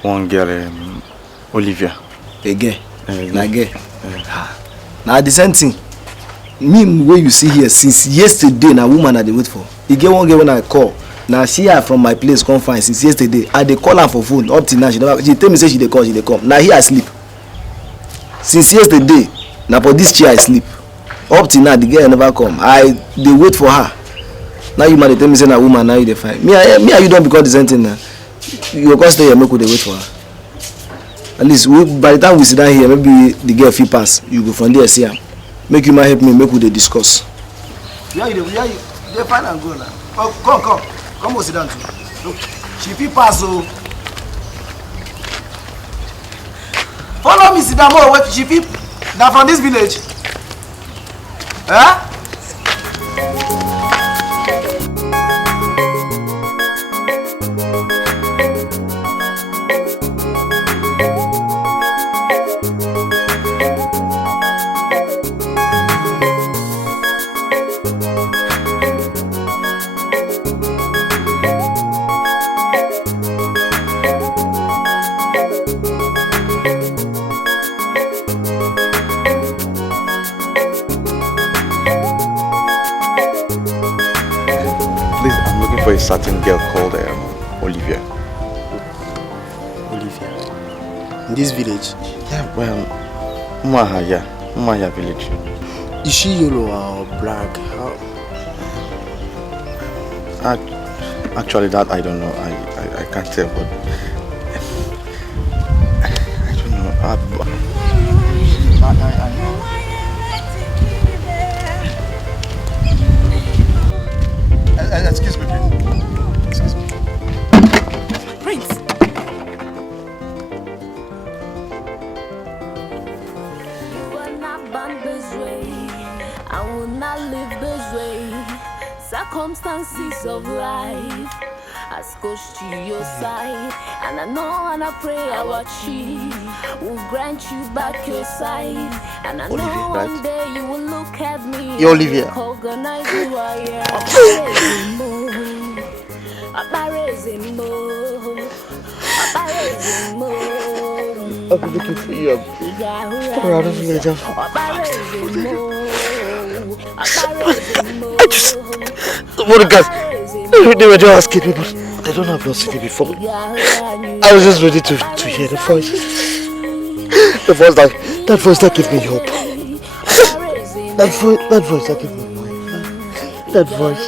one girl, Olivia. A girl? Now the same thing. Me, where you see here since yesterday, na woman I dey wait for. You get one girl when I call. Now see her from my place, come find since yesterday. I dey call her for phone up till now. She tell me say she dey call, she dey come. Now here I sleep. Since yesterday, now for this chair I sleep. Up till now, the girl never come. I dey wait for her. Now you man tell me say na woman, now you dey find. Me and you don't because the same thing now. You go stay here, make we dey wait for her. At least by the time we sit down here, maybe the girl fit pass. You go from there see her. Make you man help me, make we dey discuss. Yeah, you dey find and go now. Oh, come go sit down too. Look, she fit pass so. Follow me sit down more. Wait, she fit. Now from this village. Huh? certain girl called Olivia. Olivia? In this village? Yeah, well, Umahia village. Is she yellow or black? How? Actually, that I don't know. I can't tell, but I don't know. Excuse me, please. Excuse me. Prince! You were not born this way. I will not live this way. Circumstances of life has coached to your side, and I know and I pray our chief will grant you back your side. And I know Olivia, right? one day you will look at me. You're Olivia. Recognize who I am. I've been looking for you. I'm around the village. I just... What the guys? They were just asking me, but they don't have not seen me before. I was just ready to hear the voice. The voice that gave me hope. That voice that gave me life. That voice.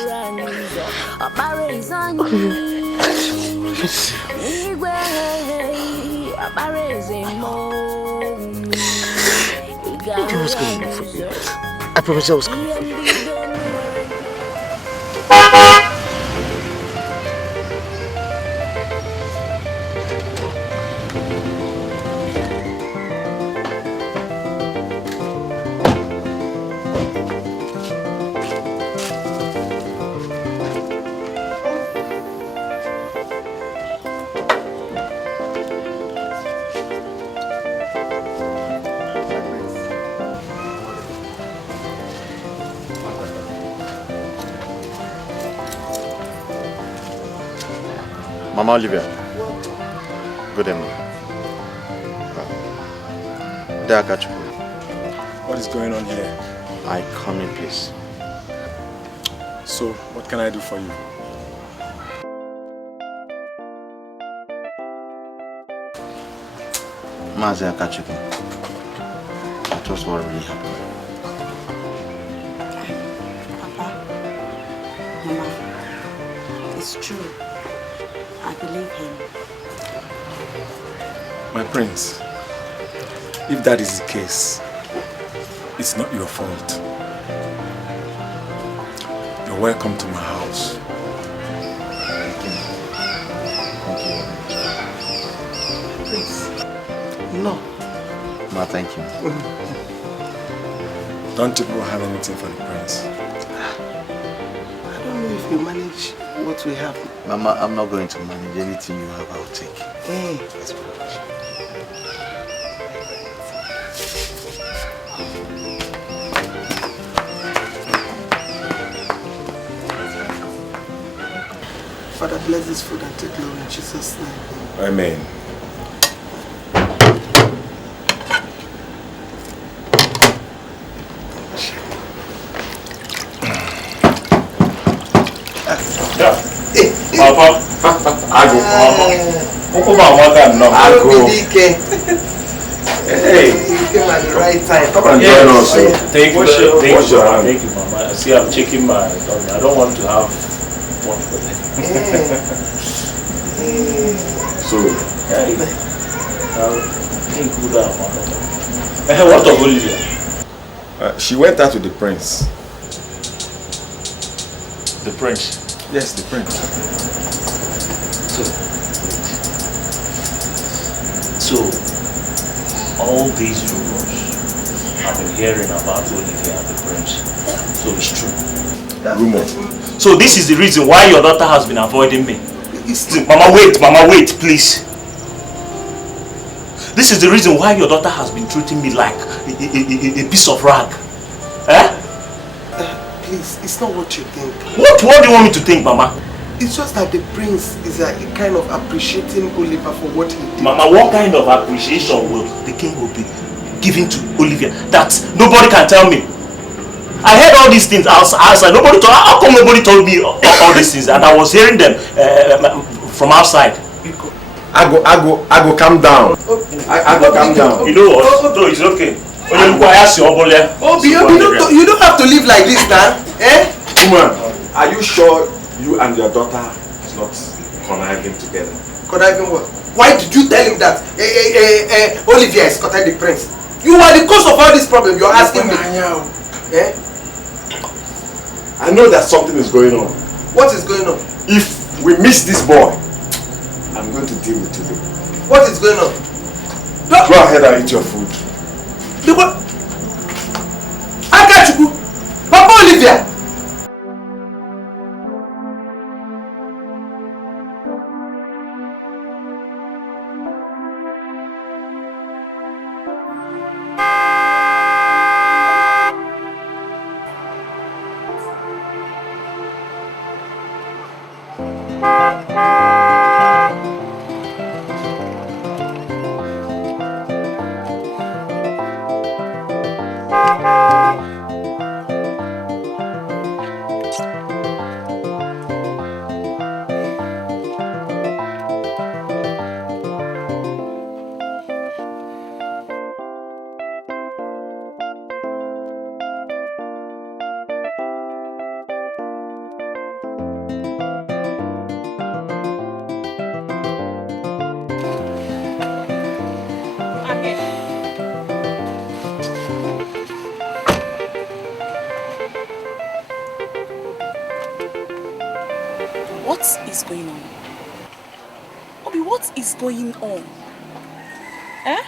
Let's see. I was coming for you. I promise I was coming for you. Mama Olivia. Good evening. Dikeh. What is going on here? I come in peace. So, what can I do for you? Mazi Akachuku. That was what really happened. Papa, Mama, it's true. I believe him. My prince, if that is the case, it's not your fault. You're welcome to my house. Prince. No. Ma, thank you. Don't you have anything for the prince? I don't know if you manage what we have. Mama, I'm not going to manage. Anything you have, I'll take. That's very much. Father, bless this food and take glory in Jesus' name. Amen. Papa, I go. Dikeh. Hey, you came at the right time. Come and join us. Thank you, Mama. See, I'm checking my tummy. I don't want to have one for them. So, what of Olivia? She went out with the prince. The prince? Yes, the prince. So, all these rumors I've been hearing about Olivia and the prince, so it's true. Rumor. So this is the reason why your daughter has been avoiding me. Mama, wait, please. This is the reason why your daughter has been treating me like a piece of rag. Eh? Please, it's not what you think. What do you want me to think, Mama? It's just that the prince is kind of appreciating Olivia for what he did. Mama, what kind of appreciation will the king will be giving to Olivia that nobody can tell me? I heard all these things outside. Nobody told. How come nobody told me all these things? And I was hearing them from outside. I go calm down. I go calm down. You know what? No, it's okay. You don't have to live like this, man. Eh? Woman, are you sure you and your daughter is not conniving together? Conniving what? Why did you tell him that Olivia escorted the prince? You are the cause of all this problem. You're asking me. Eh? I know that something is going on. What is going on? If we miss this boy, I'm going to deal with you. What is going on? Go ahead and eat your food. Akachuku! Papa Olivia! Going on? Eh?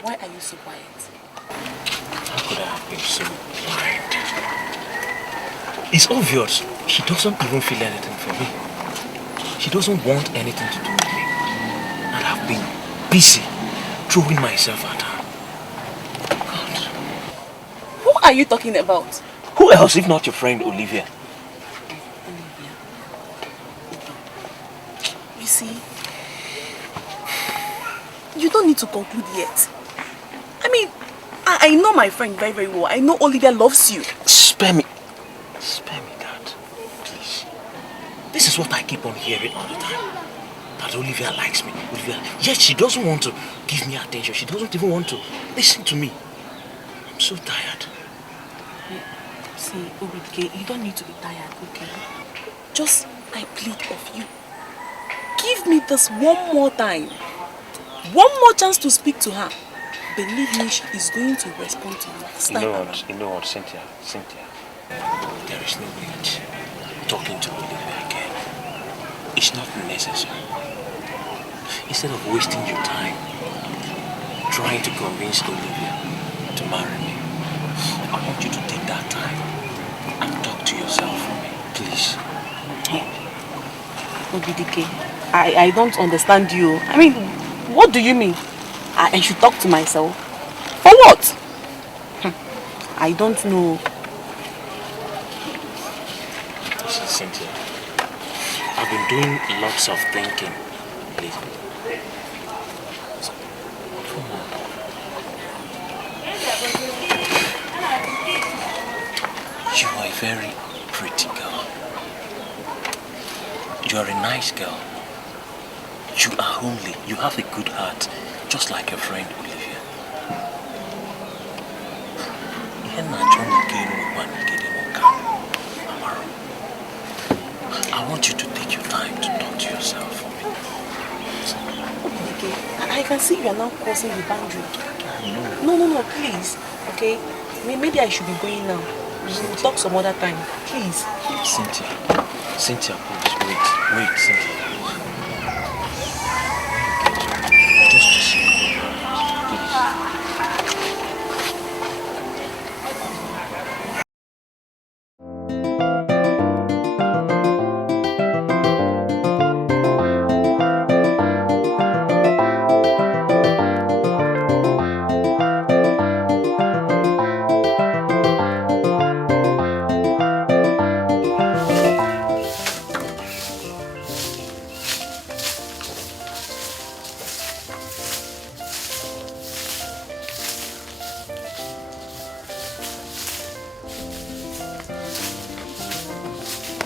Why are you so quiet? How could I have been so blind? It's obvious she doesn't even feel anything for me. She doesn't want anything to do with me. And I've been busy throwing myself at her. God. Who are you talking about? Who else if not your friend Olivia? You don't need to conclude yet. I mean, I know my friend very, very well. I know Olivia loves you. Spare me that, please. This is what I keep on hearing all the time. That Olivia likes me. Olivia, yet she doesn't want to give me attention. She doesn't even want to listen to me. I'm so tired. See, Dikeh, you don't need to be tired, okay? Just, I plead of you. Give me this one more time. One more chance to speak to her. Believe me, she is going to respond to you. You know what, Cynthia? There is no need talking to Olivia again. It's not necessary. Instead of wasting your time trying to convince Olivia to marry me, I want you to take that time and talk to yourself for me, please. Dikeh, I don't understand you. I mean, what do you mean? I should talk to myself? For what? I don't know. Listen, Cynthia, I've been doing lots of thinking lately. So, come on. You are a very pretty girl. You are a nice girl. You are homely. You have a good heart, just like your friend Olivia. I want you to take your time to talk to yourself for me. Okay, I can see you are now crossing the boundary. No, please. Okay, maybe I should be going now. We'll talk some other time. Please. Cynthia, please, wait, Cynthia.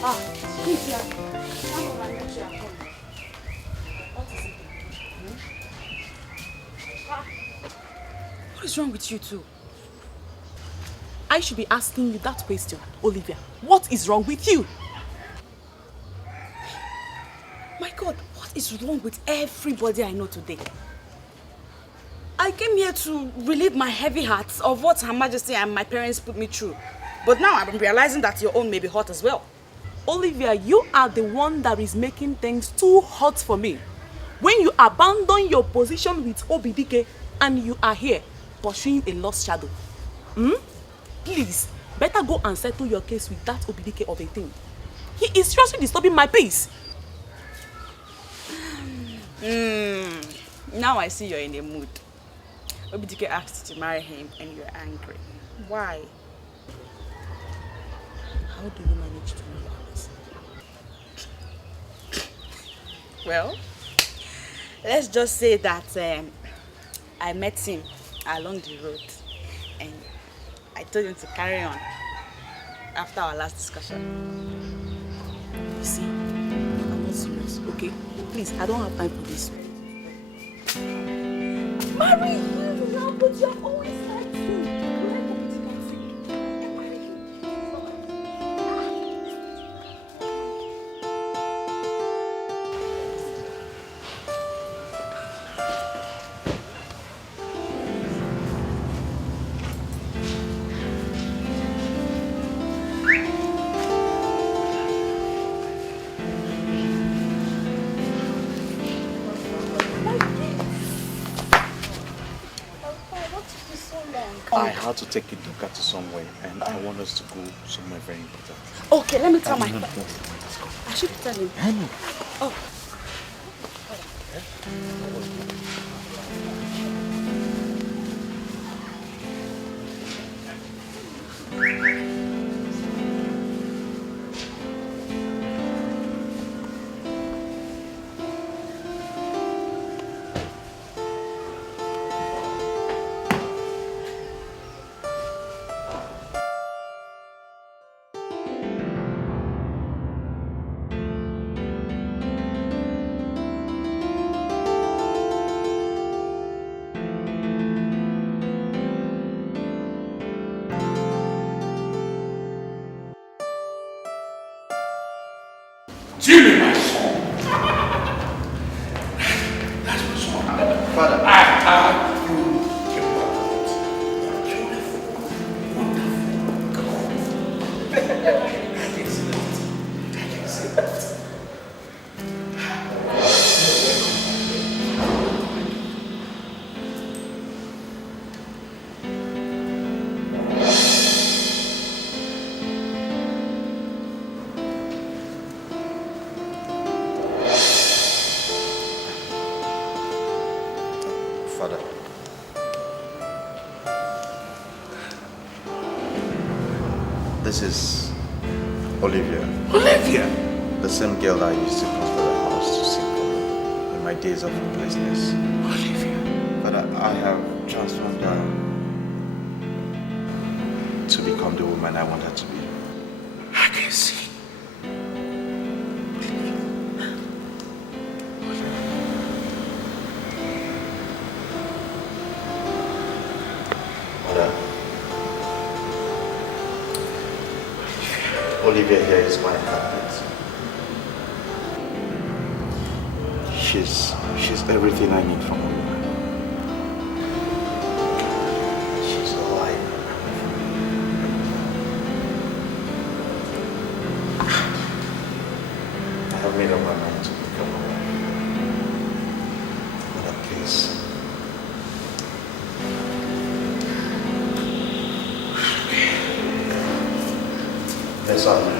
Olivia. What is wrong with you two? I should be asking you that question, Olivia. What is wrong with you? My God, what is wrong with everybody I know today? I came here to relieve my heavy heart of what Her Majesty and my parents put me through. But now I'm realizing that your own may be hot as well. Olivia, you are the one that is making things too hot for me. When you abandon your position with Dikeh and you are here pursuing a lost shadow. Please, better go and settle your case with that Dikeh of a thing. He is seriously disturbing my peace. Now I see you're in a mood. Dikeh asked to marry him and you're angry. Why? How do you manage to know this? Well, let's just say that I met him along the road and I told him to carry on after our last discussion. You see, I'm not serious, okay? Please, I don't have time for this. Marry him now, but you're always like me. I had to take Idoka to somewhere, and I want us to go somewhere very important. Okay, let me tell my No, father. let's go. I should tell him. I know. Oh. Jimmy, my son. That's my son. Father, I have you. Father. This is Olivia. Olivia? The same girl that I used to come to the house to seek for me in my days of hopelessness. Olivia? Father, I have transformed her to become the woman I want her to be. I can see. Olivia here is my heartbeat. She's everything I need from a woman. She's all I know. I have made up my mind to become a wife. Mother, please. Yes, I'm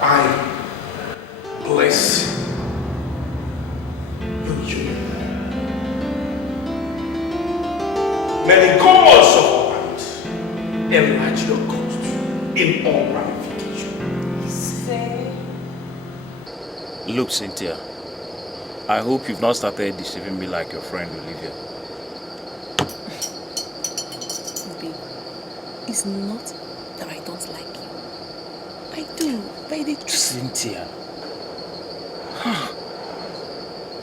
I bless your union. May the gods of our land enlarge your coast in all ramifications. Say. Look, Cynthia, I hope you've not started deceiving me like your friend Olivia. is not that I don't like you. I do, by the truth. Cynthia.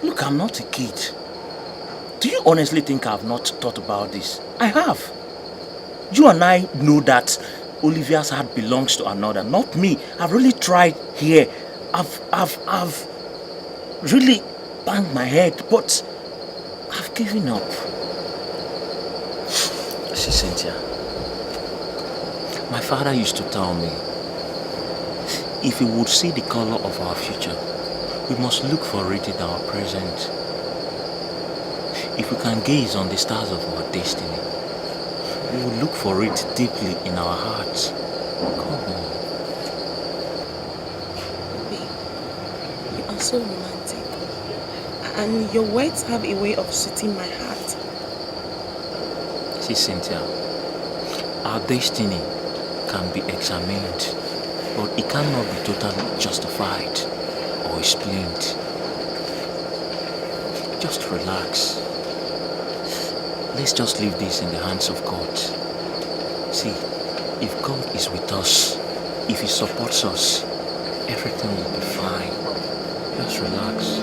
Look, I'm not a kid. Do you honestly think I've not thought about this? I have. You and I know that Olivia's heart belongs to another, not me. I've really tried here. I've really banged my head, but I've given up. See, Cynthia, my father used to tell me, if we would see the color of our future, we must look for it in our present. If we can gaze on the stars of our destiny, we will look for it deeply in our hearts. Come on. Babe, you are so romantic. And your words have a way of suiting my heart. See, Cynthia, our destiny can be examined, but it cannot be totally justified or explained. Just relax. Let's just leave this in the hands of God. See, if God is with us, if He supports us, everything will be fine. Just relax.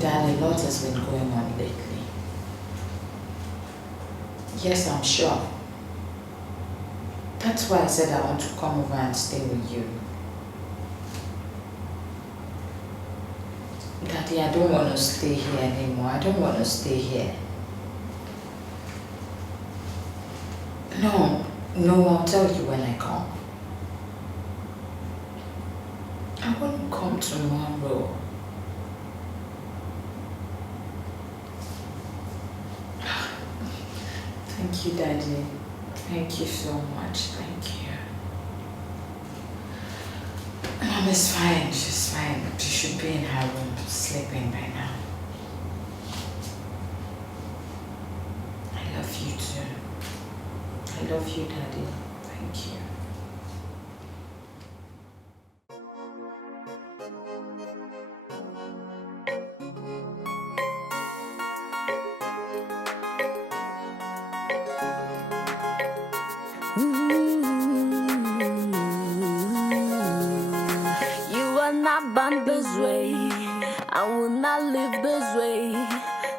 Dad, a lot has been going on lately. Yes, I'm sure. That's why I said I want to come over and stay with you. Daddy, I don't want to stay here anymore. I don't want to stay here. No, I'll tell you when I come. I won't come tomorrow. Thank you, Daddy. Thank you so much. Thank you. Mom is fine. She's fine. She should be in her room sleeping by now. I love you too. I love you, Daddy. Thank you. You are not born this way. I will not live this way.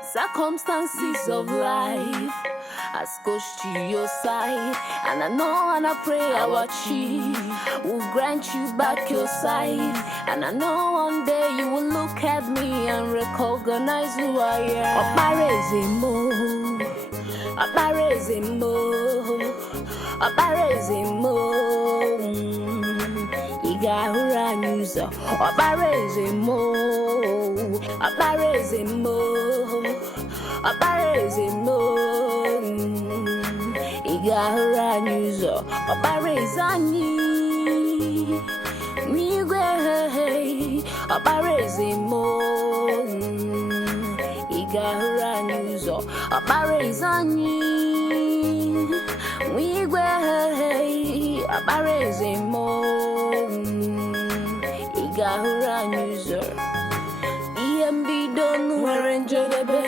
Circumstances of life has pushed to your side, and I know and I pray our Chi will grant you back your sight. And I know one day you will look at me and recognize who I am. Obarezemo, Igahura news. Obarezemo, Igahura news. Obarezani, Migwe, Obarezemo, Igahura news. Obarezani, Migwe, Obarezemo, Igahura news. EMB don't wearing Jodebe,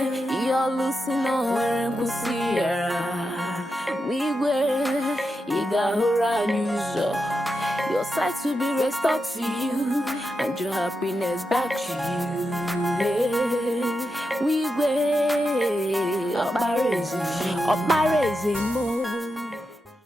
you're losing on wearing Busia. We wear Igahura news. Your sight will be restored to you, and your happiness back to you. We wear Obarezemo.